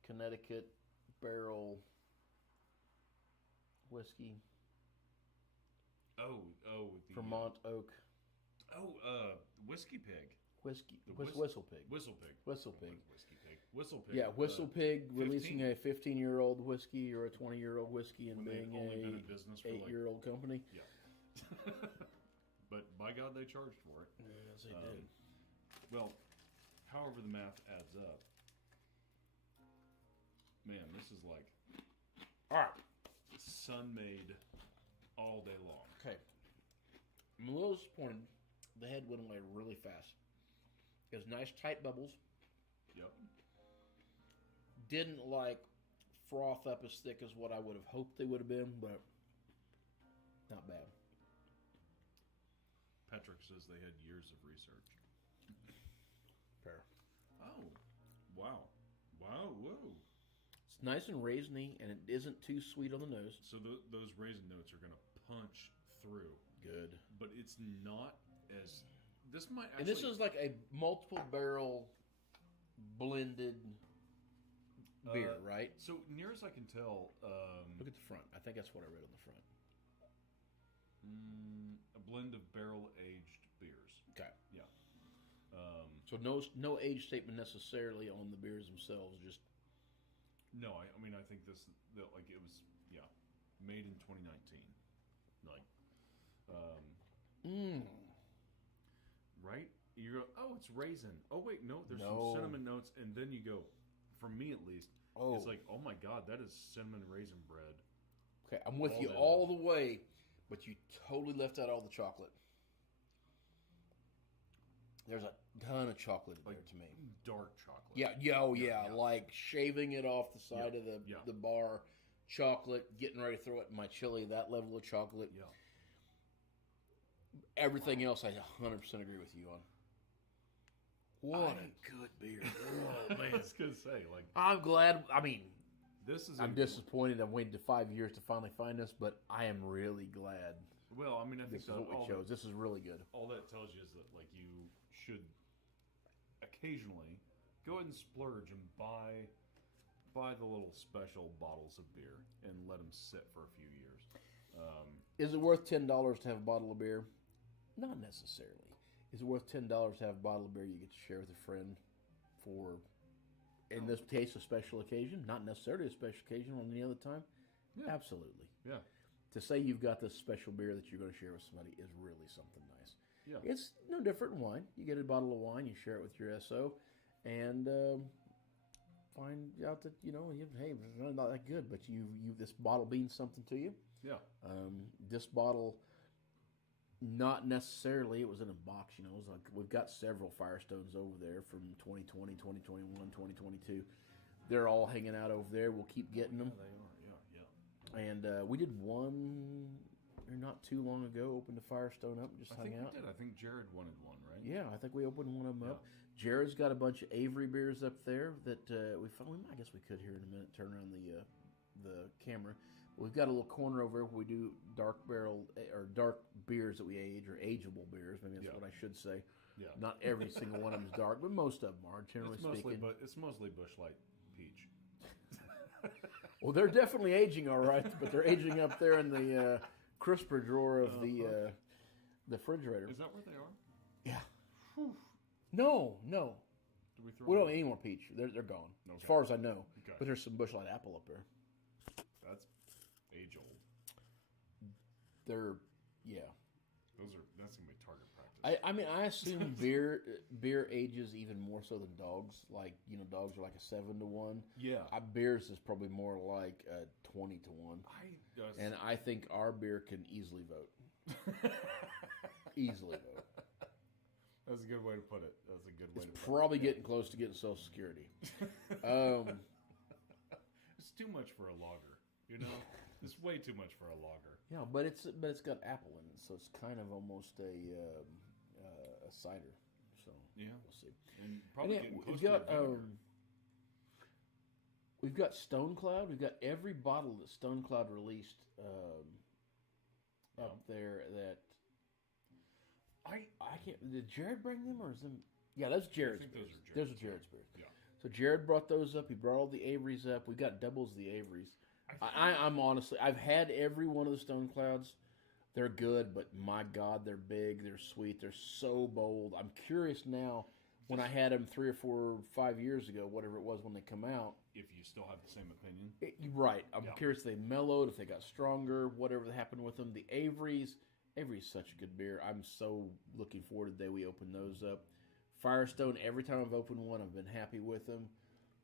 Connecticut barrel whiskey? Vermont Oak. Whiskey Pig. Whistle Pig. Whiskey Pig. Whistle Pig. Yeah, Whistle Pig releasing a 15-year-old whiskey or a 20-year-old whiskey and being a 8-year-old company. Yeah. But by God, they charged for it. Yes, they did. Well, however the math adds up, man, this is like, all right, sun-made all day long. Okay. I'm a little disappointed. The head went away really fast. It was nice, tight bubbles. Yep. Didn't like froth up as thick as what I would have hoped they would have been, but not bad. Patrick says they had years of research. Fair. Oh, wow. Whoa. It's nice and raisiny, and it isn't too sweet on the nose. So those raisin notes are going to punch through. Good. But it's not as... This might actually... And this is like a multiple barrel blended beer, right? So near as I can tell... Look at the front. I think that's what I read on the front. A blend of barrel-aged beers. Okay. Yeah. So no age statement necessarily on the beers themselves, just... No, I mean, I think it was, made in 2019. Like, right? You go, oh, it's raisin. Oh, wait, no, there's some cinnamon notes. And then you go, for me at least, it's like, oh my God, that is cinnamon raisin bread. Okay, I'm with you all the way, but you totally left out all the chocolate. There's a ton of chocolate in there to me. Dark chocolate. Yeah, like shaving it off the side of the bar chocolate, getting ready to throw it in my chili, that level of chocolate. Yeah. Everything else, I 100% agree with you on. What a good beer. Oh, man. I was going to say, like... I'm glad, I mean... I'm disappointed. I've waited 5 years to finally find this, but I am really glad. Well, I mean, I think this is what we chose. This is really good. All that tells you is that, like, you should occasionally go ahead and splurge and buy the little special bottles of beer and let them sit for a few years. Is it worth $10 to have a bottle of beer? Not necessarily. Is it worth $10 to have a bottle of beer you get to share with a friend for, in this case, a special occasion? Not necessarily a special occasion on any other time? Yeah. Absolutely. Yeah. To say you've got this special beer that you're going to share with somebody is really something nice. Yeah. It's no different than wine. You get a bottle of wine, you share it with your SO, and find out that, hey, it's not that good, but you this bottle means something to you. Yeah. This bottle, not necessarily, it was in a box, it was like, we've got several Firestones over there from 2020, 2021, 2022. They're all hanging out over there. We'll keep getting them. Yeah, they are. Yeah. And we did one not too long ago, opened the Firestone up and just hung out. I think we did. I think Jared wanted one, right? Yeah, I think we opened one of them up. Jared's got a bunch of Avery beers up there that I guess we could here in a minute, turn around the camera. We've got a little corner over there where we do dark barrel or dark beers that we age, or ageable beers. Maybe that's what I should say. Yeah. Not every single one of them is dark, but most of them are, generally speaking. But it's mostly Busch Light Peach. Well, they're definitely aging all right, but they're aging up there in the crisper drawer of the refrigerator. Is that where they are? Yeah. Whew. No. Did we don't need any more peach. They're gone, as far as I know. Okay. But there's some Busch Light apple up there. That's age old. That's gonna be target practice. I assume beer ages even more so than dogs. Like, dogs are like a 7 to 1. Yeah. Beers is probably more like a 20 to 1. And I think our beer can easily vote. Easily vote. That's a good way to put it. It's probably getting close to getting Social Security. It's too much for a lager. It's way too much for a lager. Yeah, but it's got apple in it, so it's kind of almost a cider. So yeah, we'll see. And probably getting close to vinegar. We've got Stone Cloud. We've got every bottle that Stone Cloud released up there. That I can't. Did Jared bring them, or is them? Yeah, that's Jared's. Those are Jared's beers. Yeah. So Jared brought those up. He brought all the Averys up. We've got doubles of the Averys. I'm honestly, I've had every one of the Stone Clouds. They're good, but my God, they're big, they're sweet, they're so bold. I'm curious now, when I had them 3 or 4 or 5 years ago, whatever it was when they come out. If you still have the same opinion. Right. I'm curious if they mellowed, if they got stronger, whatever happened with them. The Avery's such a good beer. I'm so looking forward to the day we open those up. Firestone, every time I've opened one, I've been happy with them.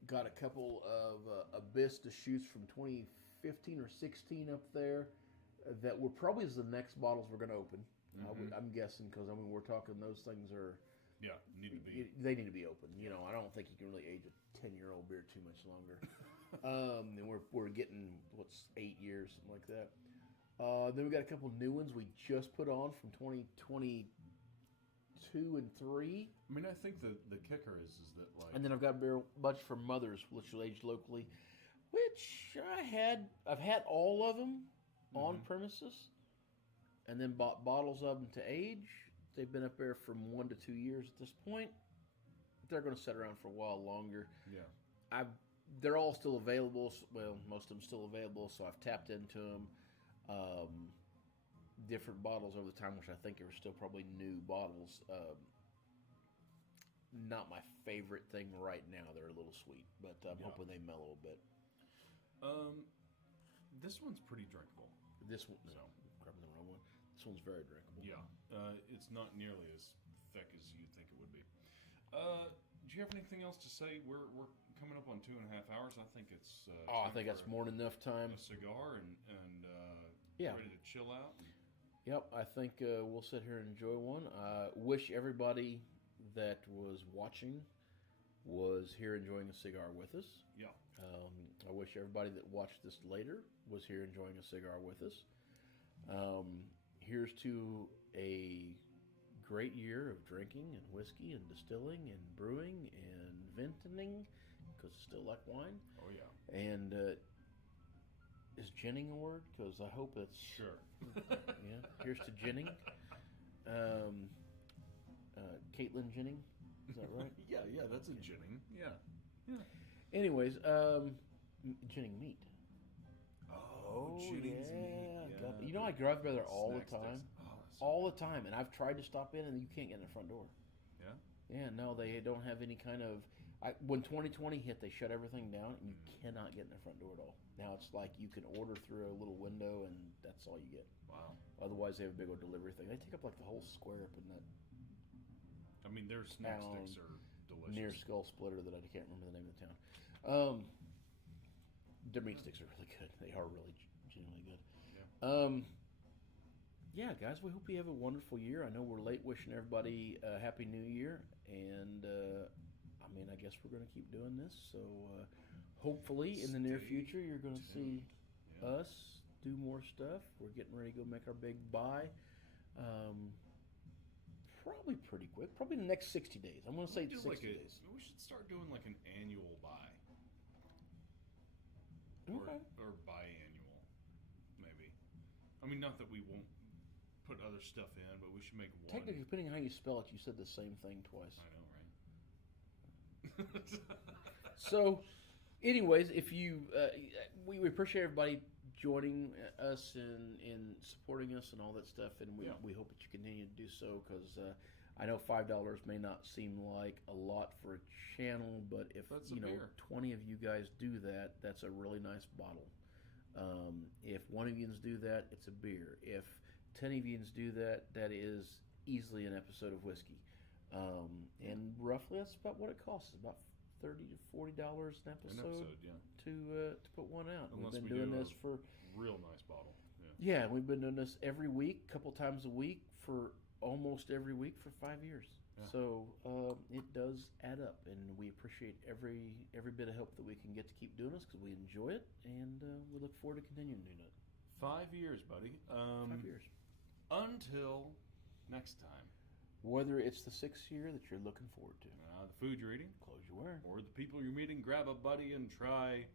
Got a couple of Abyss Deschutes from 2015 or 16 up there that were probably the next bottles we're going to open. Mm-hmm. I'm guessing, because we're talking, those things are they need to be open. I don't think you can really age a 10-year-old beer too much longer. And we're getting 8 years, something like that. Then we got a couple new ones we just put on from 2022 and 3. I mean, I think the kicker is that, like... And then I've got a bunch from Mothers, which are aged locally, which I've had all of them on premises, and then bought bottles of them to age. They've been up there from 1 to 2 years at this point. They're going to sit around for a while longer. Yeah. They're all still available. Well, most of them still available, so I've tapped into them. Different bottles over the time, which I think are still probably new bottles. Not my favorite thing right now. They're a little sweet, but I'm hoping they mellow a bit. This one's pretty drinkable. This one, grabbing the wrong one. This one's very drinkable. Yeah, it's not nearly as thick as you'd think it would be. Do you have anything else to say? We're coming up on 2.5 hours. I think it's. I think that's more than enough time. A cigar and ready to chill out. Yep, I think we'll sit here and enjoy one. Wish everybody that was watching was here enjoying a cigar with us. Yeah. I wish everybody that watched this later was here enjoying a cigar with us. Here's to a great year of drinking and whiskey and distilling and brewing and venting, because it's still like wine. Oh, yeah. And is ginning a word? Because I hope it's... Sure. Yeah. Here's to ginning. Caitlin Ginning. Is that right? yeah, that's a ginning. Yeah. Anyways, ginning meat. Oh, ginning's meat. God. You know, I drive by there all the Snack time. sticks. Oh, All the time. And I've tried to stop in, and you can't get in the front door. Yeah? Yeah, no, they don't have any kind of... when 2020 hit, they shut everything down, and you cannot get in the front door at all. Now it's like you can order through a little window, and that's all you get. Wow. Otherwise, they have a big old delivery thing. They take up like the whole square up in that I mean, their snack sticks are delicious. near Skull Splitter that I can't remember the name of the town. Their meat sticks are really good. They are really genuinely good. Yeah. Yeah, guys, we hope you have a wonderful year. I know we're late wishing everybody a Happy New Year, and I guess we're going to keep doing this. So hopefully in the near future you're going to see us do more stuff. We're getting ready to go make our big buy. Probably pretty quick. Probably in the next 60 days. I'm going to say 60 days. We should start doing like an annual buy. Okay. Or biannual, maybe. I mean, not that we won't put other stuff in, but we should make one. Technically, depending on how you spell it, you said the same thing twice. I know, right? So, anyways, if you, we appreciate everybody joining us in supporting us and all that stuff, and we hope that you continue to do so, because I know $5 may not seem like a lot for a channel, but if beer. 20 of you guys do that, that's a really nice bottle. If one of you do that, it's a beer. If 10 of you do that, that is easily an episode of whiskey. And roughly that's about what it costs. About $30 to $40 an episode, to put one out. Unless we've been doing this for real nice bottle. Yeah, we've been doing this every week, a couple times a week, for almost every week for 5 years. Yeah. So it does add up, and we appreciate every bit of help that we can get to keep doing this, because we enjoy it, and we look forward to continuing doing it. 5 years, buddy. 5 years. Until next time. Whether it's the 6th year that you're looking forward to. The food you're eating. Clothes you're wearing. Or the people you're meeting, grab a buddy and try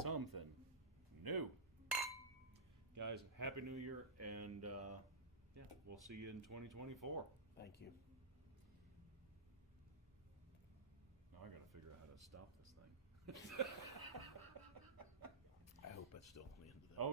something new. Guys, Happy New Year, and we'll see you in 2024. Thank you. Now I gotta figure out how to stop this thing. I hope that's still the end of that. Oh,